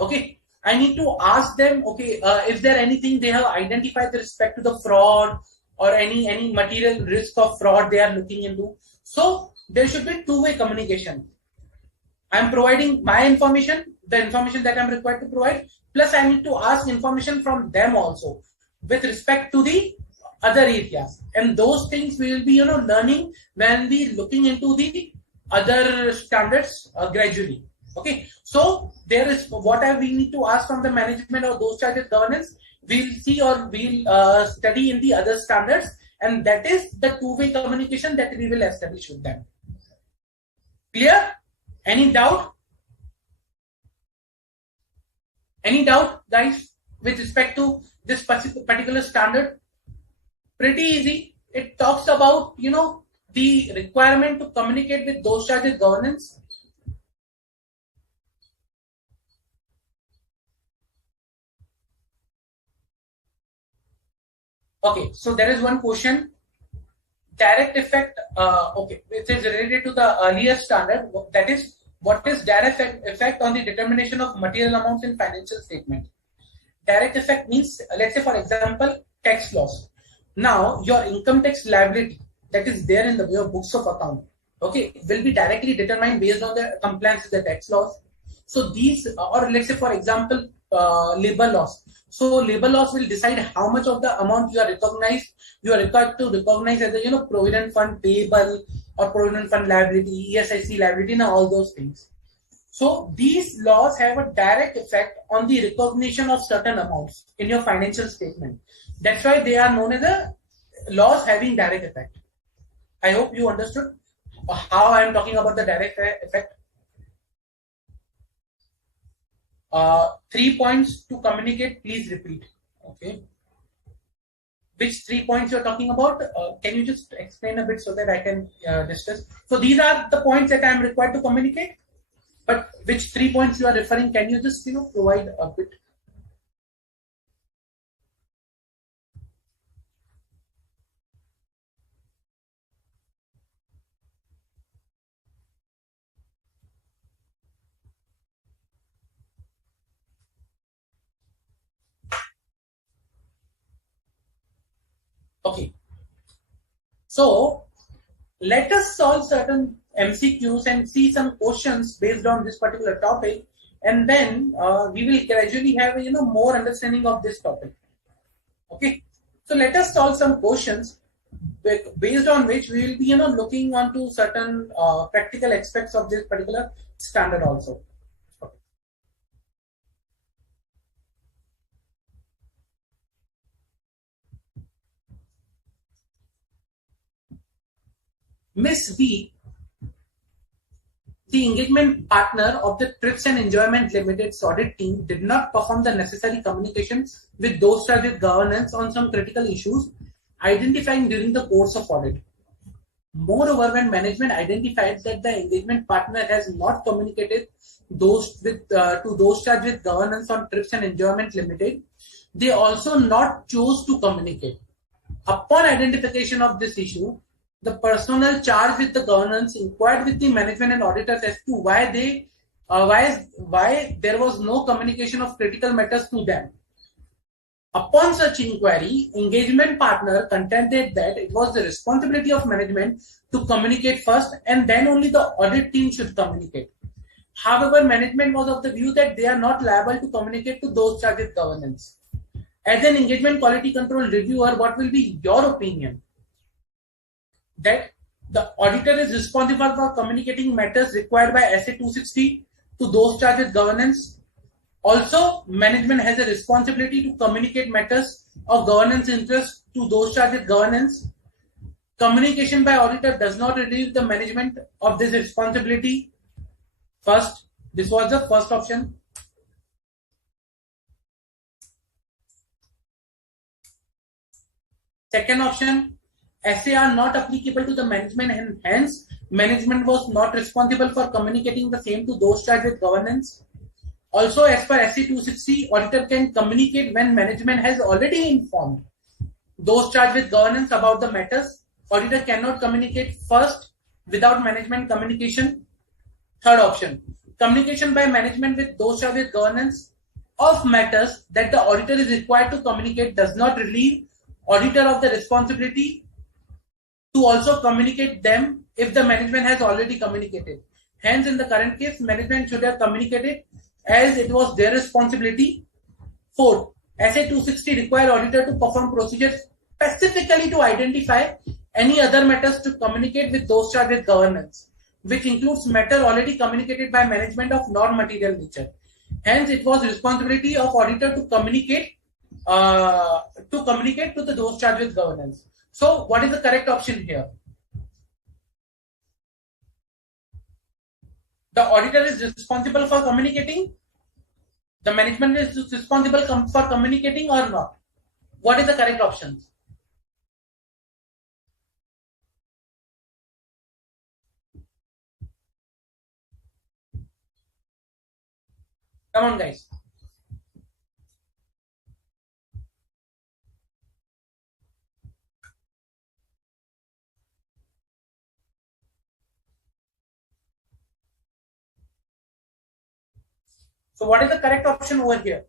Okay, I need to ask them, okay, is there anything they have identified with respect to the fraud or any material risk of fraud they are looking into. So there should be two-way communication. I'm providing my information, the information that I'm required to provide, plus I need to ask information from them also with respect to the other areas. And those things we will be, learning when we looking into the other standards gradually. Okay, so there is what we need to ask from the management or those charged with governance. We'll see or we'll study in the other standards, and that is the two-way communication that we will establish with them. Clear? Any doubt? Any doubt, guys? with respect to this particular standard? Pretty easy. It talks about, the requirement to communicate with those charged with governance. Okay, so there is one question. Direct effect, okay, it is related to the earlier standard. That is, what is direct effect on the determination of material amounts in financial statement? Direct effect means, let's say for example, tax loss. Now, your income tax liability that is there in your books of account, okay, will be directly determined based on the compliance with the tax laws. So these, or let's say for example, labor loss. So labor loss will decide how much of the amount you are required to recognize as a provident fund payable or provident fund liability, ESIC liability, and all those things. So these laws have a direct effect on the recognition of certain amounts in your financial statement. That's why they are known as the laws having direct effect. I hope you understood how I am talking about the direct effect. 3 points to communicate, please repeat. Okay. Which 3 points you're talking about? Can you just explain a bit so that I can discuss? So these are the points that I am required to communicate. But which 3 points you are referring? Can you just provide a bit? Okay. So let us solve certain MCQs and see some questions based on this particular topic, and then we will gradually have more understanding of this topic. Okay. So let us solve some questions based on which we will be looking onto certain practical aspects of this particular standard also. Okay. Miss V, the engagement partner of the Trips and Enjoyment Limited's audit team, did not perform the necessary communication with those charged with governance on some critical issues identifying during the course of audit. Moreover, when management identified that the engagement partner has not communicated to those charged with governance on Trips and Enjoyment Limited, they also not chose to communicate. Upon identification of this issue, the personnel charged with the governance inquired with the management and auditors as to why there was no communication of critical matters to them. Upon such inquiry, engagement partner contended that it was the responsibility of management to communicate first, and then only the audit team should communicate. However, management was of the view that they are not liable to communicate to those charged with governance. As an engagement quality control reviewer, what will be your opinion? That the auditor is responsible for communicating matters required by SA 260 to those charged with governance. Also, management has a responsibility to communicate matters of governance interest to those charged with governance. Communication by auditor does not relieve the management of this responsibility. First, this was the first option. Second option, SA are not applicable to the management, and hence management was not responsible for communicating the same to those charged with governance. Also, as per SA 260, auditor can communicate when management has already informed those charged with governance about the matters. Auditor cannot communicate first without management communication. Third option, communication by management with those charged with governance of matters that the auditor is required to communicate does not relieve auditor of the responsibility to also communicate them if the management has already communicated. Hence, in the current case, management should have communicated as it was their responsibility. Fourth, SA 260 require auditor to perform procedures specifically to identify any other matters to communicate with those charged with governance, which includes matter already communicated by management of non-material nature. Hence, it was responsibility of auditor to communicate to those charged with governance. So, what is the correct option here? The auditor is responsible for communicating. The management is responsible for communicating or not? What is the correct option? Come on, guys. So what is the correct option over here?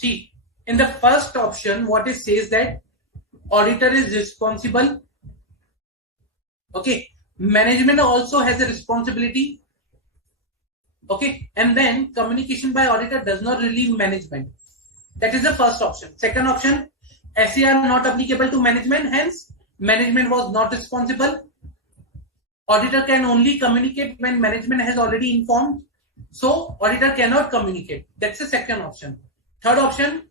See, in the first option, what it says that auditor is responsible. Okay. Management also has a responsibility. Okay. And then communication by auditor does not relieve management. That is the first option. Second option, SAR not applicable to management. Hence, management was not responsible. Auditor can only communicate when management has already informed. So, auditor cannot communicate. That's the second option. Third option,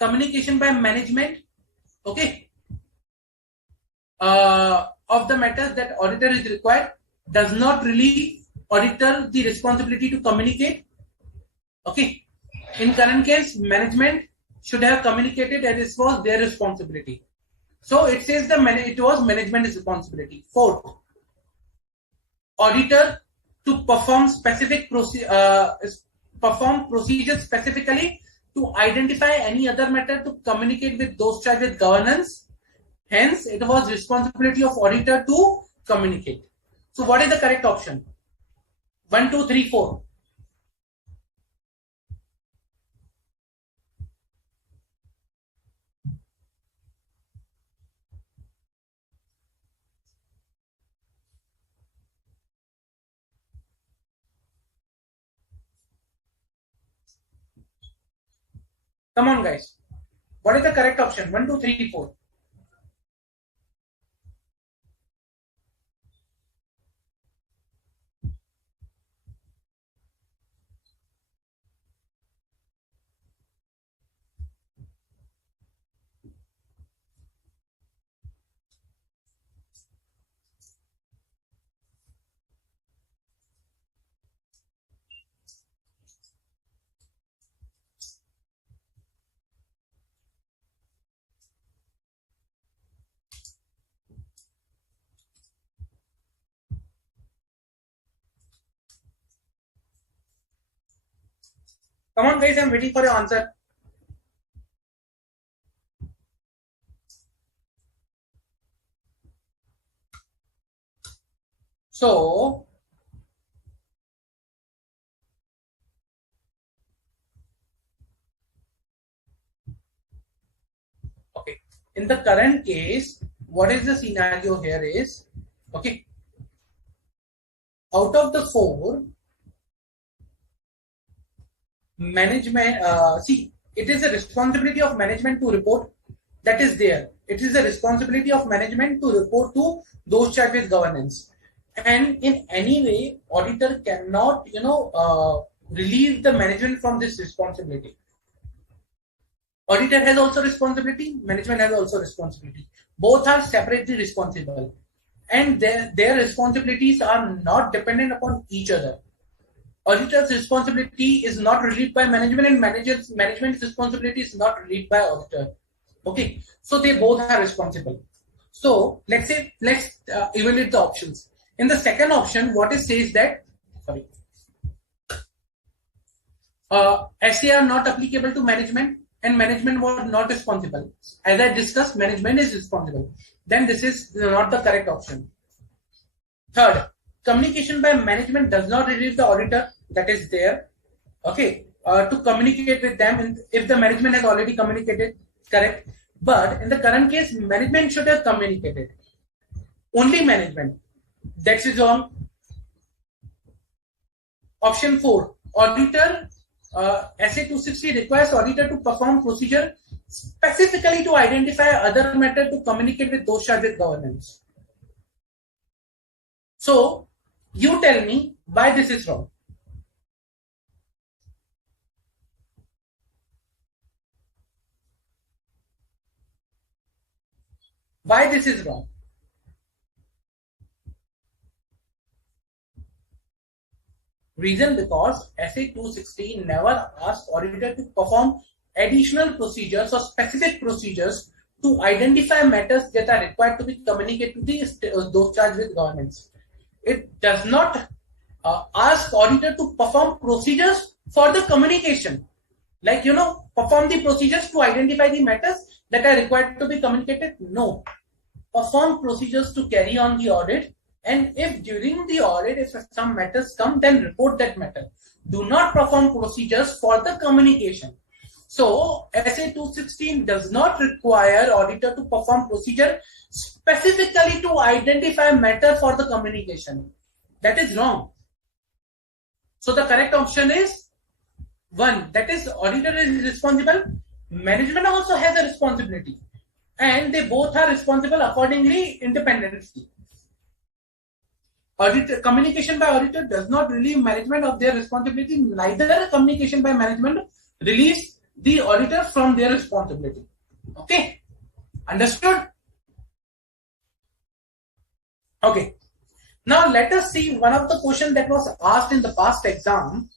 communication by management, okay, of the matters that auditor is required does not relieve auditor the responsibility to communicate. Okay. In current case, management should have communicated and it was their responsibility. So it says it was management's responsibility. Fourth, auditor to perform procedures specifically to identify any other matter to communicate with those charged with governance. Hence, it was responsibility of auditor to communicate. So, what is the correct option? 1, 2, 3, 4. Come on, guys. What is the correct option? 1, 2, 3, 4. Come on, guys. I'm waiting for your answer. So, okay, in the current case, what is the scenario here is, okay, out of the 4, management, see, it is a responsibility of management to report. That is there. It is a responsibility of management to report to those charged with governance. And in any way, auditor cannot, relieve the management from this responsibility. Auditor has also responsibility, management has also responsibility. Both are separately responsible. And their responsibilities are not dependent upon each other. Auditor's responsibility is not relieved by management and management's responsibility is not relieved by auditor. Okay, so they both are responsible. So let's evaluate the options. In the second option, what it says that, sorry, SAR not applicable to management and management was not responsible. As I discussed, management is responsible. Then this is not the correct option. Third, communication by management does not relieve the auditor. That is there. Okay, to communicate with them if the management has already communicated, correct. But in the current case, management should have communicated. Only management. That is wrong. Option 4, auditor SA 260 requires auditor to perform procedure specifically to identify other matter to communicate with those charged with governance. So you tell me why this is wrong. Why this is wrong? Reason because SA 260 never asked auditor to perform additional procedures or specific procedures to identify matters that are required to be communicated to those charged with governance. It does not ask auditor to perform procedures for the communication. Like, perform the procedures to identify the matters that are required to be communicated. No. Perform procedures to carry on the audit. And if during the audit, if some matters come, then report that matter. Do not perform procedures for the communication. So SA 216 does not require auditor to perform procedure specifically to identify matter for the communication. That is wrong. So the correct option is 1. That is, auditor is responsible. Management also has a responsibility. And they both are responsible accordingly, independently. Communication by auditor does not relieve management of their responsibility. Neither communication by management relieves the auditor from their responsibility. Okay, understood? Okay, now let us see one of the questions that was asked in the past exam.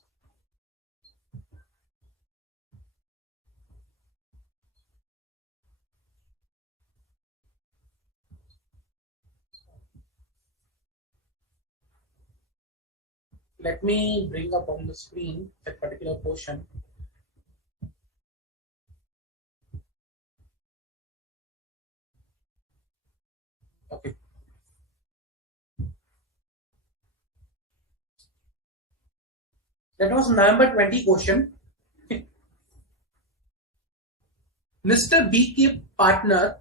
Let me bring up on the screen that particular question. Okay. That was November 20 question. Mr. BK partner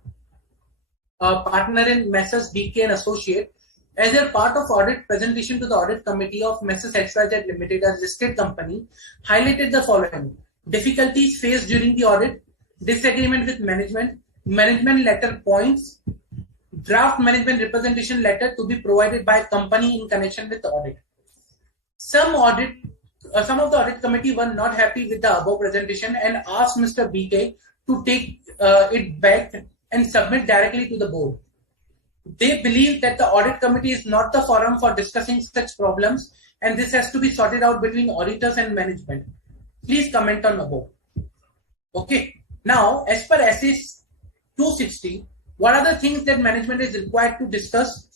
in Messrs. BK and Associate, as a part of audit presentation to the audit committee of Messrs. XYZ Limited, a listed company, highlighted the following: difficulties faced during the audit, disagreement with management, management letter points, draft management representation letter to be provided by company in connection with the audit. Some of the audit committee were not happy with the above presentation and asked Mr. BK to take it back and submit directly to the board. They believe that the audit committee is not the forum for discussing such problems, and this has to be sorted out between auditors and management. Please comment on above. Okay. Now, as per SA 260, what are the things that management is required to discuss?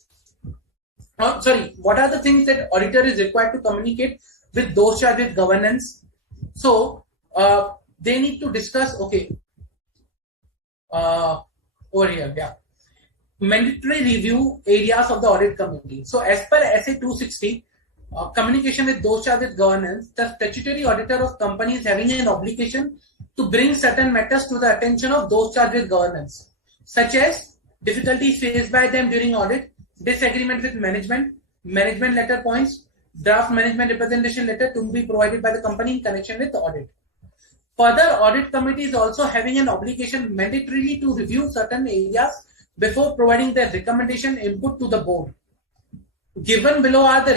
What are the things that auditor is required to communicate with those charged with governance? So, they need to discuss, okay, over here, yeah. Mandatory review areas of the audit committee. So as per SA 260, communication with those charged with governance, the statutory auditor of companies having an obligation to bring certain matters to the attention of those charged with governance, such as difficulties faced by them during audit, disagreement with management, management letter points, draft management representation letter to be provided by the company in connection with the audit. Further, audit committee is also having an obligation mandatorily to review certain areas before providing their recommendation input to the board. Given below are the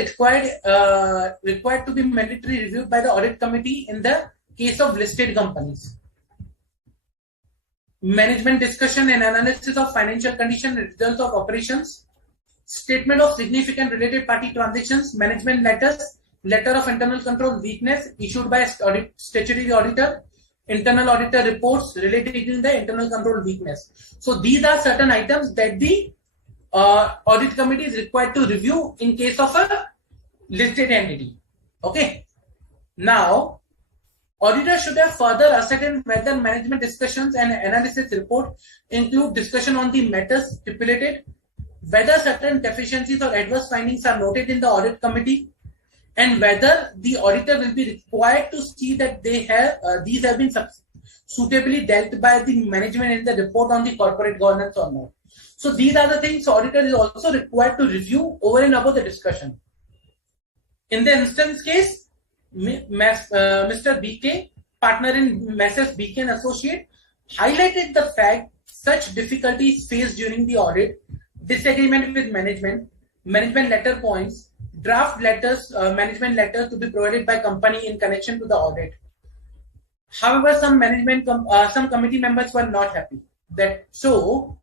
required to be mandatory reviewed by the audit committee in the case of listed companies. Management discussion and analysis of financial condition and results of operations, statement of significant related party transactions, management letters, letter of internal control weakness issued by statutory auditor, internal auditor reports related to the internal control weakness. So these are certain items that the audit committee is required to review in case of a listed entity. Okay. Now, auditor should have further ascertained whether management discussions and analysis report include discussion on the matters stipulated, whether certain deficiencies or adverse findings are noted in the audit committee, and whether the auditor will be required to see that these have been suitably dealt by the management in the report on the corporate governance or not. So these are the things auditor is also required to review over and above the discussion. In the instance case, Mr. BK, partner in Messrs. BK and Associate, highlighted the fact such difficulties faced during the audit, disagreement with management, management letter points, draft letters, management letters to be provided by company in connection to the audit. However, some committee members were not happy. So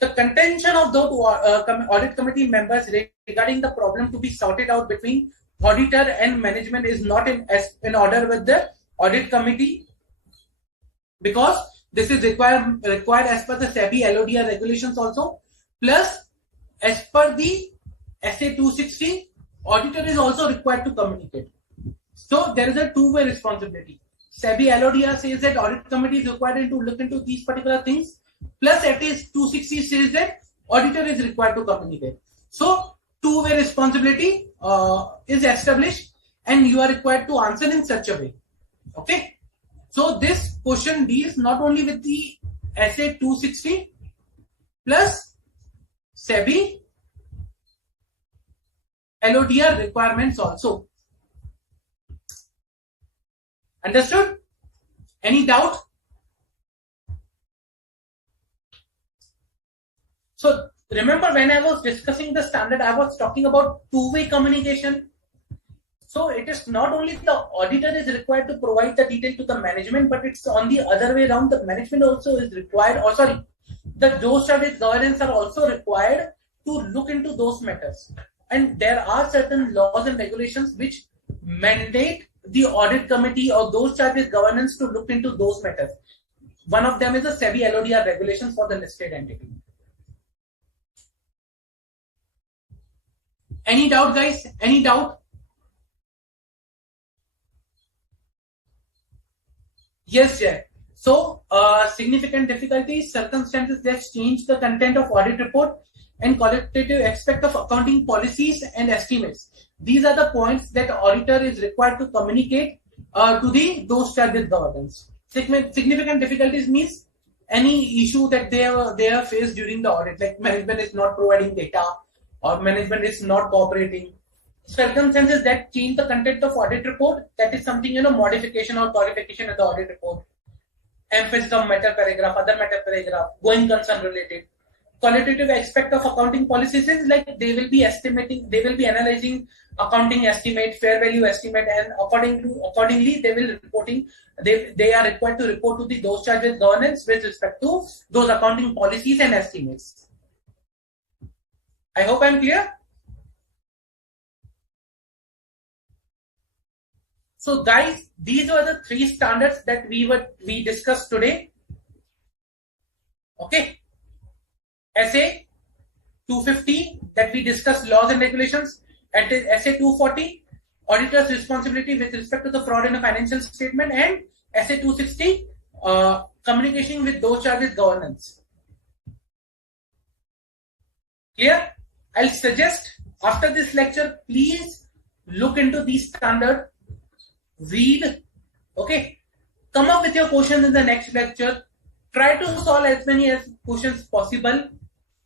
the contention of those audit committee members regarding the problem to be sorted out between auditor and management is not in order with the audit committee, because this is required as per the SEBI LODR regulations also. Plus, as per the SA 260, auditor is also required to communicate. So there is a two-way responsibility. SEBI LODR says that audit committee is required to look into these particular things. Plus, SA 260 says that auditor is required to communicate. So two-way responsibility is established, and you are required to answer in such a way. Okay. So this question deals not only with the SA 260 plus SEBI LODR requirements also. Understood? Any doubt? So remember, when I was discussing the standard, I was talking about two-way communication. So it is not only the auditor is required to provide the detail to the management, but it's on the other way around. The management also is required, those chartered governance are also required to look into those matters. And there are certain laws and regulations which mandate the audit committee or those chartered governance to look into those matters. One of them is the SEBI LODR regulations for the listed entity. Any doubt, guys? Any doubt? Yes, Jack. So, significant difficulties, circumstances that change the content of audit report and qualitative aspect of accounting policies and estimates. These are the points that auditor is required to communicate to those charged with governance. Significant difficulties means any issue that they have faced during the audit, like management is not providing data or management is not cooperating. Circumstances that change the content of audit report, that is something, modification or clarification of the audit report. Emphasis on matter paragraph, other matter paragraph, going concern related. Qualitative aspect of accounting policies is like they will be analyzing accounting estimate, fair value estimate, and accordingly they are required to report to those charged with governance with respect to those accounting policies and estimates. I hope I'm clear. So guys, these were the three standards that we discussed today. Okay. SA 250 that we discussed laws and regulations. At SA 240, auditor's responsibility with respect to the fraud in a financial statement, and SA 260, communication with those charged with governance. Clear? I'll suggest after this lecture, please look into these standards. Read, okay, come up with your questions in the next lecture. Try to solve as many questions possible.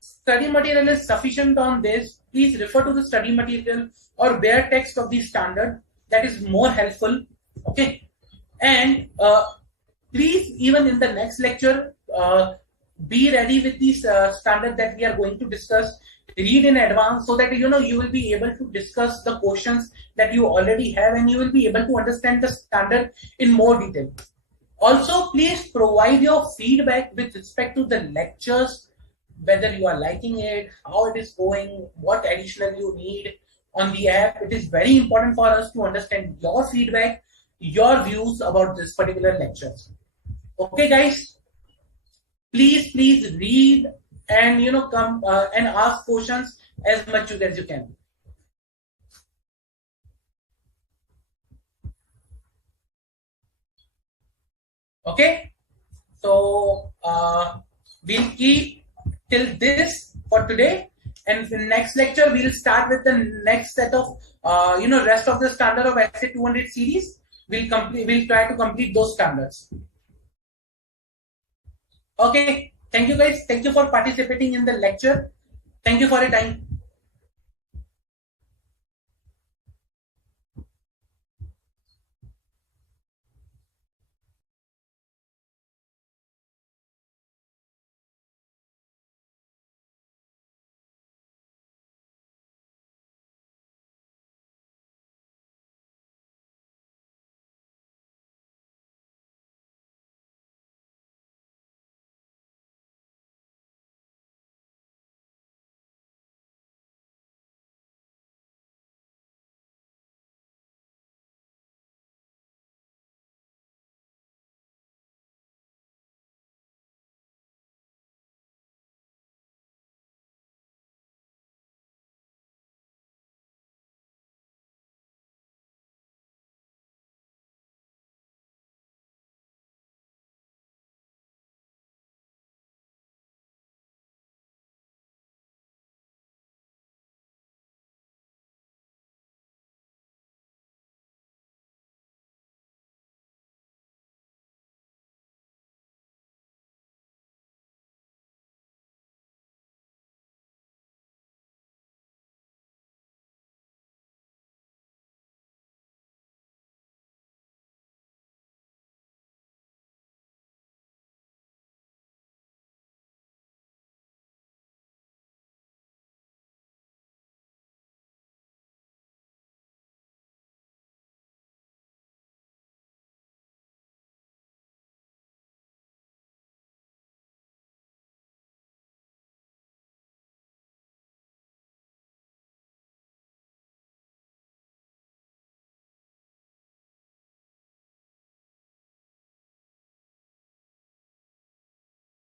Study material is sufficient on this. Please refer to the study material or bare text of the standard. That is more helpful. Okay, and please, even in the next lecture, be ready with these standard that we are going to discuss. Read in advance so that you will be able to discuss the questions that you already have, and you will be able to understand the standard in more detail. Also, please provide your feedback with respect to the lectures, whether you are liking it, how it is going, what additional you need on the app. It is very important for us to understand your feedback, your views about this particular lectures. Okay, guys, please read and come and ask questions as much as you can. Okay, so we'll keep till this for today, and the next lecture we'll start with the next set of rest of the standard of SA 200 series. We'll try to complete those standards. Okay, thank you guys. Thank you for participating in the lecture. Thank you for your time.